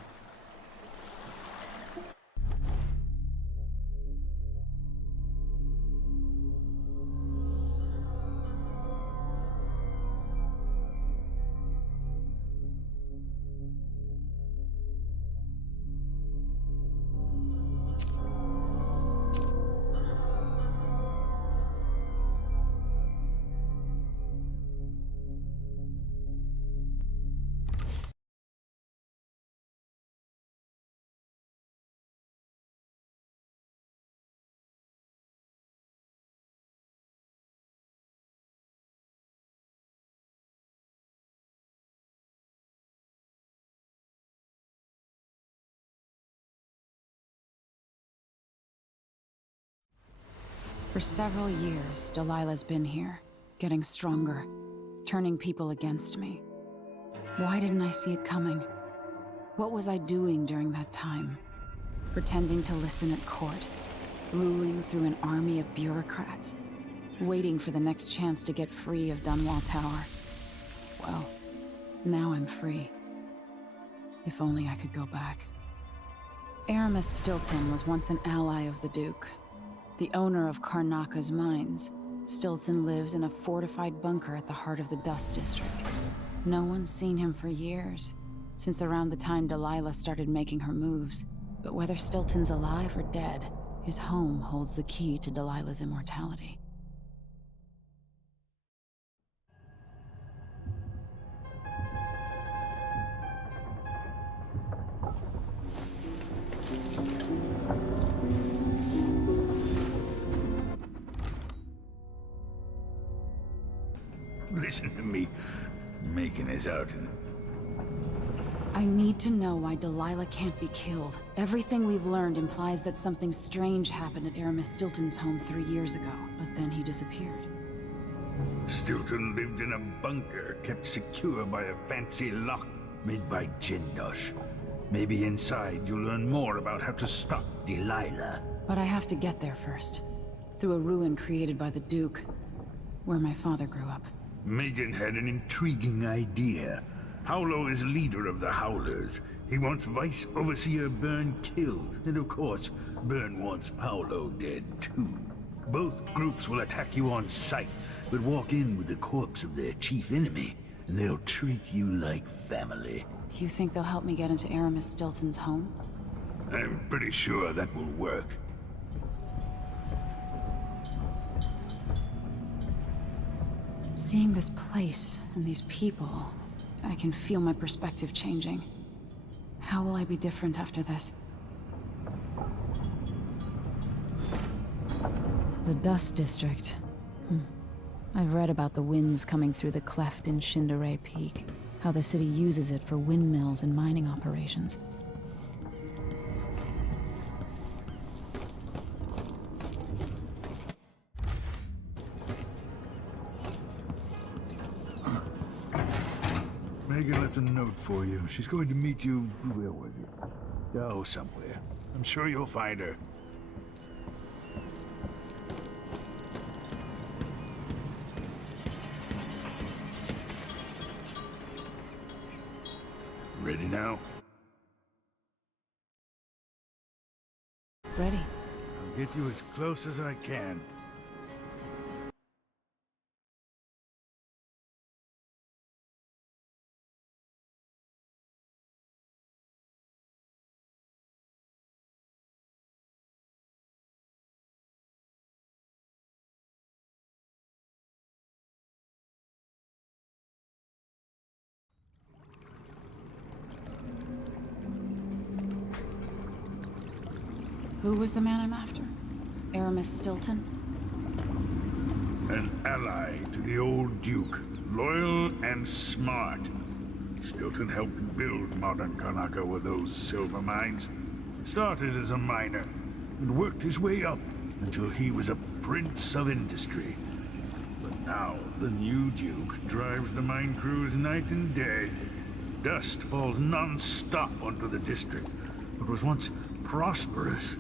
For several years, Delilah's been here, getting stronger, turning people against me. Why didn't I see it coming? What was I doing during that time? Pretending to listen at court, ruling through an army of bureaucrats, waiting for the next chance to get free of Dunwall Tower. Well, now I'm free. If only I could go back. Aramis Stilton was once an ally of the Duke. The owner of Karnaka's mines. Stilton lived in a fortified bunker at the heart of the Dust District. No one's seen him for years, since around the time Delilah started making her moves. But whether Stilton's alive or dead, his home holds the key to Delilah's immortality. Listen to me. Megan is out and... I need to know why Delilah can't be killed. Everything we've learned implies that something strange happened at Aramis Stilton's home 3 years ago, but then he disappeared. Stilton lived in a bunker, kept secure by a fancy lock made by Jindosh. Maybe inside you'll learn more about how to stop Delilah. But I have to get there first. Through a ruin created by the Duke, where my father grew up. Megan had an intriguing idea. Howlo is leader of the Howlers. He wants Vice Overseer Byrne killed, and of course, Byrne wants Paolo dead too. Both groups will attack you on sight, but walk in with the corpse of their chief enemy, and they'll treat you like family. You think they'll help me get into Aramis Stilton's home? I'm pretty sure that will work. Seeing this place and these people, I can feel my perspective changing. How will I be different after this? The Dust District. I've read about the winds coming through the cleft in Shindaray Peak, how the city uses it for windmills and mining operations. Megan left a note for you. She's going to meet you... where was it? Oh, somewhere. I'm sure you'll find her. Ready now? Ready. I'll get you as close as I can. Who was the man I'm after? Aramis Stilton? An ally to the old Duke, loyal and smart. Stilton helped build modern Karnaca with those silver mines. Started as a miner, and worked his way up until he was a prince of industry. But now, the new Duke drives the mine crews night and day. Dust falls non-stop onto the district. What was once prosperous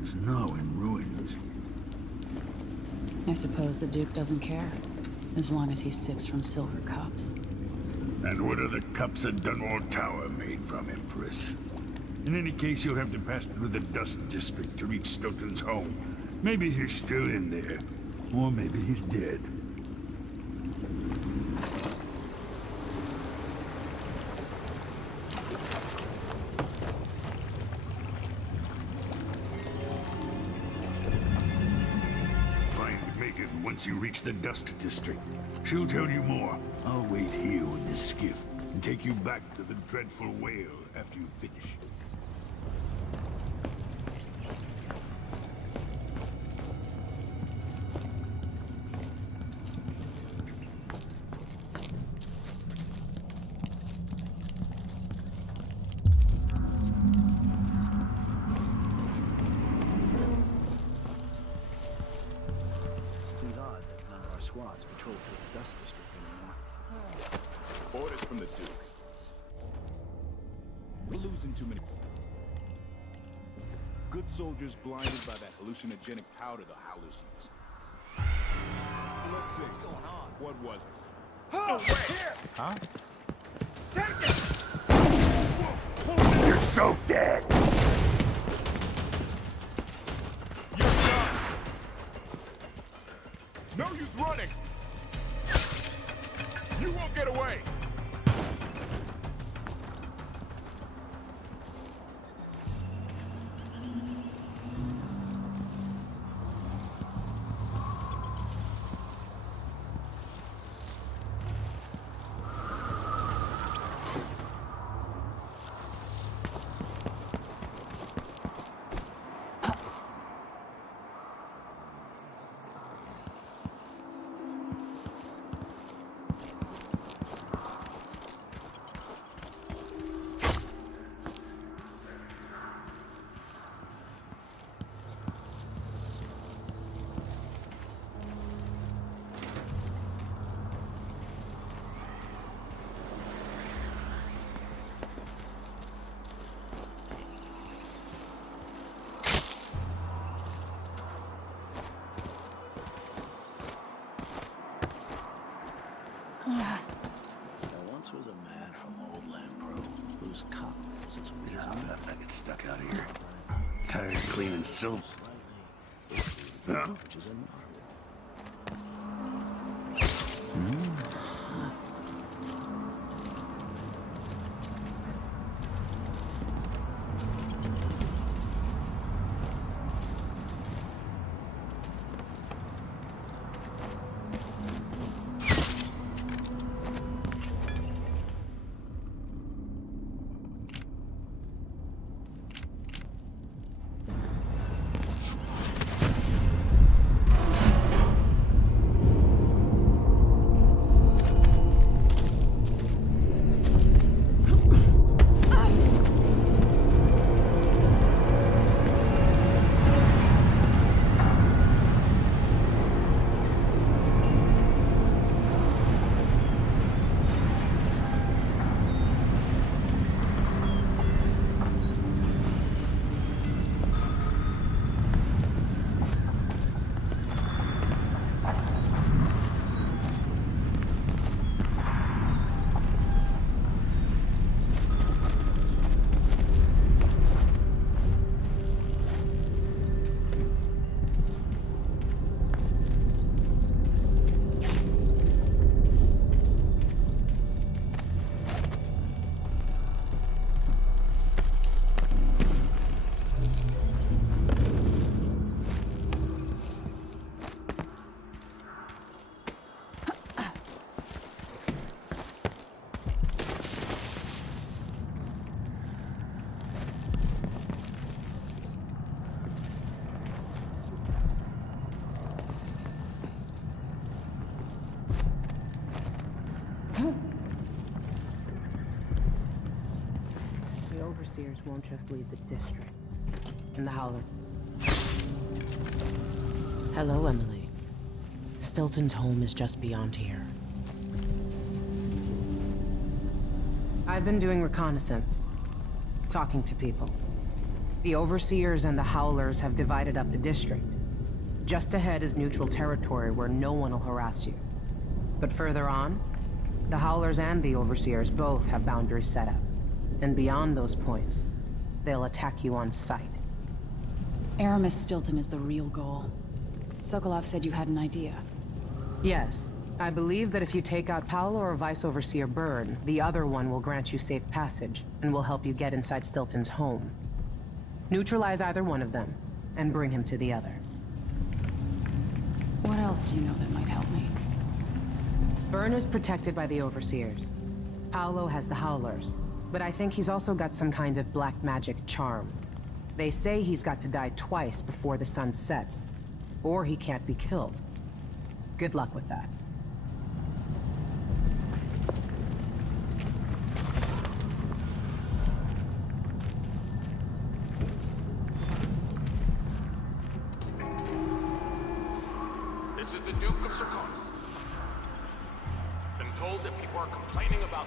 is now in ruins. I suppose the Duke doesn't care, as long as he sips from silver cups. And what are the cups at Dunwall Tower made from, Empress? In any case, you'll have to pass through the Dust District to reach Stilton's home. Maybe he's still in there, or maybe he's dead. Once you reach the Dust District, she'll tell you more. I'll wait here with this skiff and take you back to the dreadful whale after you finish. Squads patrol through the Dust District anymore. Orders from the Duke. We're losing too many. Good soldiers blinded by that hallucinogenic powder the Howlers use. Let's see. What's going on? What was it? Oh, here! Huh? Take it! You're so dead! No use running! You won't get away! There once was a man from Old Lampro whose cock was as big as a nut. I get stuck out here. Tired of cleaning silver. Huh? Which is another. overseers won't just leave the district. And the Howler. Hello, Emily. Stilton's home is just beyond here. I've been doing reconnaissance. Talking to people. The Overseers and the Howlers have divided up the district. Just ahead is neutral territory where no one will harass you. But further on, the Howlers and the Overseers both have boundaries set up. And beyond those points, they'll attack you on sight. Aramis Stilton is the real goal. Sokolov said you had an idea. Yes. I believe that if you take out Paolo or Vice Overseer Byrne, the other one will grant you safe passage, and will help you get inside Stilton's home. Neutralize either one of them, and bring him to the other. What else do you know that might help me? Byrne is protected by the Overseers. Paolo has the Howlers, but I think he's also got some kind of black magic charm. They say he's got to die twice before the sun sets, or he can't be killed. Good luck with that. This is the Duke of Circon. Been told that people are complaining about...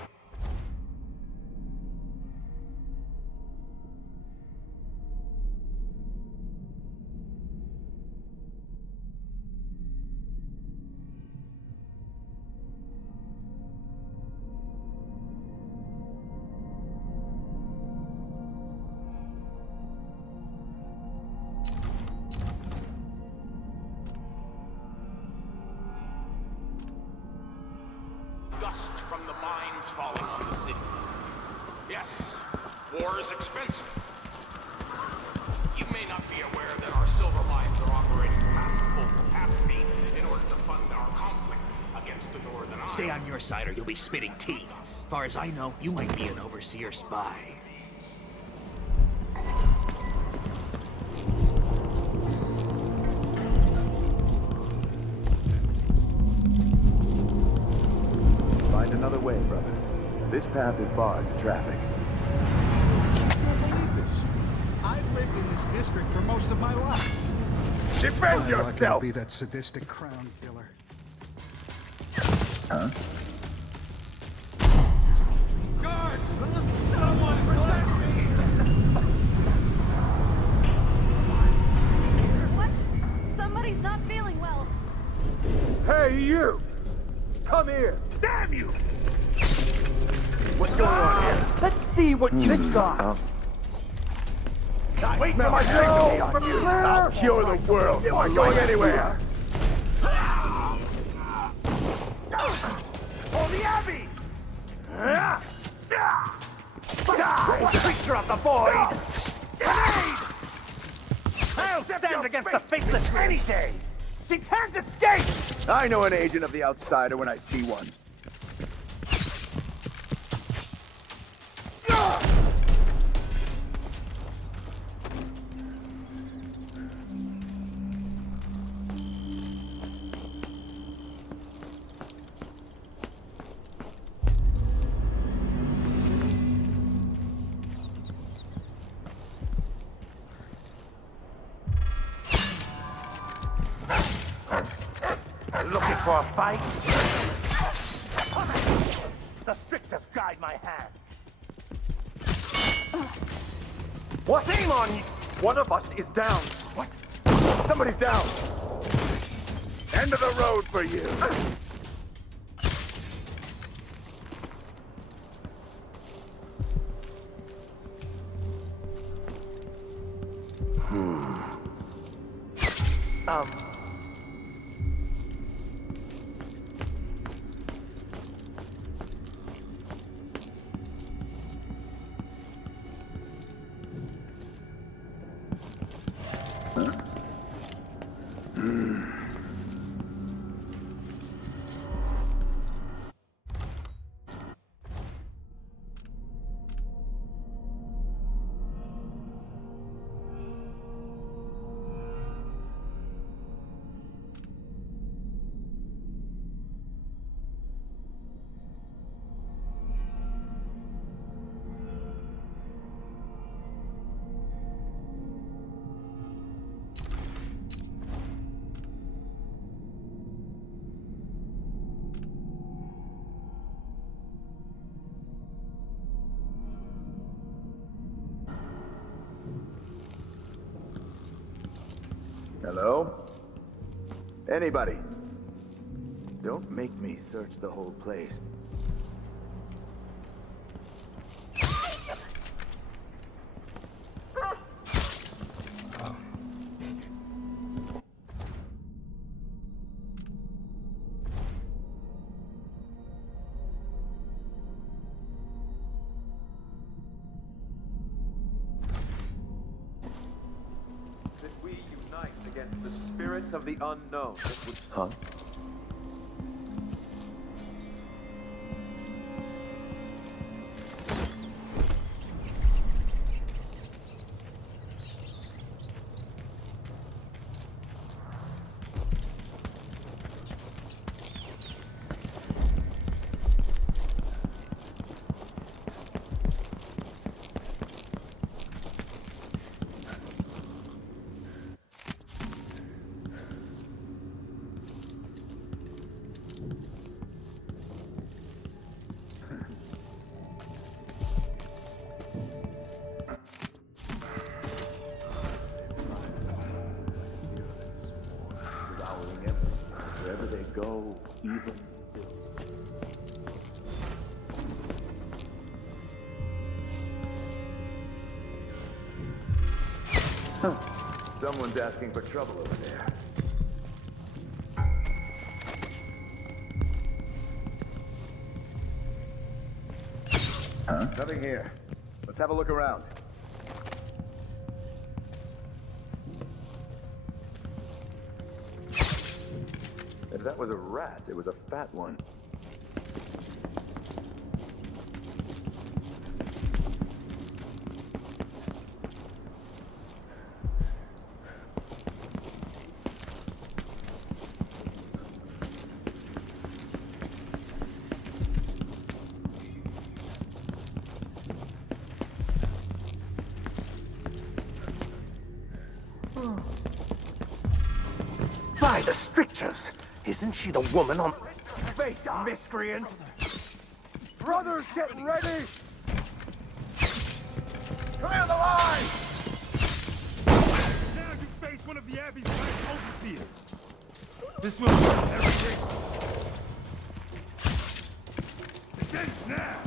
dust from the mines falling on the city. Yes, war is expensive. You may not be aware that our silver mines are operating past full capacity in order to fund our conflict against the Northern Isles. Stay on your side or you'll be spitting teeth. Far as I know, you might be an Overseer spy. Find another way, brother. This path is barred to traffic. I can't believe this. I've lived in this district for most of my life. Defend I'm lucky to yourself! be that sadistic crown killer. Huh? Guards! Someone protect me! What? Somebody's not feeling well. Hey, you! Come here! Damn you! What's going on here? Let's see what you've got! Wait for my signal from you! I'll cure the world! You aren't going anywhere! For the Abbey! Die, creature of the void! Grenade! I'll stand against the faithless any day! She can't escape! I know an agent of the outsider when I see one. Looking for a fight? The strictest guide my hand. What? Shame on you! One of us is down. What? Somebody's down. End of the road for you. Hello? Anybody? Don't make me search the whole place. That we unite against the spirits of the unknown. Huh? Devouring everything, wherever they go, even someone's asking for trouble over there. Huh? Nothing here. Let's have a look around. If that was a rat, it was a fat one. By the strictures! Isn't she the woman on... Face, miscreant! Brothers, get ready! Clear the line! Now you face one of the Abbey's vice overseers. This will be everything. It ends now!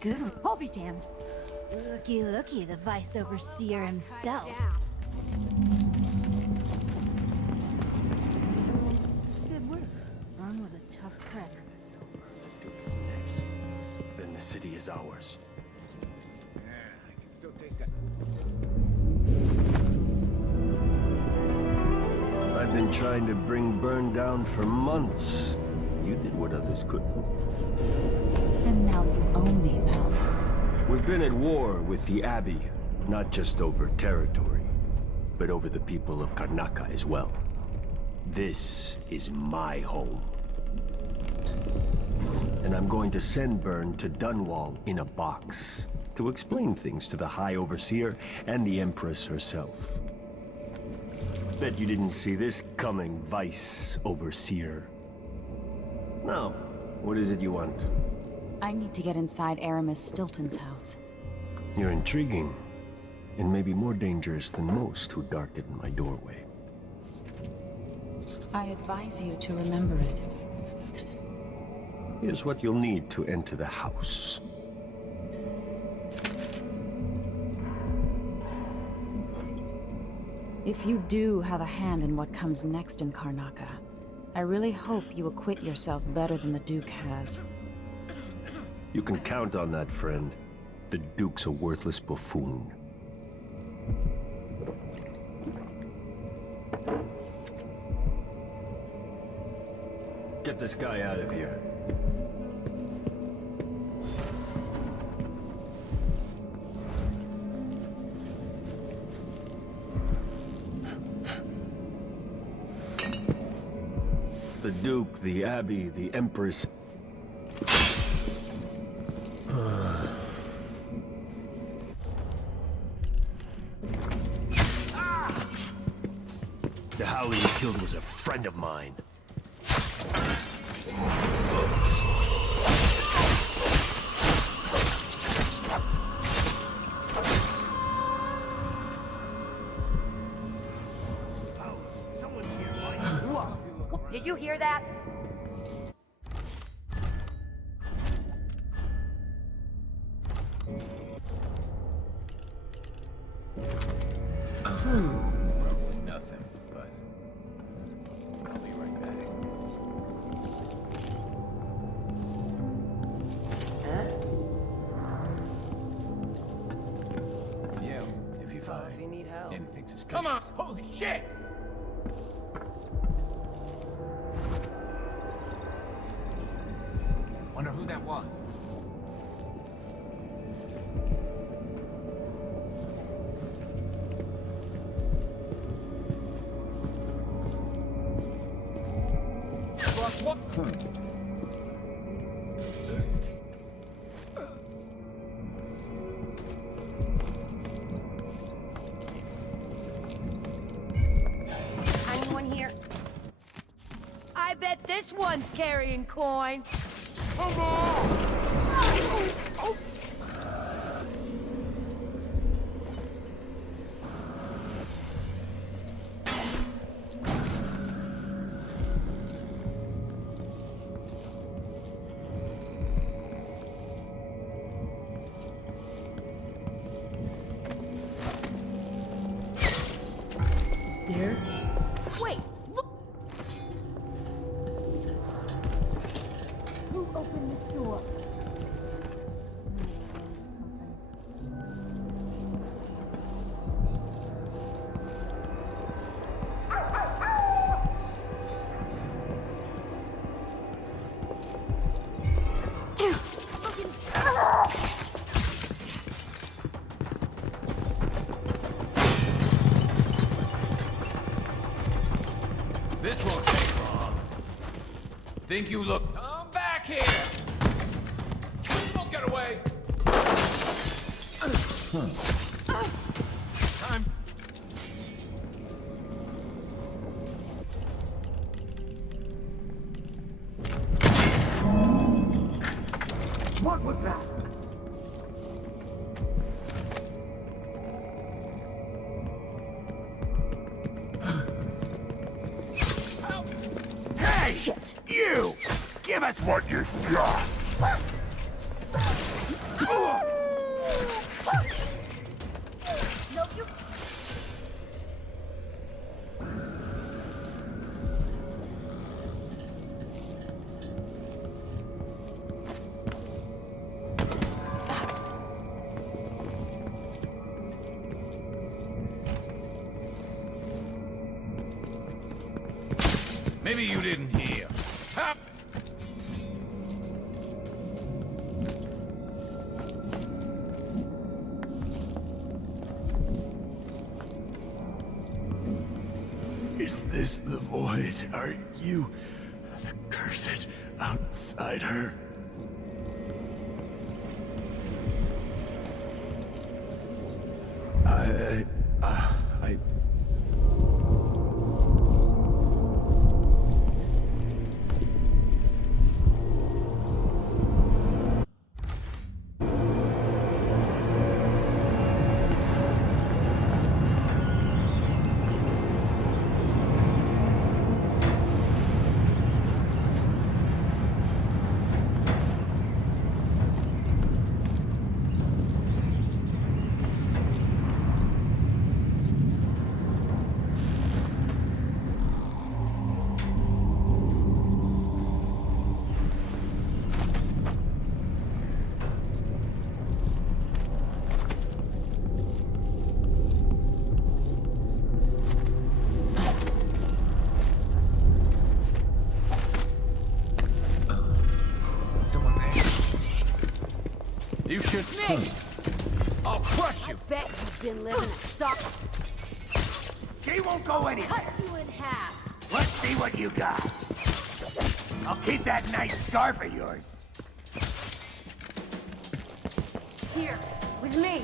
Good. I'll be damned. Looky, looky, the Vice Overseer himself. Good work. Ron was a tough prep. Duke is next. Then the city is ours. Yeah, I can still taste that. I've been trying to bring Byrne down for months. You did what others couldn't. And now you owe me, pal. We've been at war with the Abbey, not just over territory, but over the people of Karnaca as well. This is my home. And I'm going to send Byrne to Dunwall in a box to explain things to the High Overseer and the Empress herself. Bet you didn't see this coming, Vice Overseer. Now, what is it you want? I need to get inside Aramis Stilton's house. You're intriguing, and maybe more dangerous than most who darken my doorway. I advise you to remember it. Here's what you'll need to enter the house. If you do have a hand in what comes next in Karnaca, I really hope you acquit yourself better than the Duke has. You can count on that, friend. The Duke's a worthless buffoon. Get this guy out of here. The Duke, the Abbey, the Empress... The Howley you killed was a friend of mine. Whoa. Did you hear that? Nothing, but I'll be right back. Yeah, if you find If you need help. anything suspicious. Come on! Holy shit! Wonder who that was. What? Anyone here? I bet this one's carrying coin. Come on! There? Wait, look! Who opened this door? This won't take long. Think you look... Come back here! Don't get away! Time. What was that? Hey! Shit. You! Give us what you got! No, you... Maybe you didn't hear. Ha! Is this the void? Are you the cursed outsider? I... You should... I'll crush you! Bet you've been living a sock. She won't go anywhere. Cut you in half. Let's see what you got. I'll keep that nice scarf of yours. Here, with me.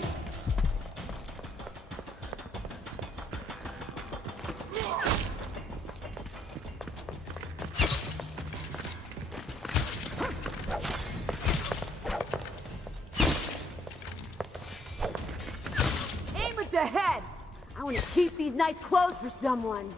Aim at the head. I want to keep these nice clothes for someone.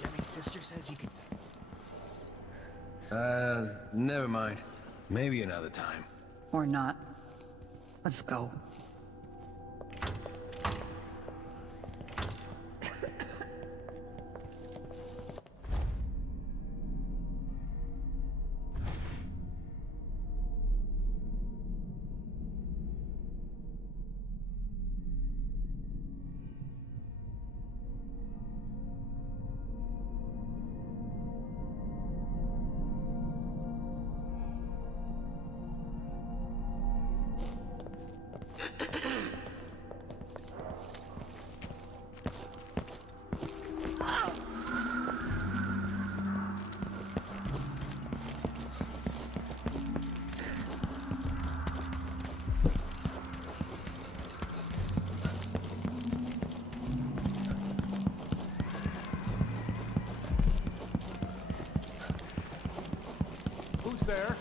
Jimmy's sister says you can... Never mind. Maybe another time. Or not. Let's go. Who's there?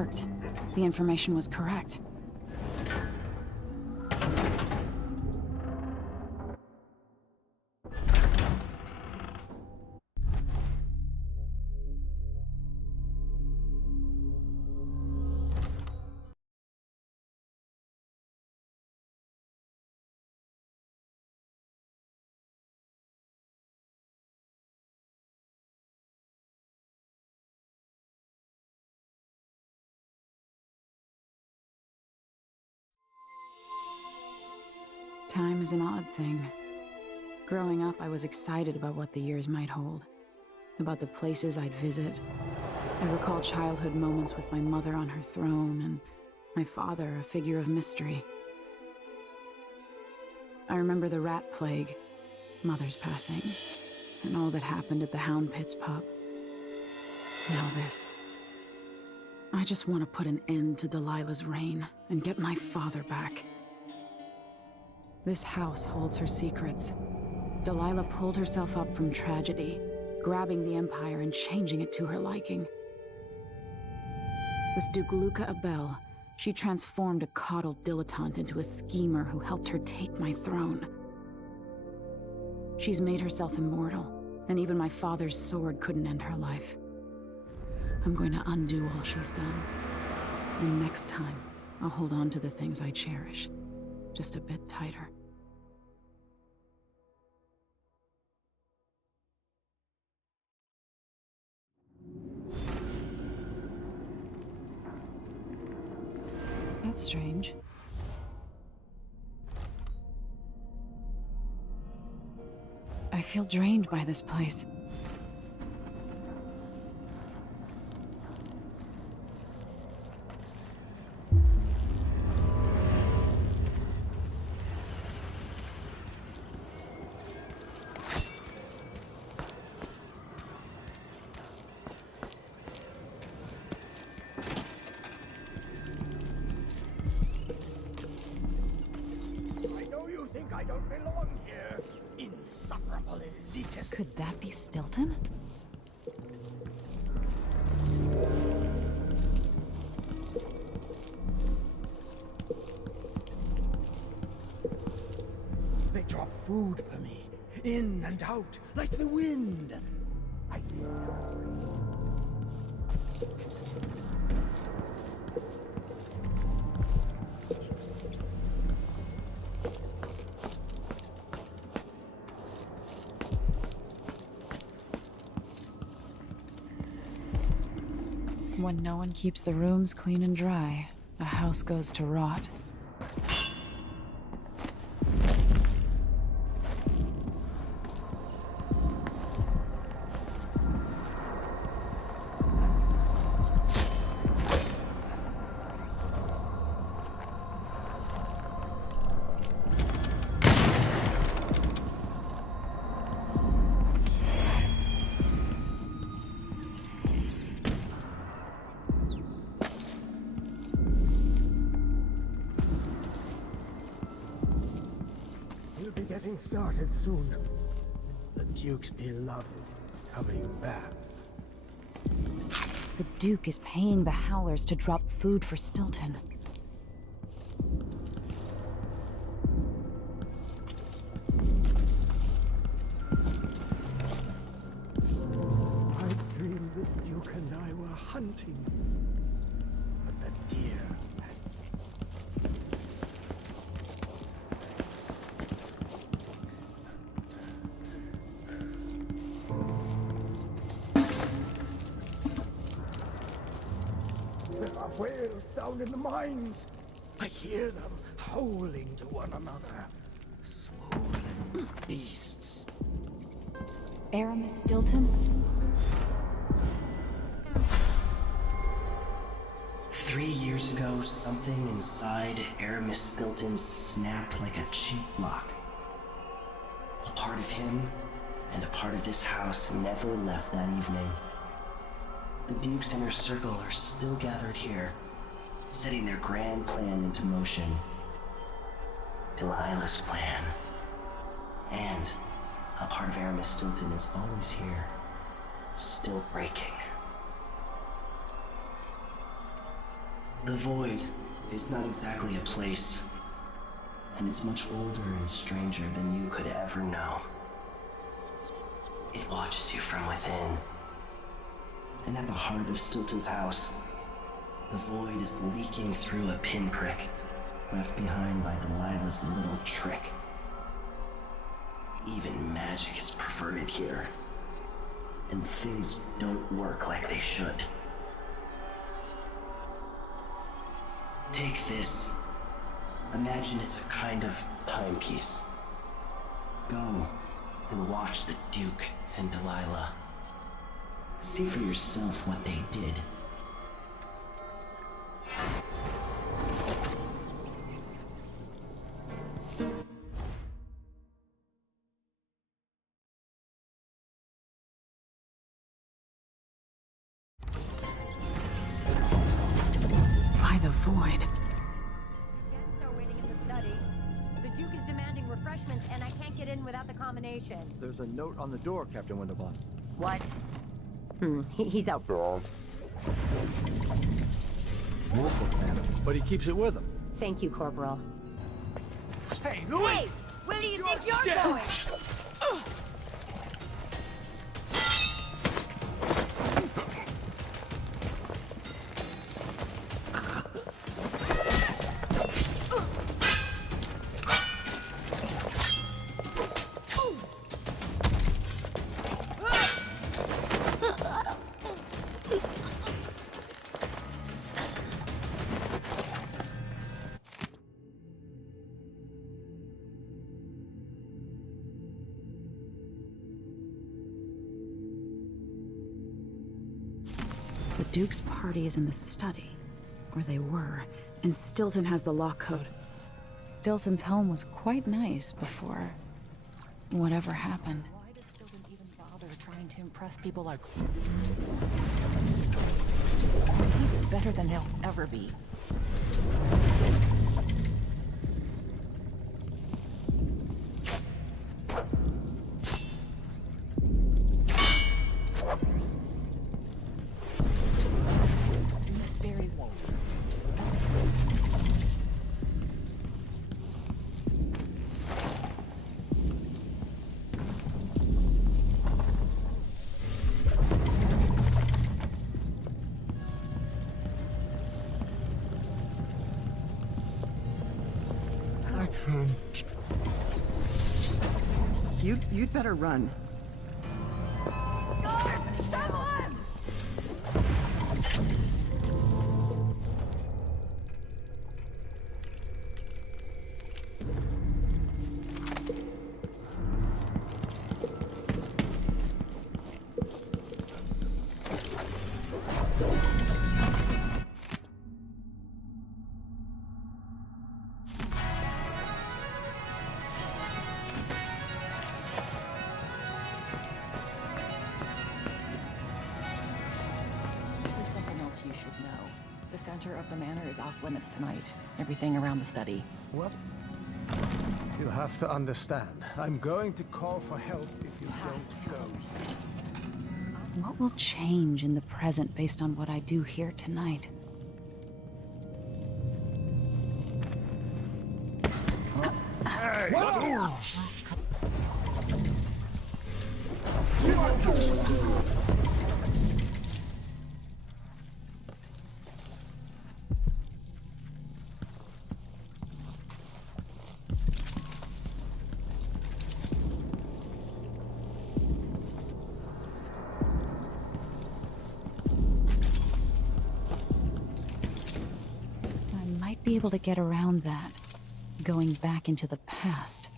worked. The information was correct. Time is an odd thing. Growing up, I was excited about what the years might hold, about the places I'd visit. I recall childhood moments with my mother on her throne, and my father, a figure of mystery. I remember the rat plague, Mother's passing, and all that happened at the Hound Pit's pub. Now this. I just want to put an end to Delilah's reign and get my father back. This house holds her secrets. Delilah pulled herself up from tragedy, grabbing the Empire and changing it to her liking. With Duke Luca Abel, she transformed a coddled dilettante into a schemer who helped her take my throne. She's made herself immortal, and even my father's sword couldn't end her life. I'm going to undo all she's done. And next time, I'll hold on to the things I cherish, just a bit tighter. That's strange. I feel drained by this place. Could that be Stilton? They drop food for me, in and out, like the wind. When no one keeps the rooms clean and dry, a house goes to rot. We'll be getting started soon. The Duke's beloved coming back. The Duke is paying the Howlers to drop food for Stilton. I dreamed the Duke and I were hunting. But the deer There are whales down in the mines. I hear them howling to one another. Swollen beasts. Aramis Stilton? 3 years ago, something inside Aramis Stilton snapped like a cheap lock. A part of him and a part of this house never left that evening. The Duke's inner circle are still gathered here, setting their grand plan into motion. Delilah's plan. And a part of Aramis Stilton is always here, still breaking. The Void is not exactly a place, and it's much older and stranger than you could ever know. It watches you from within. And at the heart of Stilton's house, the Void is leaking through a pinprick left behind by Delilah's little trick. Even magic is perverted here, and things don't work like they should. Take this. Imagine it's a kind of timepiece. Go and watch the Duke and Delilah. See for yourself what they did. By the Void. Guests are waiting in the study. The Duke is demanding refreshments, and I can't get in without the combination. There's a note on the door, Captain Winterbottom. What? He's out. But he keeps it with him. Thank you, Corporal. Hey, who is? Hey, where do you think you're going? The Duke's party is in the study. Or they were. And Stilton has the lock code. Stilton's home was quite nice before... whatever happened. Why does Stilton even bother trying to impress people like... He's better than they'll ever be. Miss Berry won't. You'd better run. Someone! There's something else you should know. The center of the manor is off limits tonight. Everything around the study. What? You have to understand. I'm going to call for help if you don't go. What will change in the present based on what I do here tonight? I might be able to get around that, going back into the past.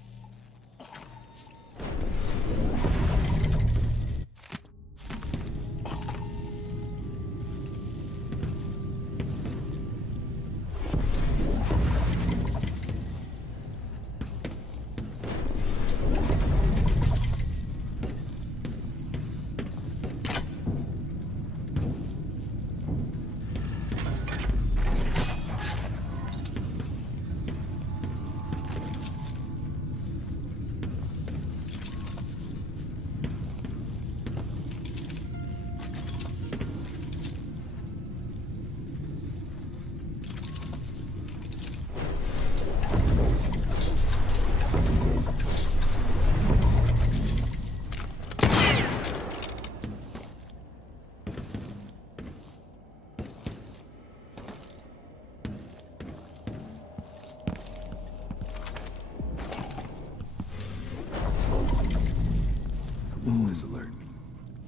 always alert.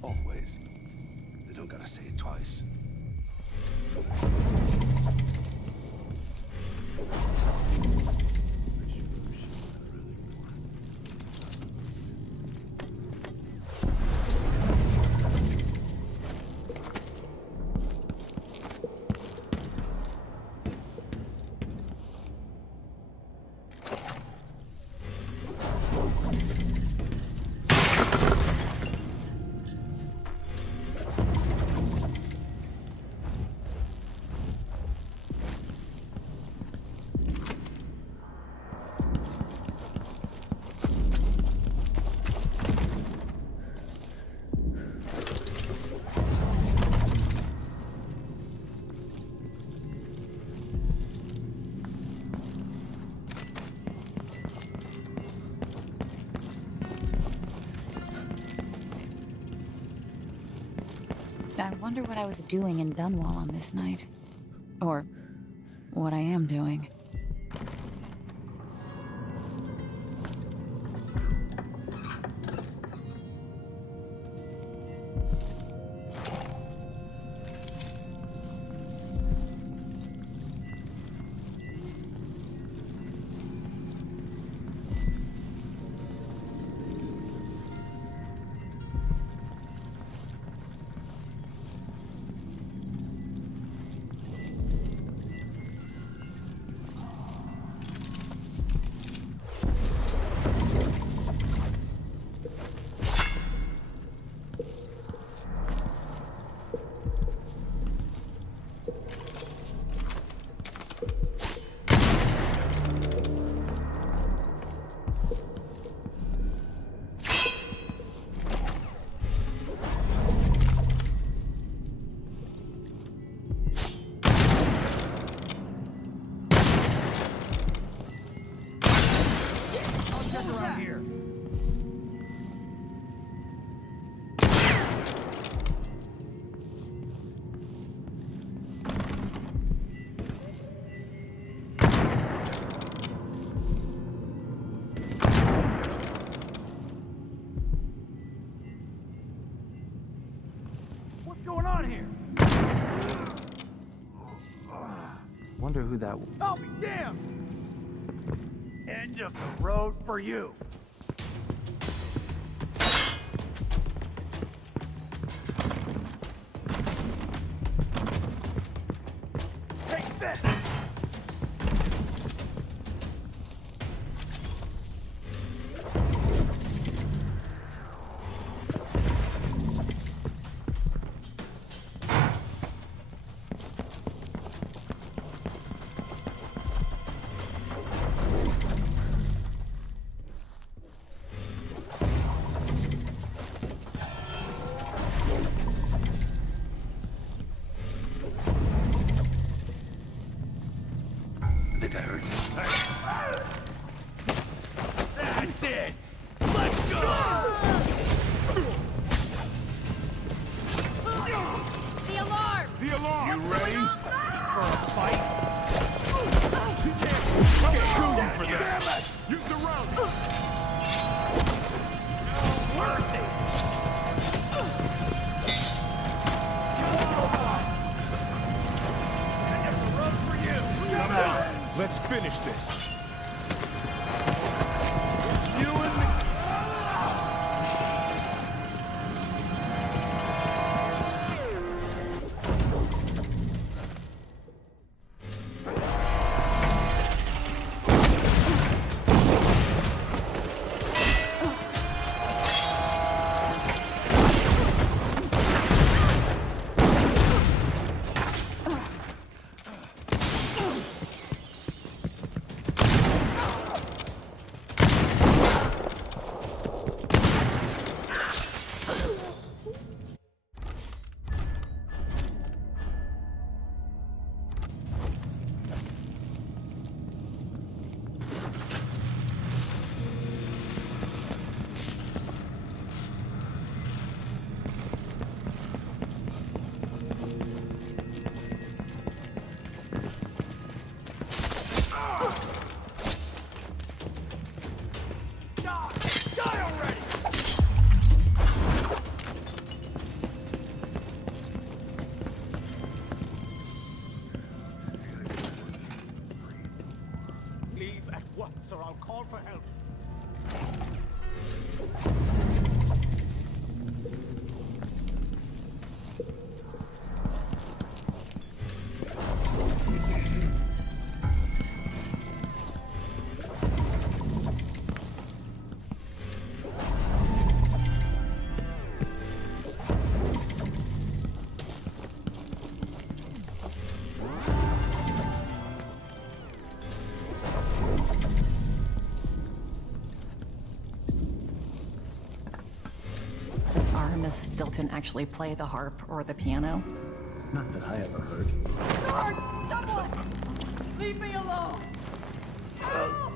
Always. They don't gotta say it twice. I wonder what I was doing in Dunwall on this night. Or what I am doing. Around here. What's going on here? Wonder who that was. I'll be damned! End of the road for you. Take this! That's it! Let's go! The alarm! The alarm! You ready for a fight? Get for that! Use the round! No mercy! End of the road for you! Come on, let's finish this. It's you and me. Leave at once, or I'll call for help. Does Aramis Stilton actually play the harp or the piano? Not that I ever heard. Guards! Someone! Leave me alone! Help!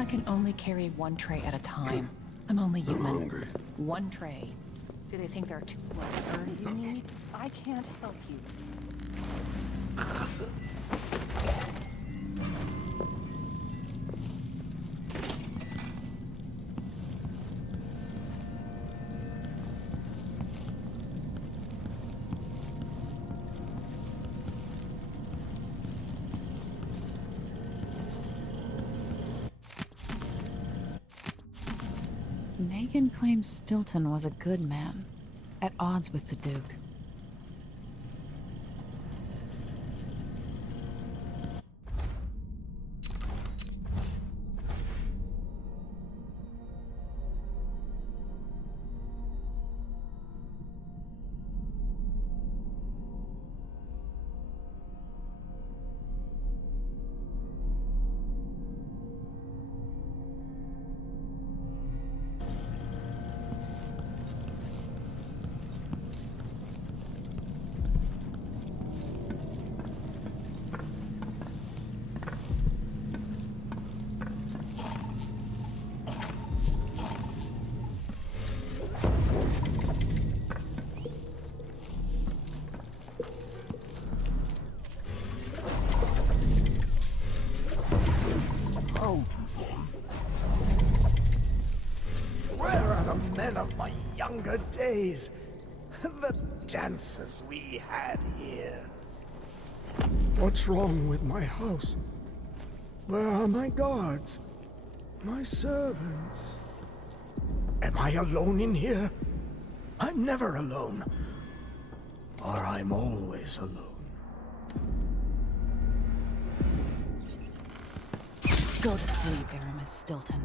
I can only carry one tray at a time. I'm only human. I'm hungry. One tray. Do they think there are two more you need? I can't help you. Megan claims Stilton was a good man, at odds with the Duke. Where are the men of my younger days? The dances we had here. What's wrong with my house? Where are my guards? My servants? Am I alone in here? I'm never alone. Or I'm always alone. Go to sleep, Aramis Stilton.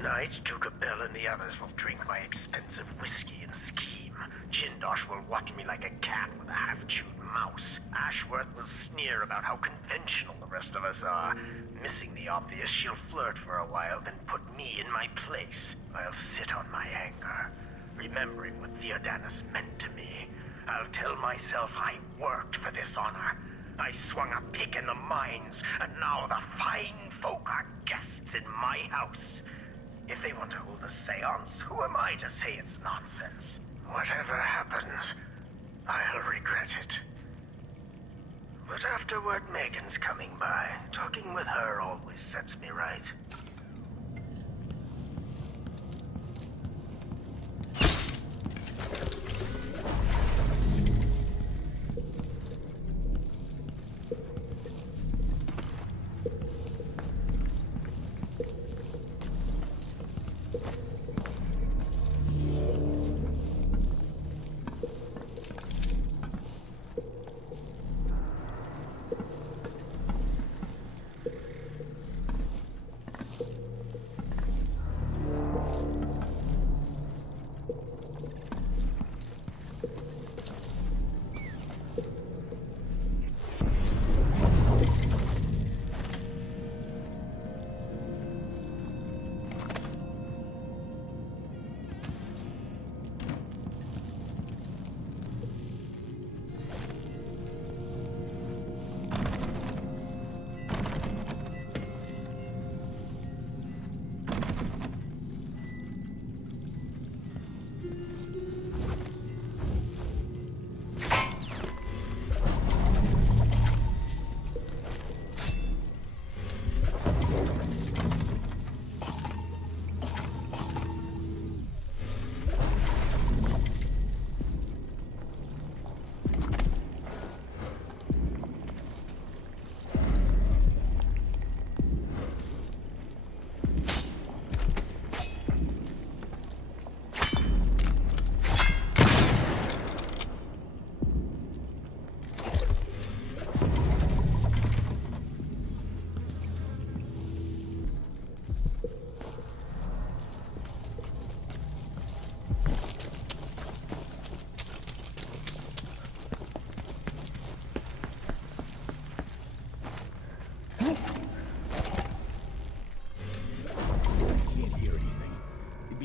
Tonight, Duke of Bell and the others will drink my expensive whiskey and scheme. Jindosh will watch me like a cat with a half-chewed mouse. Ashworth will sneer about how conventional the rest of us are. Missing the obvious, she'll flirt for a while, then put me in my place. I'll sit on my anger, remembering what Theodanis meant to me. I'll tell myself I worked for this honor. I swung a pick in the mines, and now the fine folk are guests in my house. If they want to hold a seance, who am I to say it's nonsense? Whatever happens, I'll regret it. But afterward, Megan's coming by. Talking with her always sets me right.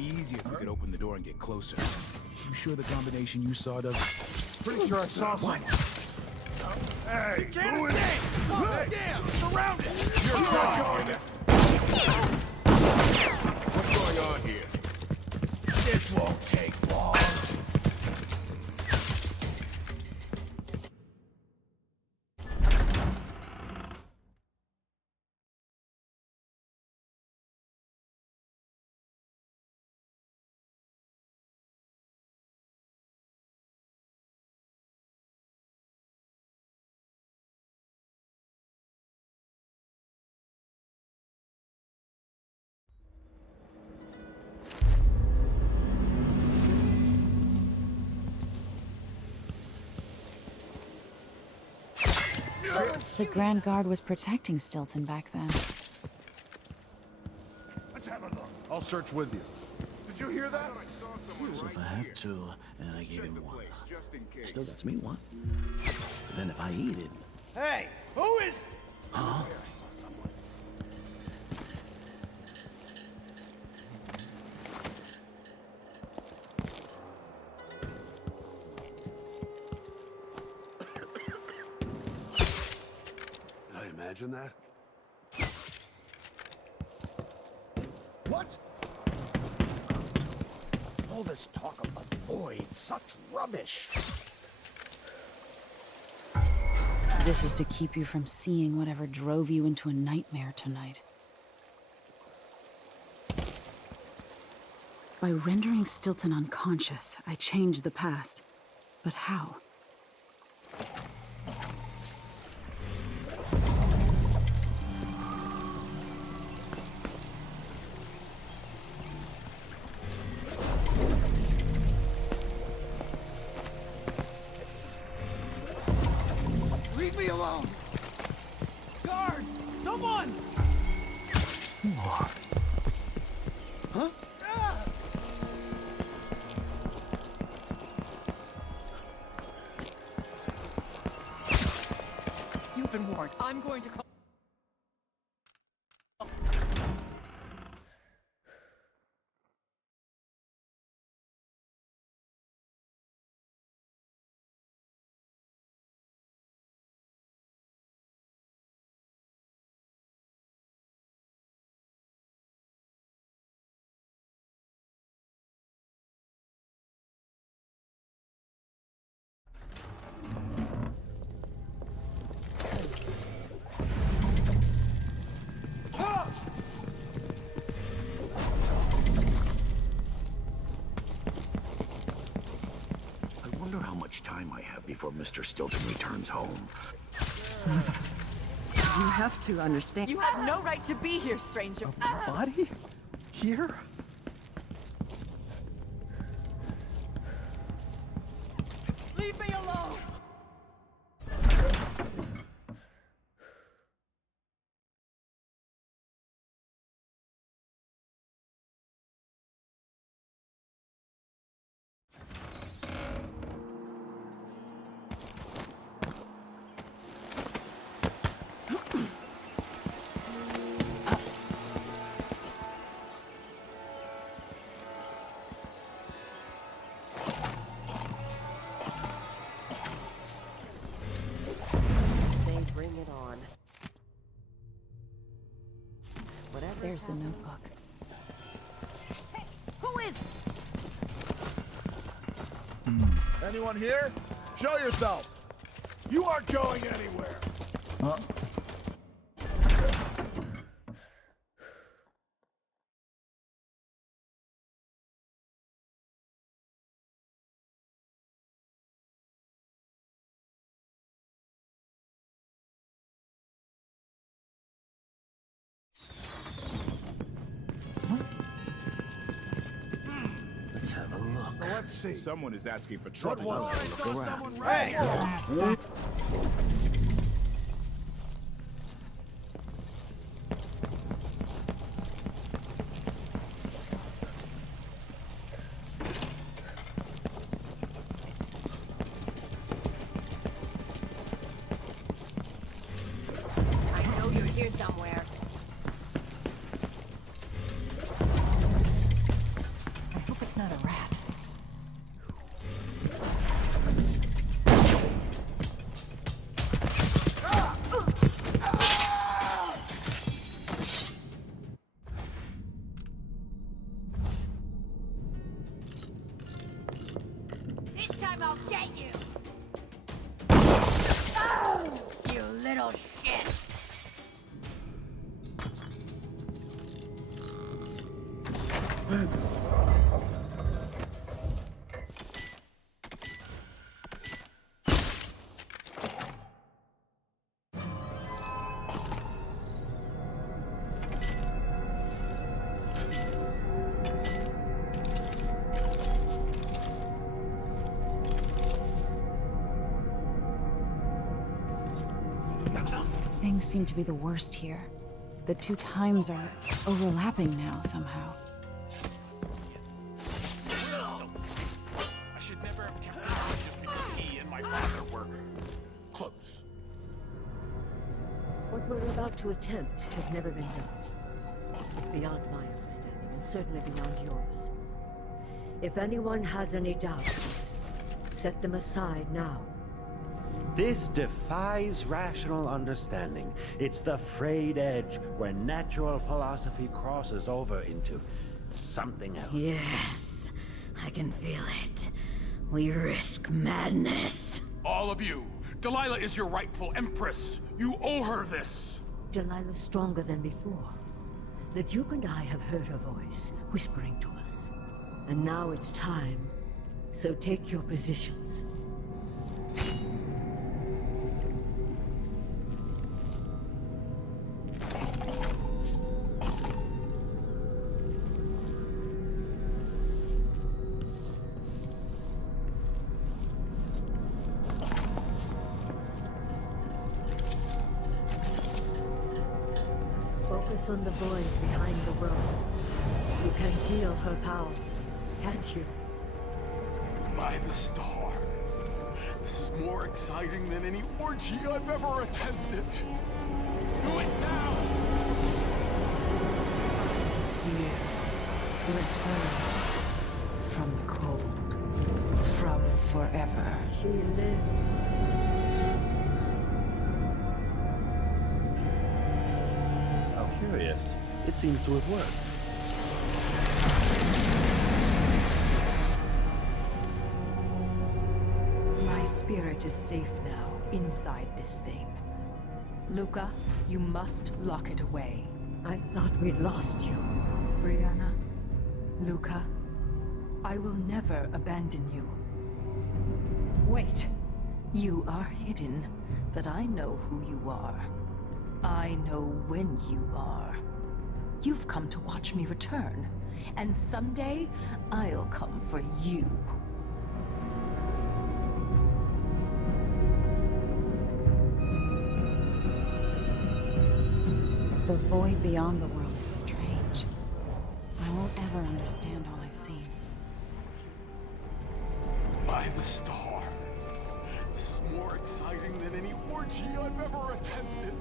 easier if we could open the door and get closer. You sure the combination you saw does? Pretty sure I saw someone. Hey, who is it? Oh, damn! Surrounded! You're going it. What's going on here? This won't take long. The Grand Guard was protecting Stilton back then. Let's have a look. I'll search with you. Did you hear that? So if I have two, and I give him one, still that's me one. But then if I eat it... Hey, who is... Huh? Imagine that? What? All this talk of the void, such rubbish. This is to keep you from seeing whatever drove you into a nightmare tonight. By rendering Stilton unconscious, I changed the past. But how? Leave me alone! Guards! Someone! What? Huh? Ah! You've been warned. I'm going to call... I wonder how much time I have before Mr. Stilton returns home. You have to understand. You have no right to be here, stranger. A body? Here? Leave me alone! Bring it on. There's the notebook. Hey, who is? Anyone here? Show yourself! You aren't going anywhere! Huh? Let's have a look. So let's see. Someone is asking for trouble. What was it? Look around. Hey! I know you're here somewhere. time I'll get you! Oh, you little shit! Things seem to be the worst here. The two times are overlapping now, somehow. I should never have kept him just because he and my father were close. What we're about to attempt has never been done. Beyond my understanding, and certainly beyond yours. If anyone has any doubts, set them aside now. This defies rational understanding. It's the frayed edge where natural philosophy crosses over into something else. Yes, I can feel it. We risk madness. All of you, Delilah is your rightful empress. You owe her this. Delilah's stronger than before. The Duke and I have heard her voice, whispering to us. And now it's time. So take your positions. Focus on the void behind the road. You can feel her power, can't you? By the stars. This is more exciting than any orgy I've ever attended. Do it now! Here, returned from the cold, from forever. She lives. How curious. It seems to have worked. My spirit is safe now, inside this thing. Luca, you must lock it away. I thought we'd lost you. Brianna, Luca, I will never abandon you. Wait, you are hidden, but I know who you are. I know when you are. You've come to watch me return, and someday I'll come for you. The void beyond the world is strange. I won't ever understand all I've seen. By the stars. This is more exciting than any orgy I've ever attended.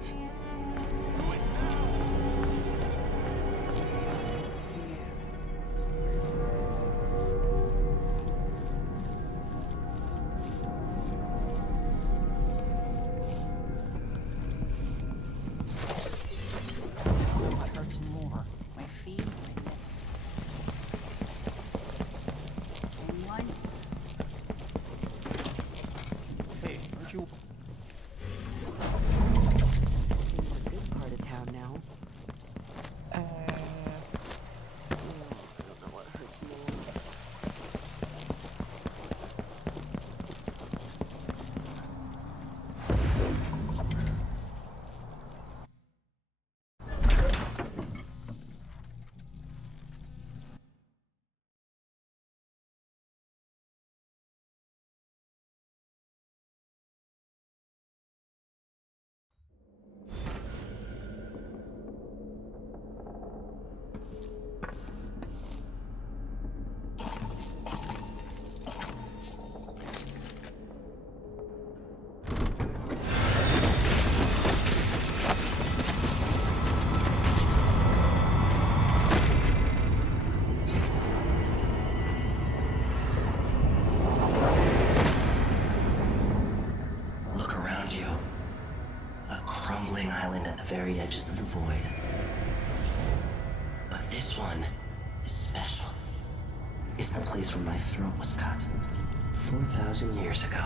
Do it now! What hurts more? My feet or my neck? Anyone? Hey, aren't you... In the good part of town now. I don't know what hurts more. Look around you. A crumbling island at the very edges of the void. But this one is special. It's the place where my throat was cut. 4,000 years ago.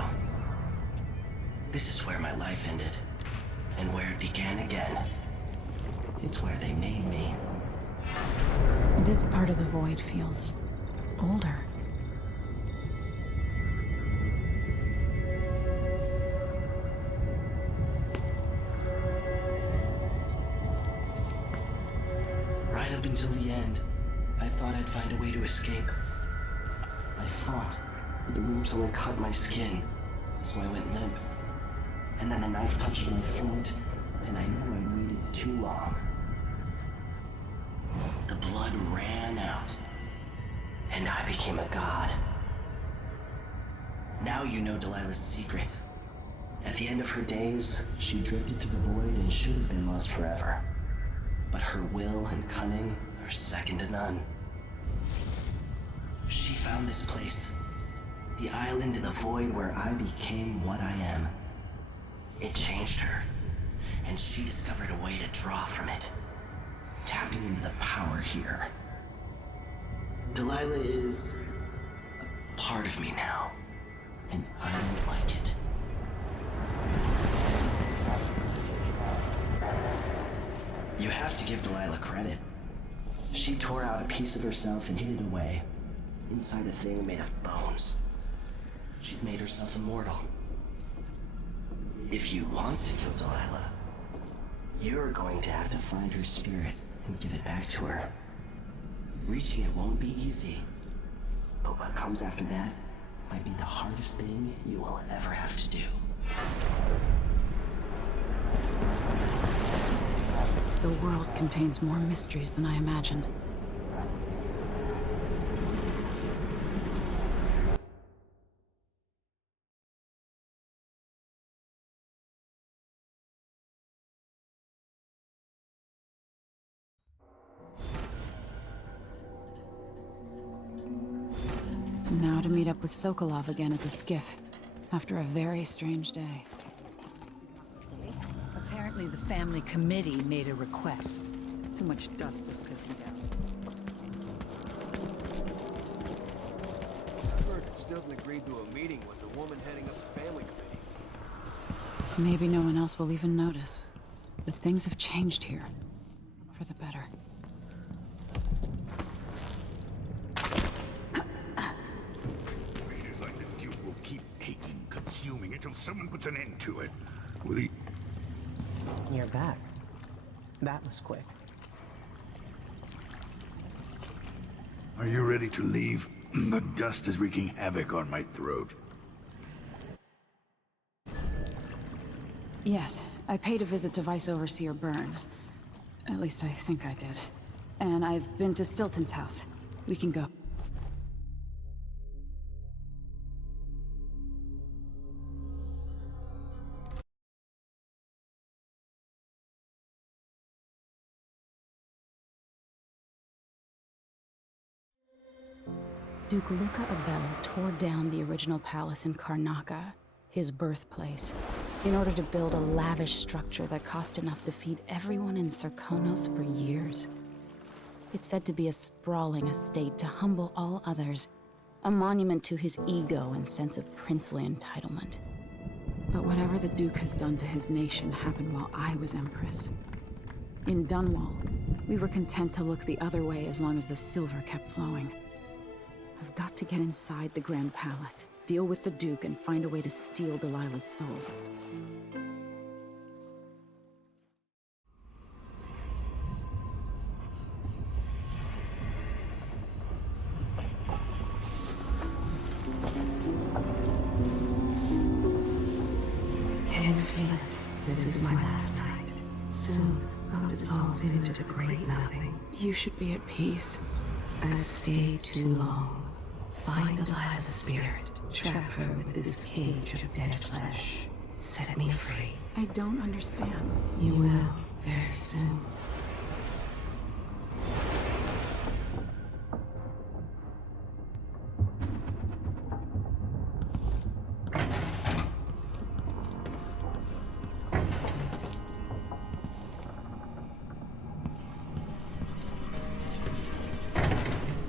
This is where my life ended, and where it began again. It's where they made me. This part of the void feels older. Right up until the end, I thought I'd find a way to escape. I fought, but the wounds only cut my skin, so I went limp. And then the knife touched my throat, and I knew I'd waited too long. The blood ran out, and I became a god. Now you know Delilah's secret. At the end of her days, she drifted through the void and should have been lost forever. But her will and cunning are second to none. She found this place, the island in the void where I became what I am. It changed her, and she discovered a way to draw from it, tapping into the power here. Delilah is a part of me now, and I don't like it. You have to give Delilah credit. She tore out a piece of herself and hid it away, inside a thing made of bones. She's made herself immortal. If you want to kill Delilah, you're going to have to find her spirit and give it back to her. Reaching it won't be easy, but what comes after that might be the hardest thing you will ever have to do. The world contains more mysteries than I imagined. Now to meet up with Sokolov again at the skiff, after a very strange day. Apparently the family committee made a request. Too much dust was pissing down. I heard that Stilton agreed to a meeting with the woman heading up the family committee. Maybe no one else will even notice. But things have changed here. For the better. It is like the Duke will keep taking, consuming until someone puts an end to it. Will he? You're back. That was quick. Are you ready to leave? The dust is wreaking havoc on my throat. Yes, I paid a visit to Vice Overseer Byrne. At least I think I did. And I've been to Stilton's house. We can go. Duke Luca Abel tore down the original palace in Karnaca, his birthplace, in order to build a lavish structure that cost enough to feed everyone in Sarkonos for years. It's said to be a sprawling estate to humble all others, a monument to his ego and sense of princely entitlement. But whatever the Duke has done to his nation happened while I was Empress. In Dunwall, we were content to look the other way as long as the silver kept flowing. I've got to get inside the Grand Palace, deal with the Duke, and find a way to steal Delilah's soul. Can you feel it? This is my last night. Soon I'll dissolve into the great nothing. You should be at peace. I've stayed too long. Find Delilah's spirit. Trap her with this cage of dead flesh. Set me free. I don't understand. You will, very soon.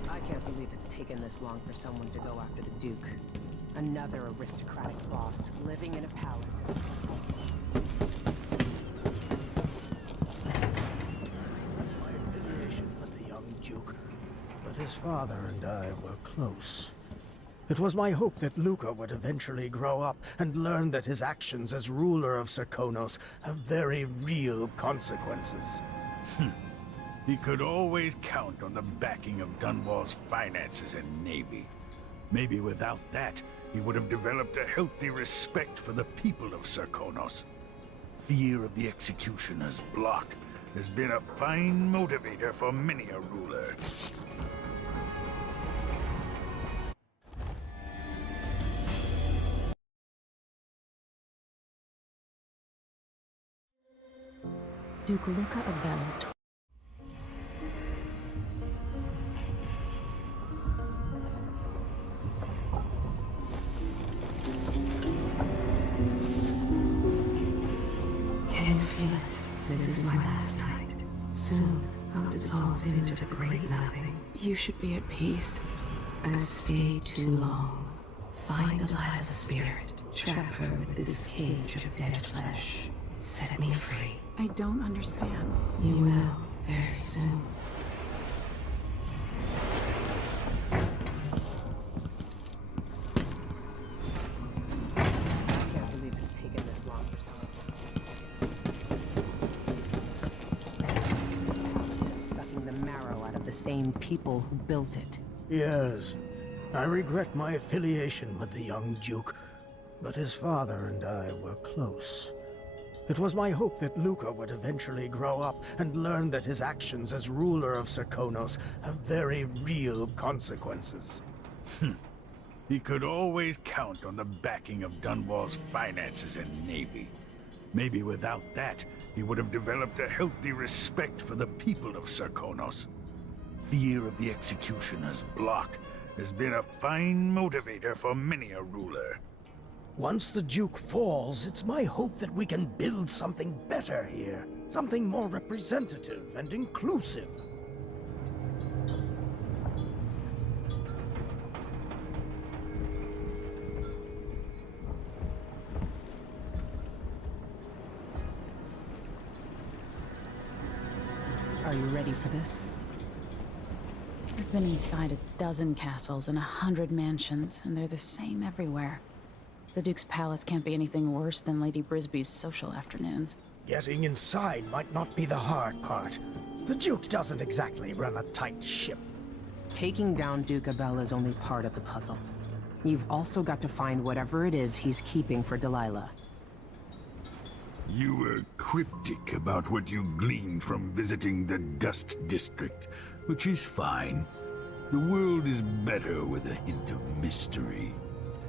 I can't believe it's taken this long for someone to go after the Duke. Another aristocratic boss, living in a palace. My affiliation with the young Duke, but his father and I were close. It was my hope that Luca would eventually grow up and learn that his actions as ruler of Serkonos have very real consequences. He could always count on the backing of Dunwall's finances and navy. Maybe without that, he would have developed a healthy respect for the people of Serkonos. Fear of the executioner's block has been a fine motivator for many a ruler. Duke Luca Abel. Can you feel it? This is my last night. Soon, I'll dissolve into the great nothing. You should be at peace. I've stayed too long. Find Delilah's spirit. Trap her with this cage of dead flesh. Set me free. I don't understand. You will, very soon. I can't believe it's taken this long for someone. Sucking the marrow out of the same people who built it. Yes, I regret my affiliation with the young Duke, but his father and I were close. It was my hope that Luca would eventually grow up and learn that his actions as ruler of Serkonos have very real consequences. He could always count on the backing of Dunwall's finances and navy. Maybe without that, he would have developed a healthy respect for the people of Serkonos. Fear of the executioner's block has been a fine motivator for many a ruler. Once the Duke falls, it's my hope that we can build something better here. Something more representative and inclusive. Are you ready for this? I've been inside a dozen castles and 100 mansions, and they're the same everywhere. The Duke's palace can't be anything worse than Lady Brisby's social afternoons. Getting inside might not be the hard part. The Duke doesn't exactly run a tight ship. Taking down Duke Abel is only part of the puzzle. You've also got to find whatever it is he's keeping for Delilah. You were cryptic about what you gleaned from visiting the Dust District, which is fine. The world is better with a hint of mystery.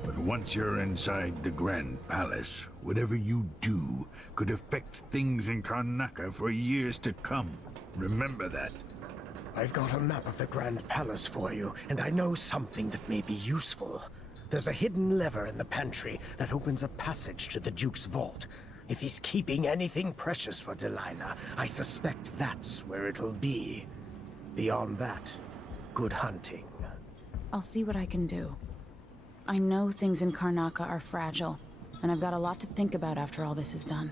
But once you're inside the Grand Palace, whatever you do could affect things in Karnaca for years to come. Remember that. I've got a map of the Grand Palace for you, and I know something that may be useful. There's a hidden lever in the pantry that opens a passage to the Duke's vault. If he's keeping anything precious for Delilah, I suspect that's where it'll be. Beyond that, good hunting. I'll see what I can do. I know things in Karnaca are fragile, and I've got a lot to think about after all this is done.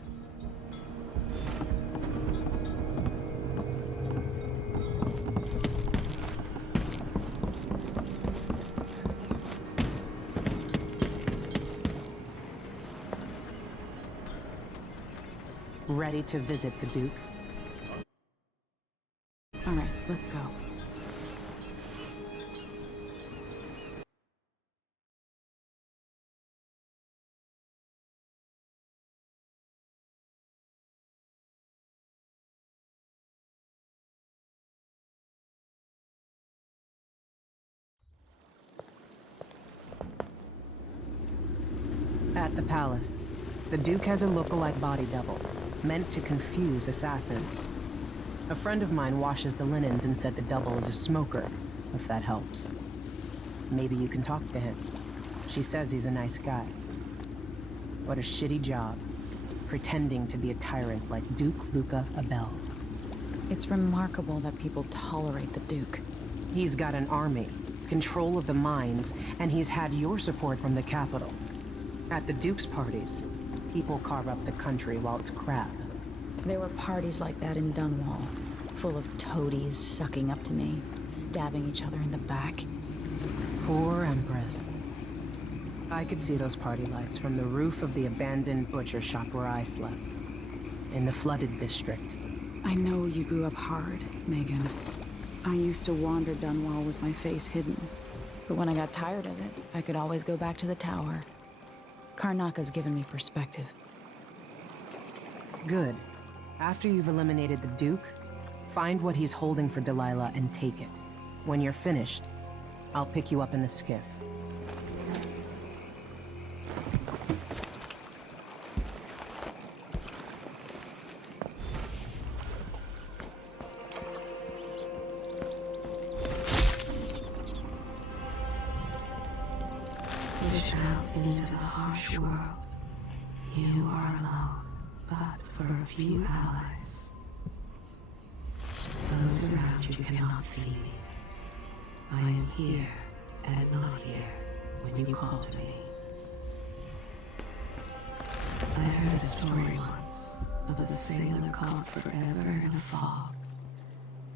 Ready to visit the Duke? All right, let's go. At the palace, the Duke has a lookalike body double, meant to confuse assassins. A friend of mine washes the linens and said the double is a smoker, if that helps. Maybe you can talk to him. She says he's a nice guy. What a shitty job, pretending to be a tyrant like Duke Luca Abel. It's remarkable that people tolerate the Duke. He's got an army, control of the mines, and he's had your support from the capital. At the Duke's parties, people carve up the country while it's crap. There were parties like that in Dunwall, full of toadies sucking up to me, stabbing each other in the back. Poor Empress. I could see those party lights from the roof of the abandoned butcher shop where I slept, in the flooded district. I know you grew up hard, Megan. I used to wander Dunwall with my face hidden, but when I got tired of it, I could always go back to the tower. Karnaka's given me perspective. Good. After you've eliminated the Duke, find what he's holding for Delilah and take it. When you're finished, I'll pick you up in the skiff. Push out into the harsh world. You are alone, but for a few allies. Those around you cannot see me. I am here and not here when you call to me. I heard a story once of a sailor caught forever in a fog.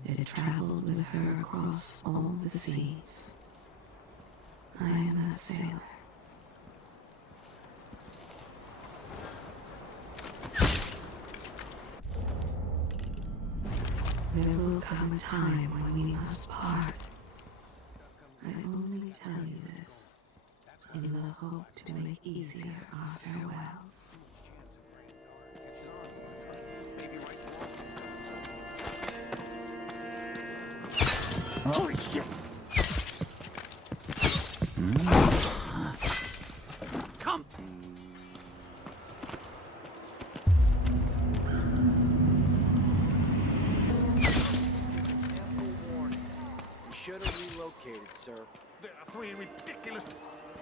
It had traveled with her across all the seas. I am that sailor. There will come a time when we must part. I only tell you this in the hope to make easier our farewells. Holy shit! Come! Should have relocated, sir. There are three ridiculous...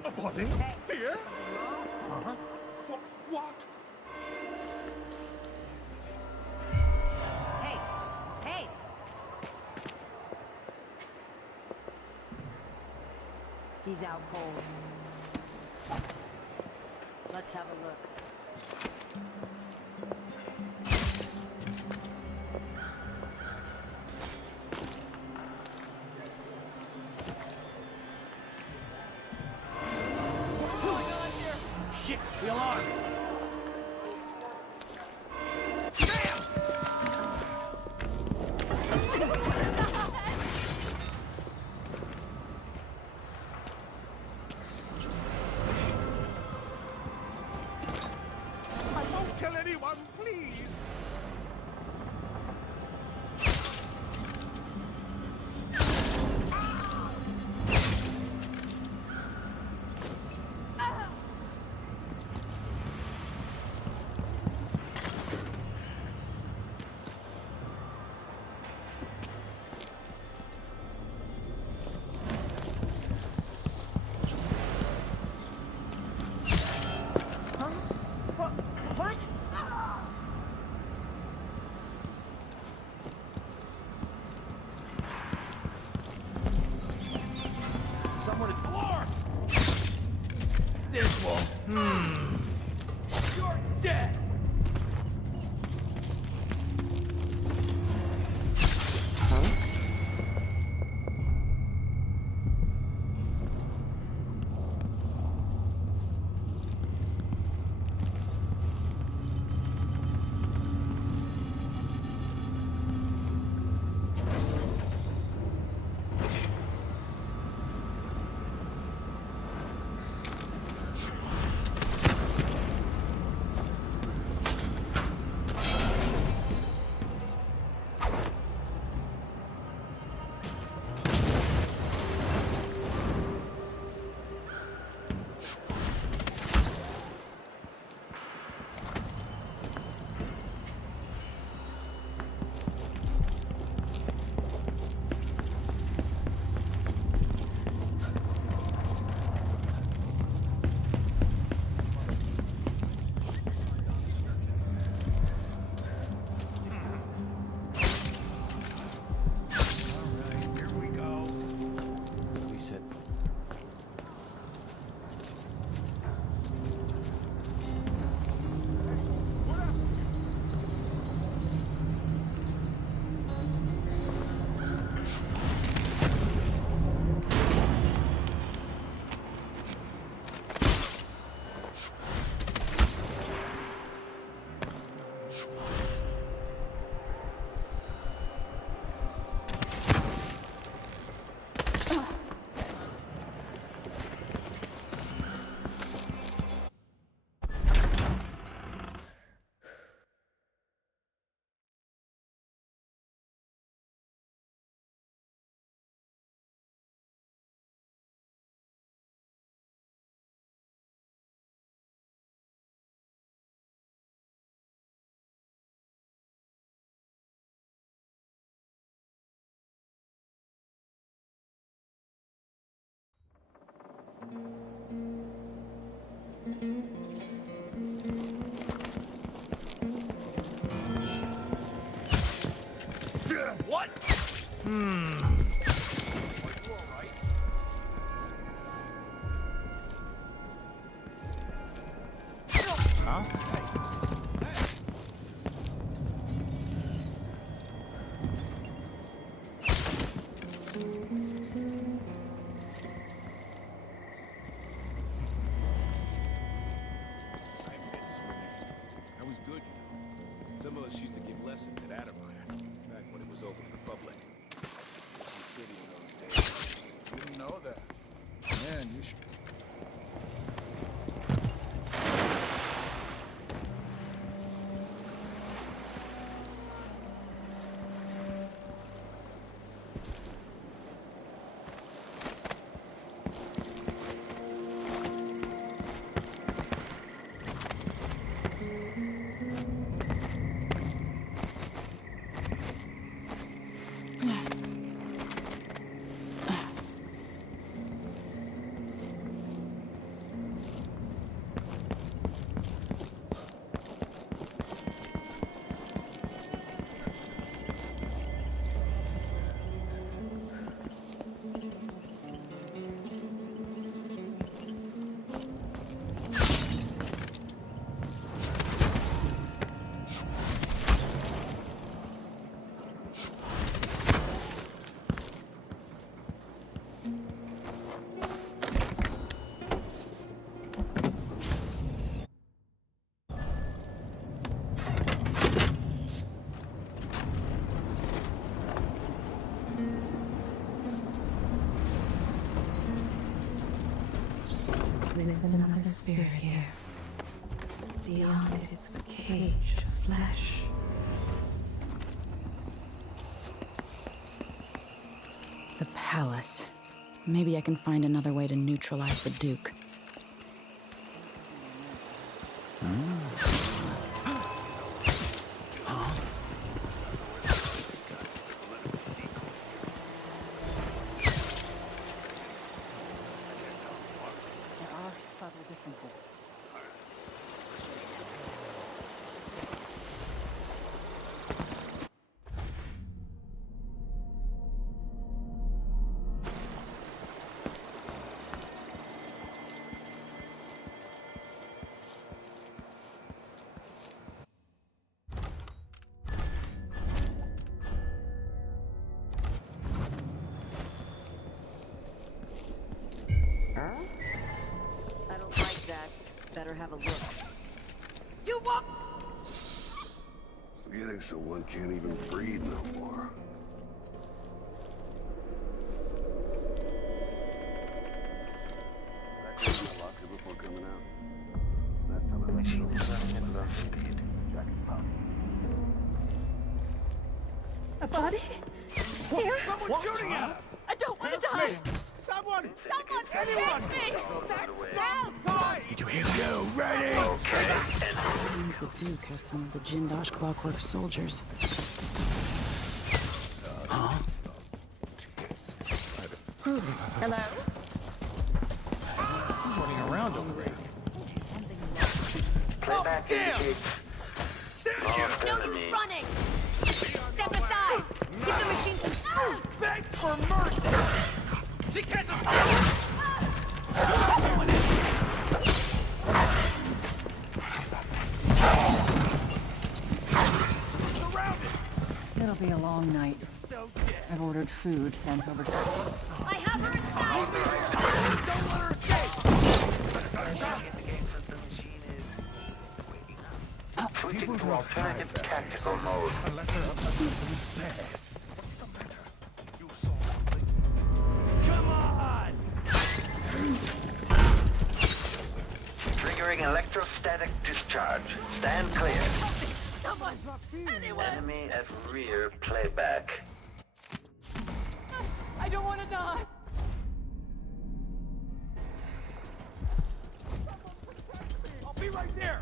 A body? Here? Uh-huh. What? Hey! Hey! He's out cold. Let's have a look. Shit! The alarm! I won't tell anyone, please! What? What? Huh? I miss swimming. That was good, you know. Some of us used to give lessons at Adamire, back when it was open to the public. The city in those days. Didn't know that. Man, you should... There's another spirit here, beyond its cage of flesh. The palace. Maybe I can find another way to neutralize the Duke. There are subtle differences. I don't like that. Better have a look. You walk! It's getting so one can't even breathe no more. That could be a locker before coming out. Last time I machine is running at low speed. Jack and Pop. A body? Here? Someone's shooting at us! I don't want to die! Someone! Anyone! Catch me! Help! Guys! Did you hear that? You ready? Seems the Duke has some of the Jindosh clockwork soldiers. Huh? Hello? Running around over there. Playback indicates No use running! Step aside! Give the machine some... Beg for mercy! She can't escape! It'll be a long night. I've ordered food sent over to... I have her inside! Don't let her escape! switching to alternative tactical mode. Unless they're up to something bad. What's the matter? You saw something. Come on! Triggering electrostatic discharge. Stand clear. Someone! Anyone! Enemy at rear playback. I don't want to die! I'll be right there!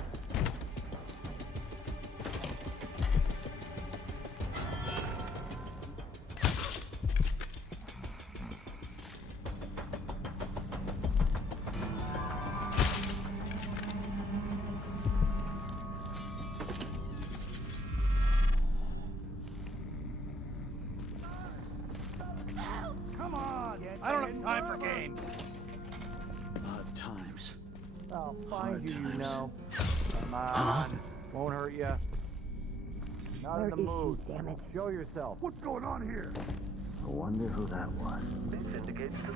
I don't have time for games. Odd times. I'll Hard find you, you times. know. Come on. Won't hurt you. Not in the mood. Damn it. Show yourself. What's going on here? I wonder who that was. This indicates the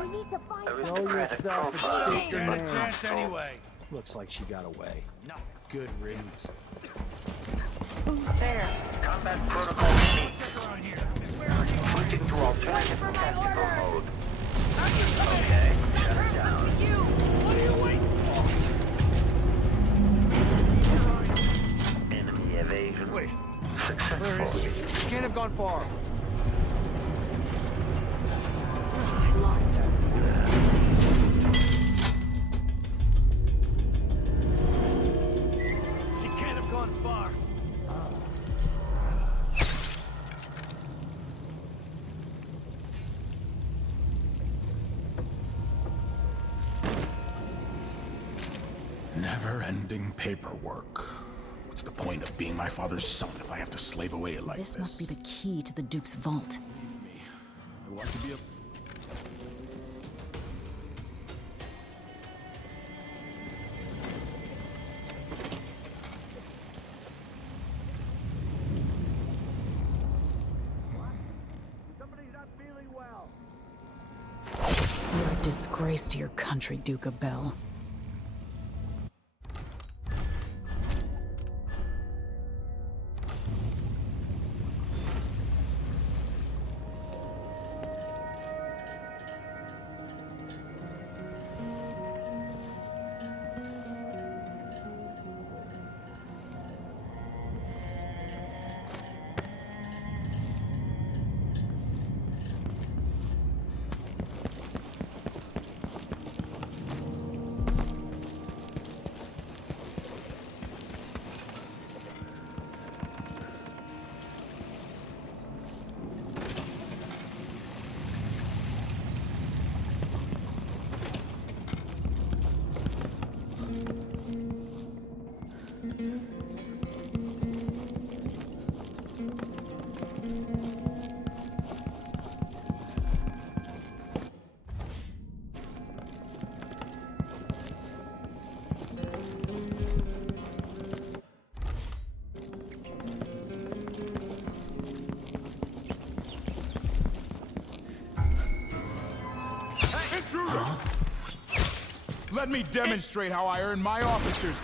We need to find Show yourself and state your Stand a name. chance anyway. Looks like she got away. No. Good riddance. Who's there? Combat protocol unique. Check around here. Where are you? Switching to alternative for my tactical orders. mode. Not just Okay, shut it to down. you. What are you waiting for? Enemy evasion. Wait. Where is she? Successful. Can't have gone far. I lost her. She can't have gone far. Never-ending paperwork. What's the point of being my father's son if I have to slave away like this? This must be the key to the Duke's vault. I want to be a... Somebody's not feeling well. You're a disgrace to your country, Duke of Bell. Let me demonstrate how I earn my officers.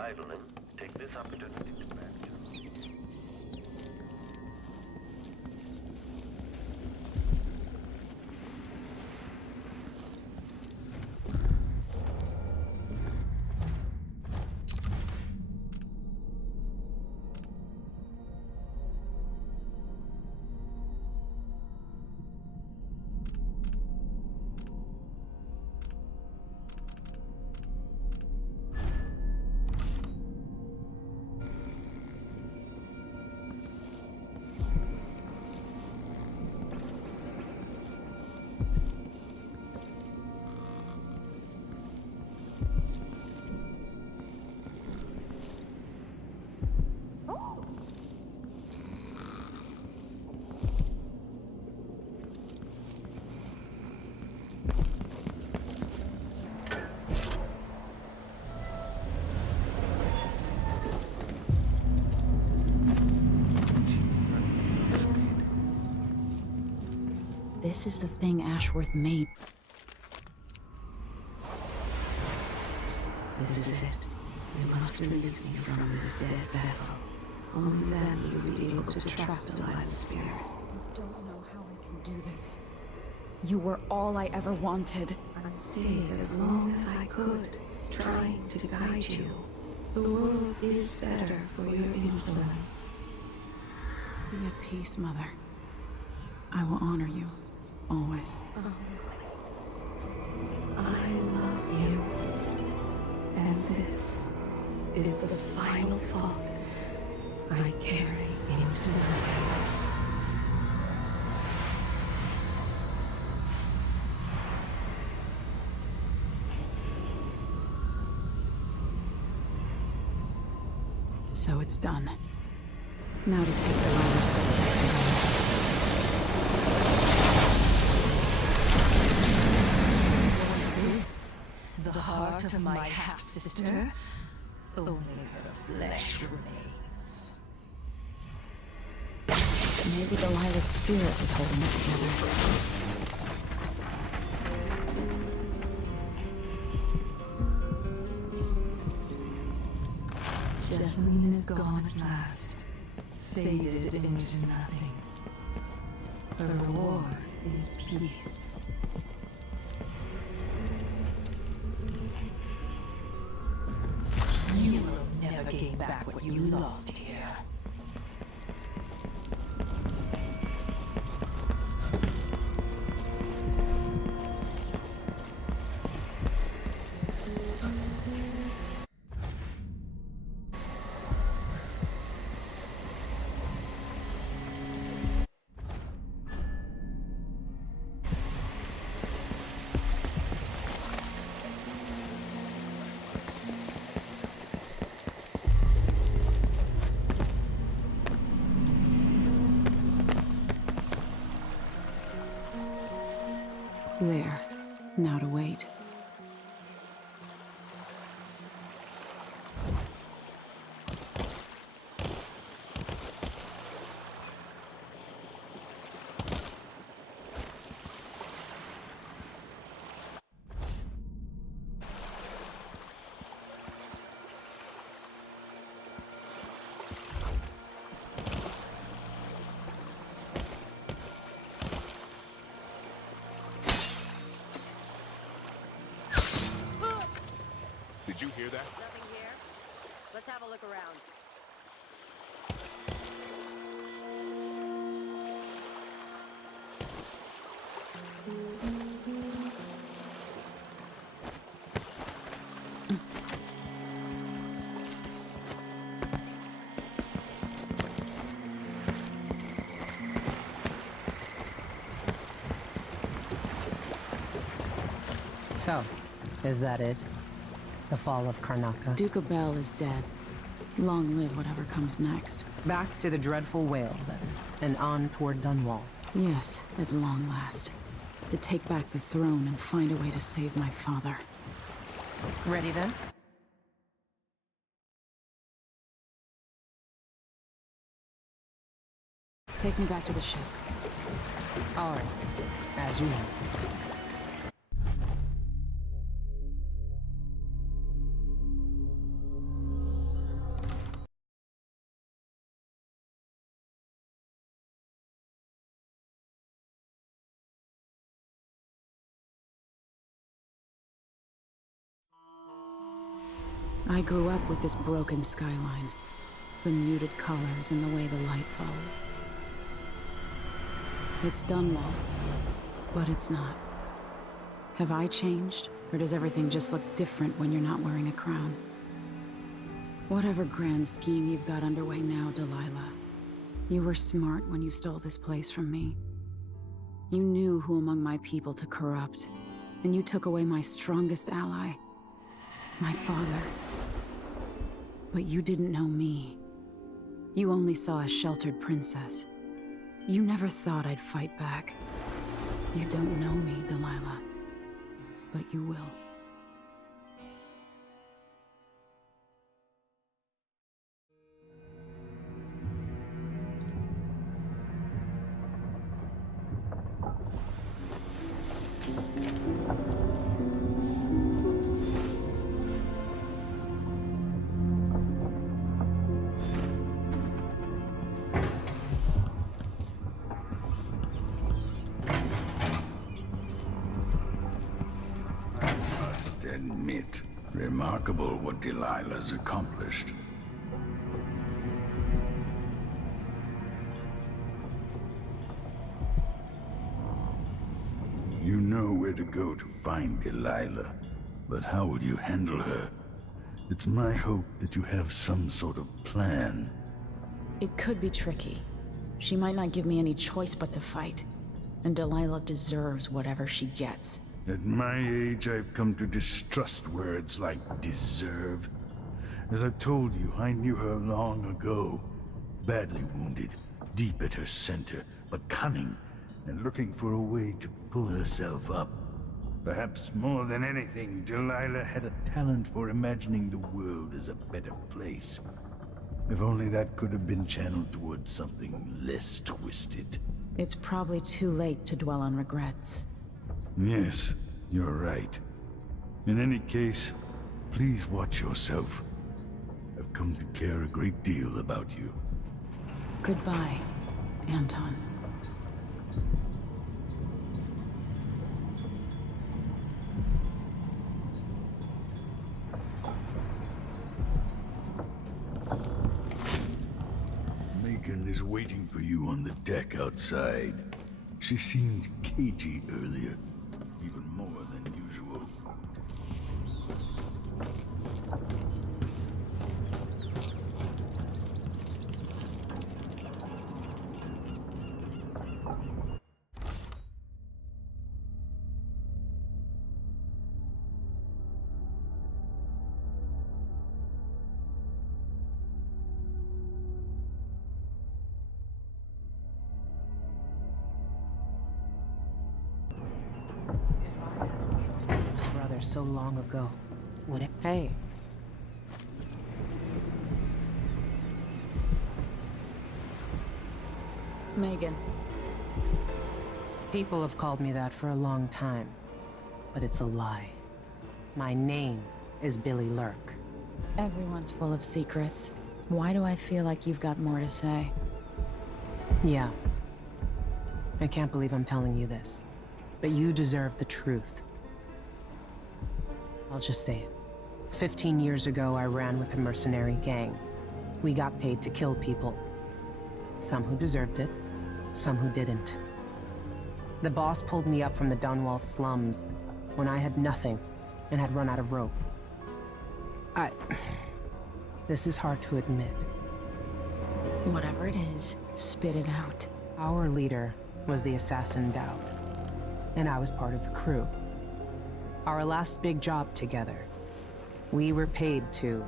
Idling. Take this opportunity to manage. This is the thing Ashworth made. This is it. You must release me from this dead vessel. Only then will you be able to trap Delilah's spirit. I don't know how I can do this. You were all I ever wanted. I stayed as long as I could, trying to guide you. The world is better for your influence. Be at peace, Mother. I will honor you, always. I love you. And this is the final thought I carry into my past. So it's done. Now to take Delilah's soul back to her. Was this the heart of my half-sister? Only her flesh remains. Maybe Delilah's spirit was holding it together. Jessamine is gone at last, faded into nothing. Her reward is peace. You will never gain back what you lost here. There. Now to wait. Did you hear that? Nothing here. Let's have a look around. So, is that it? The fall of Karnaca? Duke of Bell is dead. Long live whatever comes next. Back to the dreadful whale, then, and on toward Dunwall. Yes, at long last. To take back the throne and find a way to save my father. Ready, then? Take me back to the ship. All right. As you know. I grew up with this broken skyline. The muted colors and the way the light falls. It's Dunwall, but it's not. Have I changed, or does everything just look different when you're not wearing a crown? Whatever grand scheme you've got underway now, Delilah, you were smart when you stole this place from me. You knew who among my people to corrupt, and you took away my strongest ally, my father. But you didn't know me. You only saw a sheltered princess. You never thought I'd fight back. You don't know me, Delilah. But you will. admit. Remarkable what Delilah's accomplished. You know where to go to find Delilah, but how will you handle her? It's my hope that you have some sort of plan. It could be tricky. She might not give me any choice but to fight. And Delilah deserves whatever she gets. At my age, I've come to distrust words like deserve. As I've told you, I knew her long ago. Badly wounded, deep at her center, but cunning, and looking for a way to pull herself up. Perhaps more than anything, Delilah had a talent for imagining the world as a better place. If only that could have been channeled towards something less twisted. It's probably too late to dwell on regrets. Yes, you're right. In any case, please watch yourself. I've come to care a great deal about you. Goodbye, Anton. Megan is waiting for you on the deck outside. She seemed cagey earlier, even more than usual. Brother so long ago. Would it? Hey. Megan. People have called me that for a long time, but it's a lie. My name is Billy Lurk. Everyone's full of secrets. Why do I feel like you've got more to say? Yeah. I can't believe I'm telling you this, but you deserve the truth. I'll just say it. 15 years ago, I ran with a mercenary gang. We got paid to kill people. Some who deserved it, some who didn't. The boss pulled me up from the Dunwall slums when I had nothing and had run out of rope. This is hard to admit. Whatever it is, spit it out. Our leader was the assassin Dowd, and I was part of the crew. Our last big job together, we were paid to...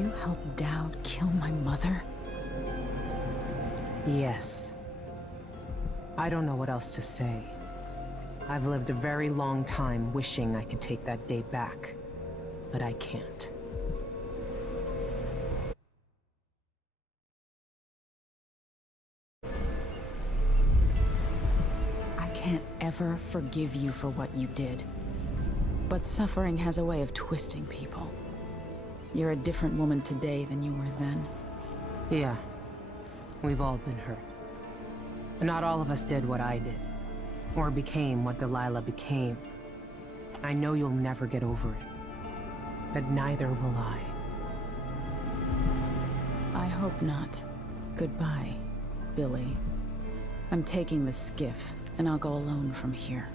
You helped Dowd kill my mother? Yes. I don't know what else to say. I've lived a very long time wishing I could take that day back, but I can't. I can't ever forgive you for what you did. But suffering has a way of twisting people. You're a different woman today than you were then. Yeah. We've all been hurt. Not all of us did what I did, or became what Delilah became. I know you'll never get over it, but neither will I. I hope not. Goodbye, Billy. I'm taking the skiff, and I'll go alone from here.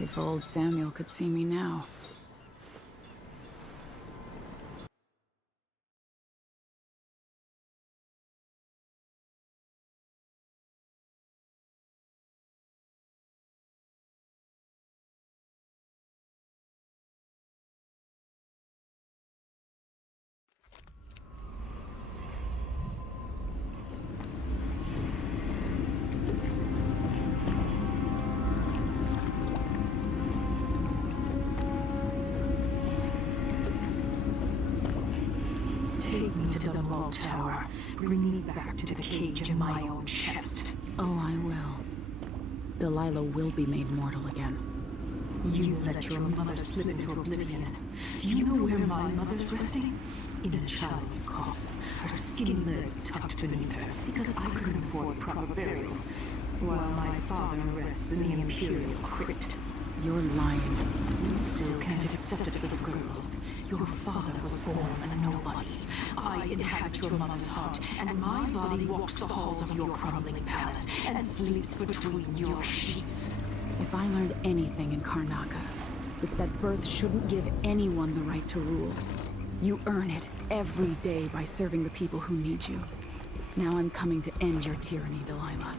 If old Samuel could see me now. Take me to the Dunwall Tower. Bring me back to the cage of my own chest. Oh, I will. Delilah will be made mortal again. You let your mother slip into oblivion. Do you know where my mother's resting? in a child's coffin, her skinny legs tucked beneath her, because I couldn't afford proper burial, while my father rests in the Imperial crypt. You're lying. You still can't accept it, little girl. Your father was born a nobody. I inhabit your mother's heart, and my body walks the halls of your crumbling palace and sleeps between your sheets. If I learned anything in Karnaca, it's that birth shouldn't give anyone the right to rule. You earn it every day by serving the people who need you. Now I'm coming to end your tyranny, Delilah.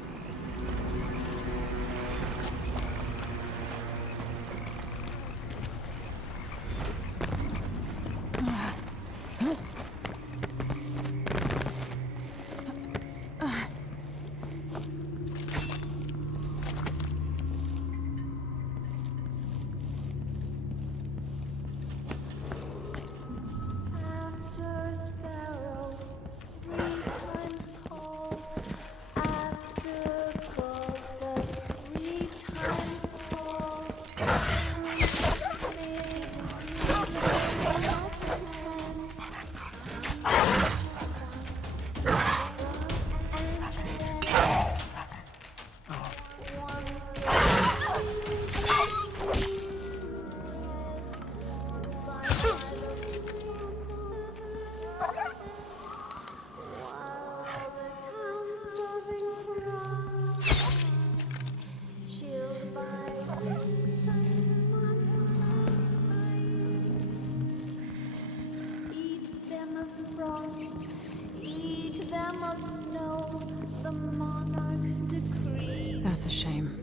That's a shame.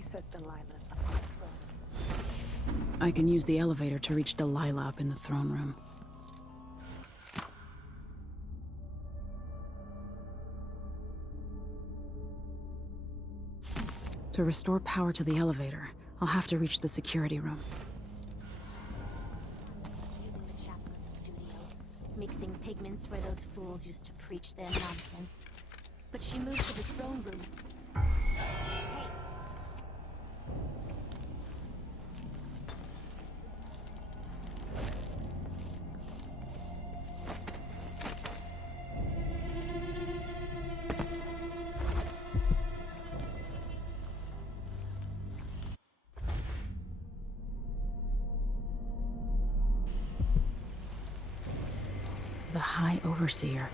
Says Delilah's up on the throne. I can use the elevator to reach Delilah up in the throne room. To restore power to the elevator, I'll have to reach the security room. Using the chapel as a studio, mixing pigments where those fools used to preach their nonsense. But she moved to the throne room. The High Overseer.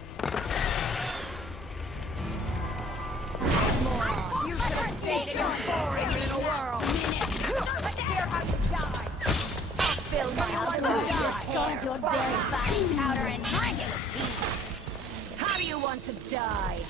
You should have stayed in your boring little world. Let's hear how you die. I'll fill my want to die. Go into a very fine powder and drink it with tea. How do you want to die?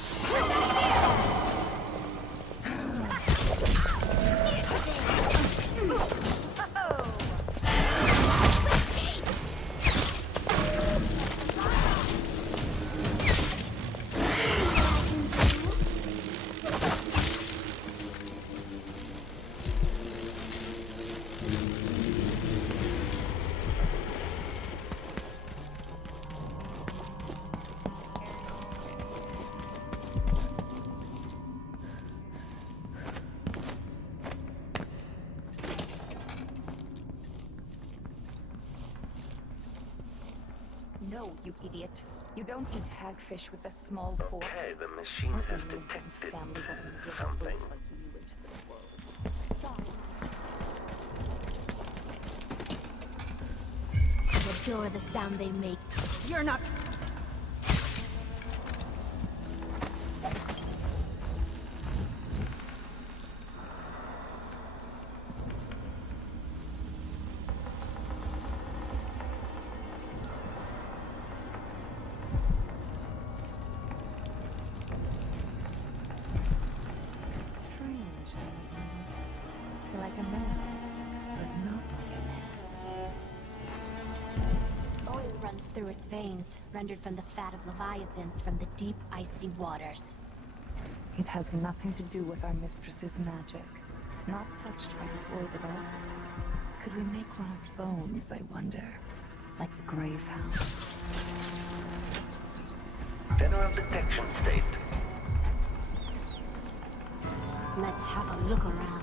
No, you idiot. You don't eat hagfish with a small fork. Okay, the machine has detected something. Adore the sound they make. You're not... Like a man, but not like a man. Oil runs through its veins, rendered from the fat of leviathans from the deep, icy waters. It has nothing to do with our mistress's magic. Not touched by the void at all. Could we make one of bones, I wonder? Like the grave house. General detection state. Let's have a look around.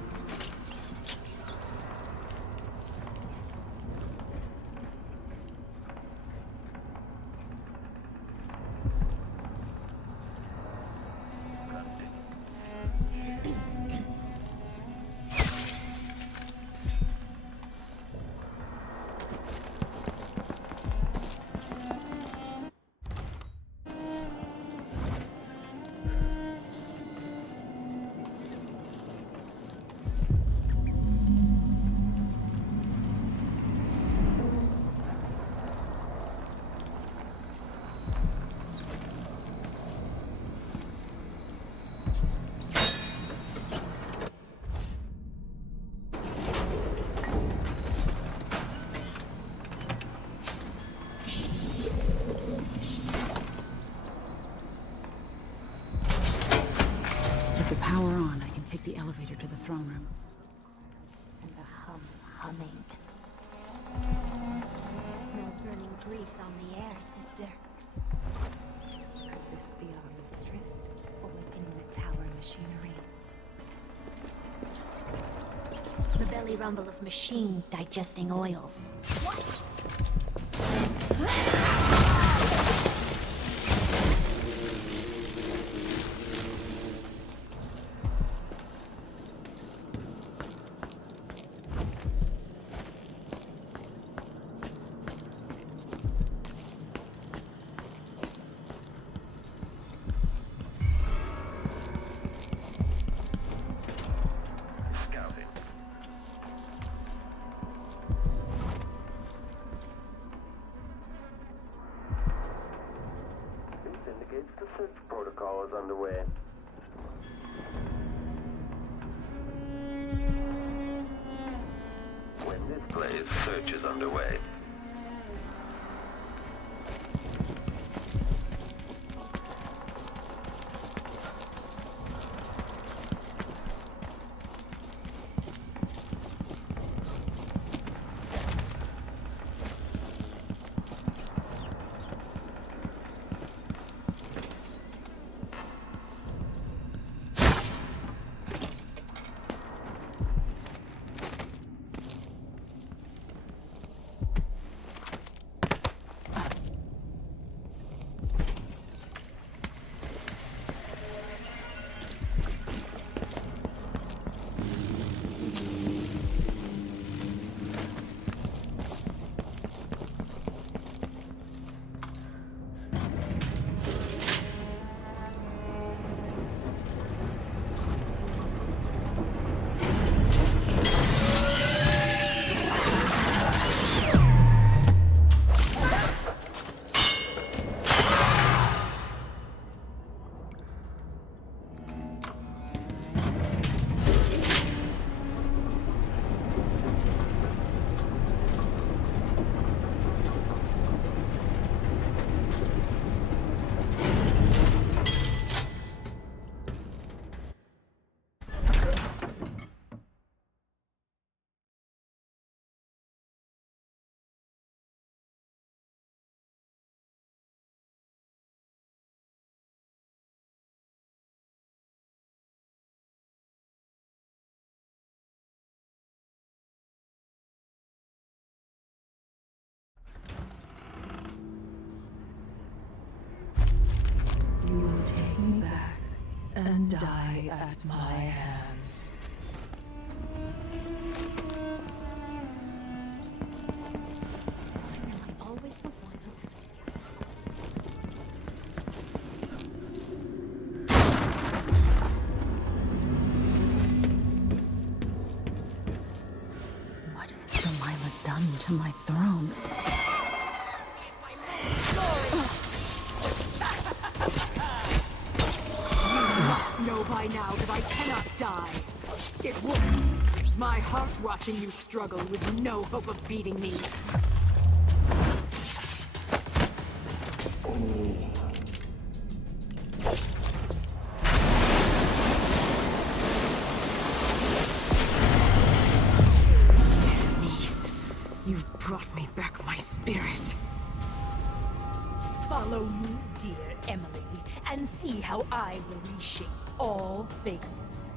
With the power on, I can take the elevator to the throne room. And the hum humming. rumble of machines digesting oils. The search protocol is underway. When this plays, search is underway. You will take me back and die at my hands. I'm always the one who has to What has Delilah done to my throne? Know by now that I cannot die. It warms my heart watching you struggle with no hope of beating me. Niece, you've brought me back my spirit. Follow me, dear Emily, and see how I will reshape all things.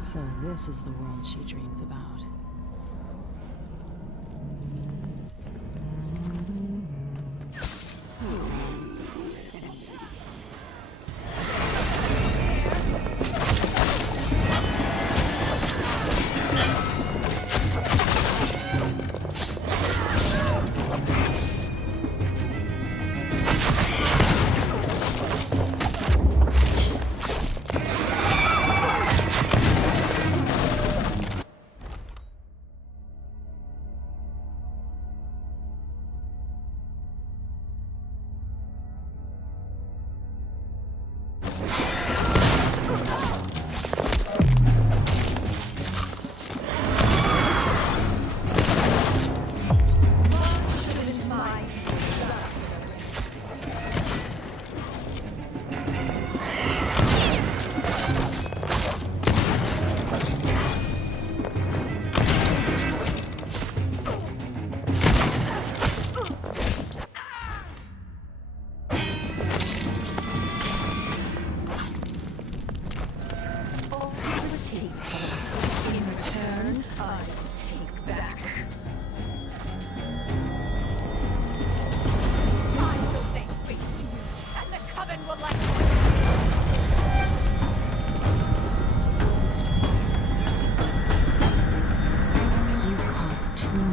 So this is the world she dreams about.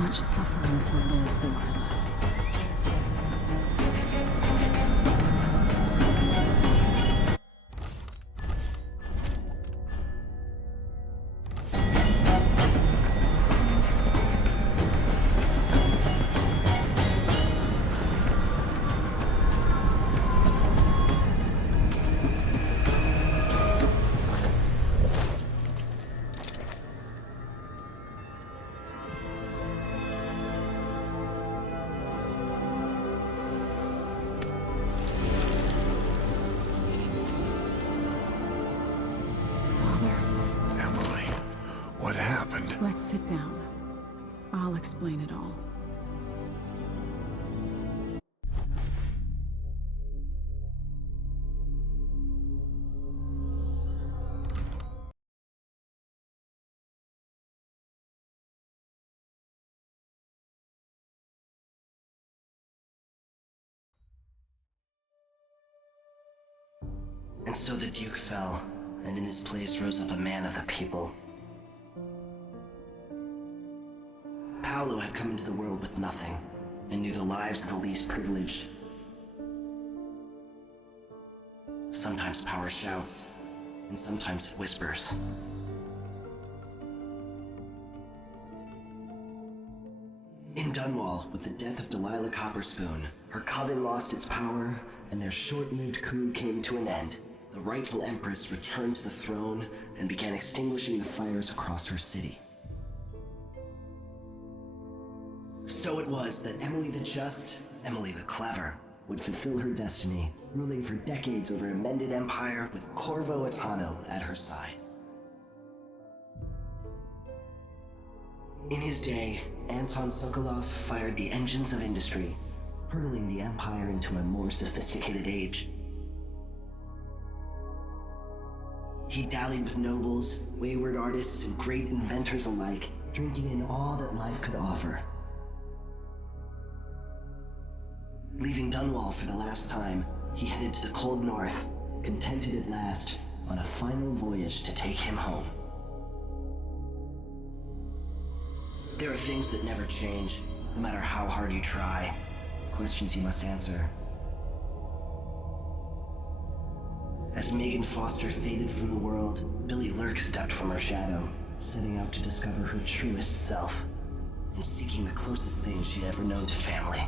much suffering to live, Delilah. What happened? Let's sit down. I'll explain it all. And so the Duke fell, and in his place rose up a man of the people. Paolo had come into the world with nothing, and knew the lives of the least privileged. Sometimes power shouts, and sometimes it whispers. In Dunwall, with the death of Delilah Copperspoon, her coven lost its power, and their short-lived coup came to an end. The rightful Empress returned to the throne and began extinguishing the fires across her city. So it was that Emily the Just, Emily the Clever, would fulfill her destiny, ruling for decades over a mended empire with Corvo Attano at her side. In his day, Anton Sokolov fired the engines of industry, hurtling the empire into a more sophisticated age. He dallied with nobles, wayward artists, and great inventors alike, drinking in all that life could offer. Leaving Dunwall for the last time, he headed to the cold north, contented at last, on a final voyage to take him home. There are things that never change, no matter how hard you try. Questions you must answer. As Megan Foster faded from the world, Billy Lurk stepped from her shadow, setting out to discover her truest self, and seeking the closest thing she'd ever known to family.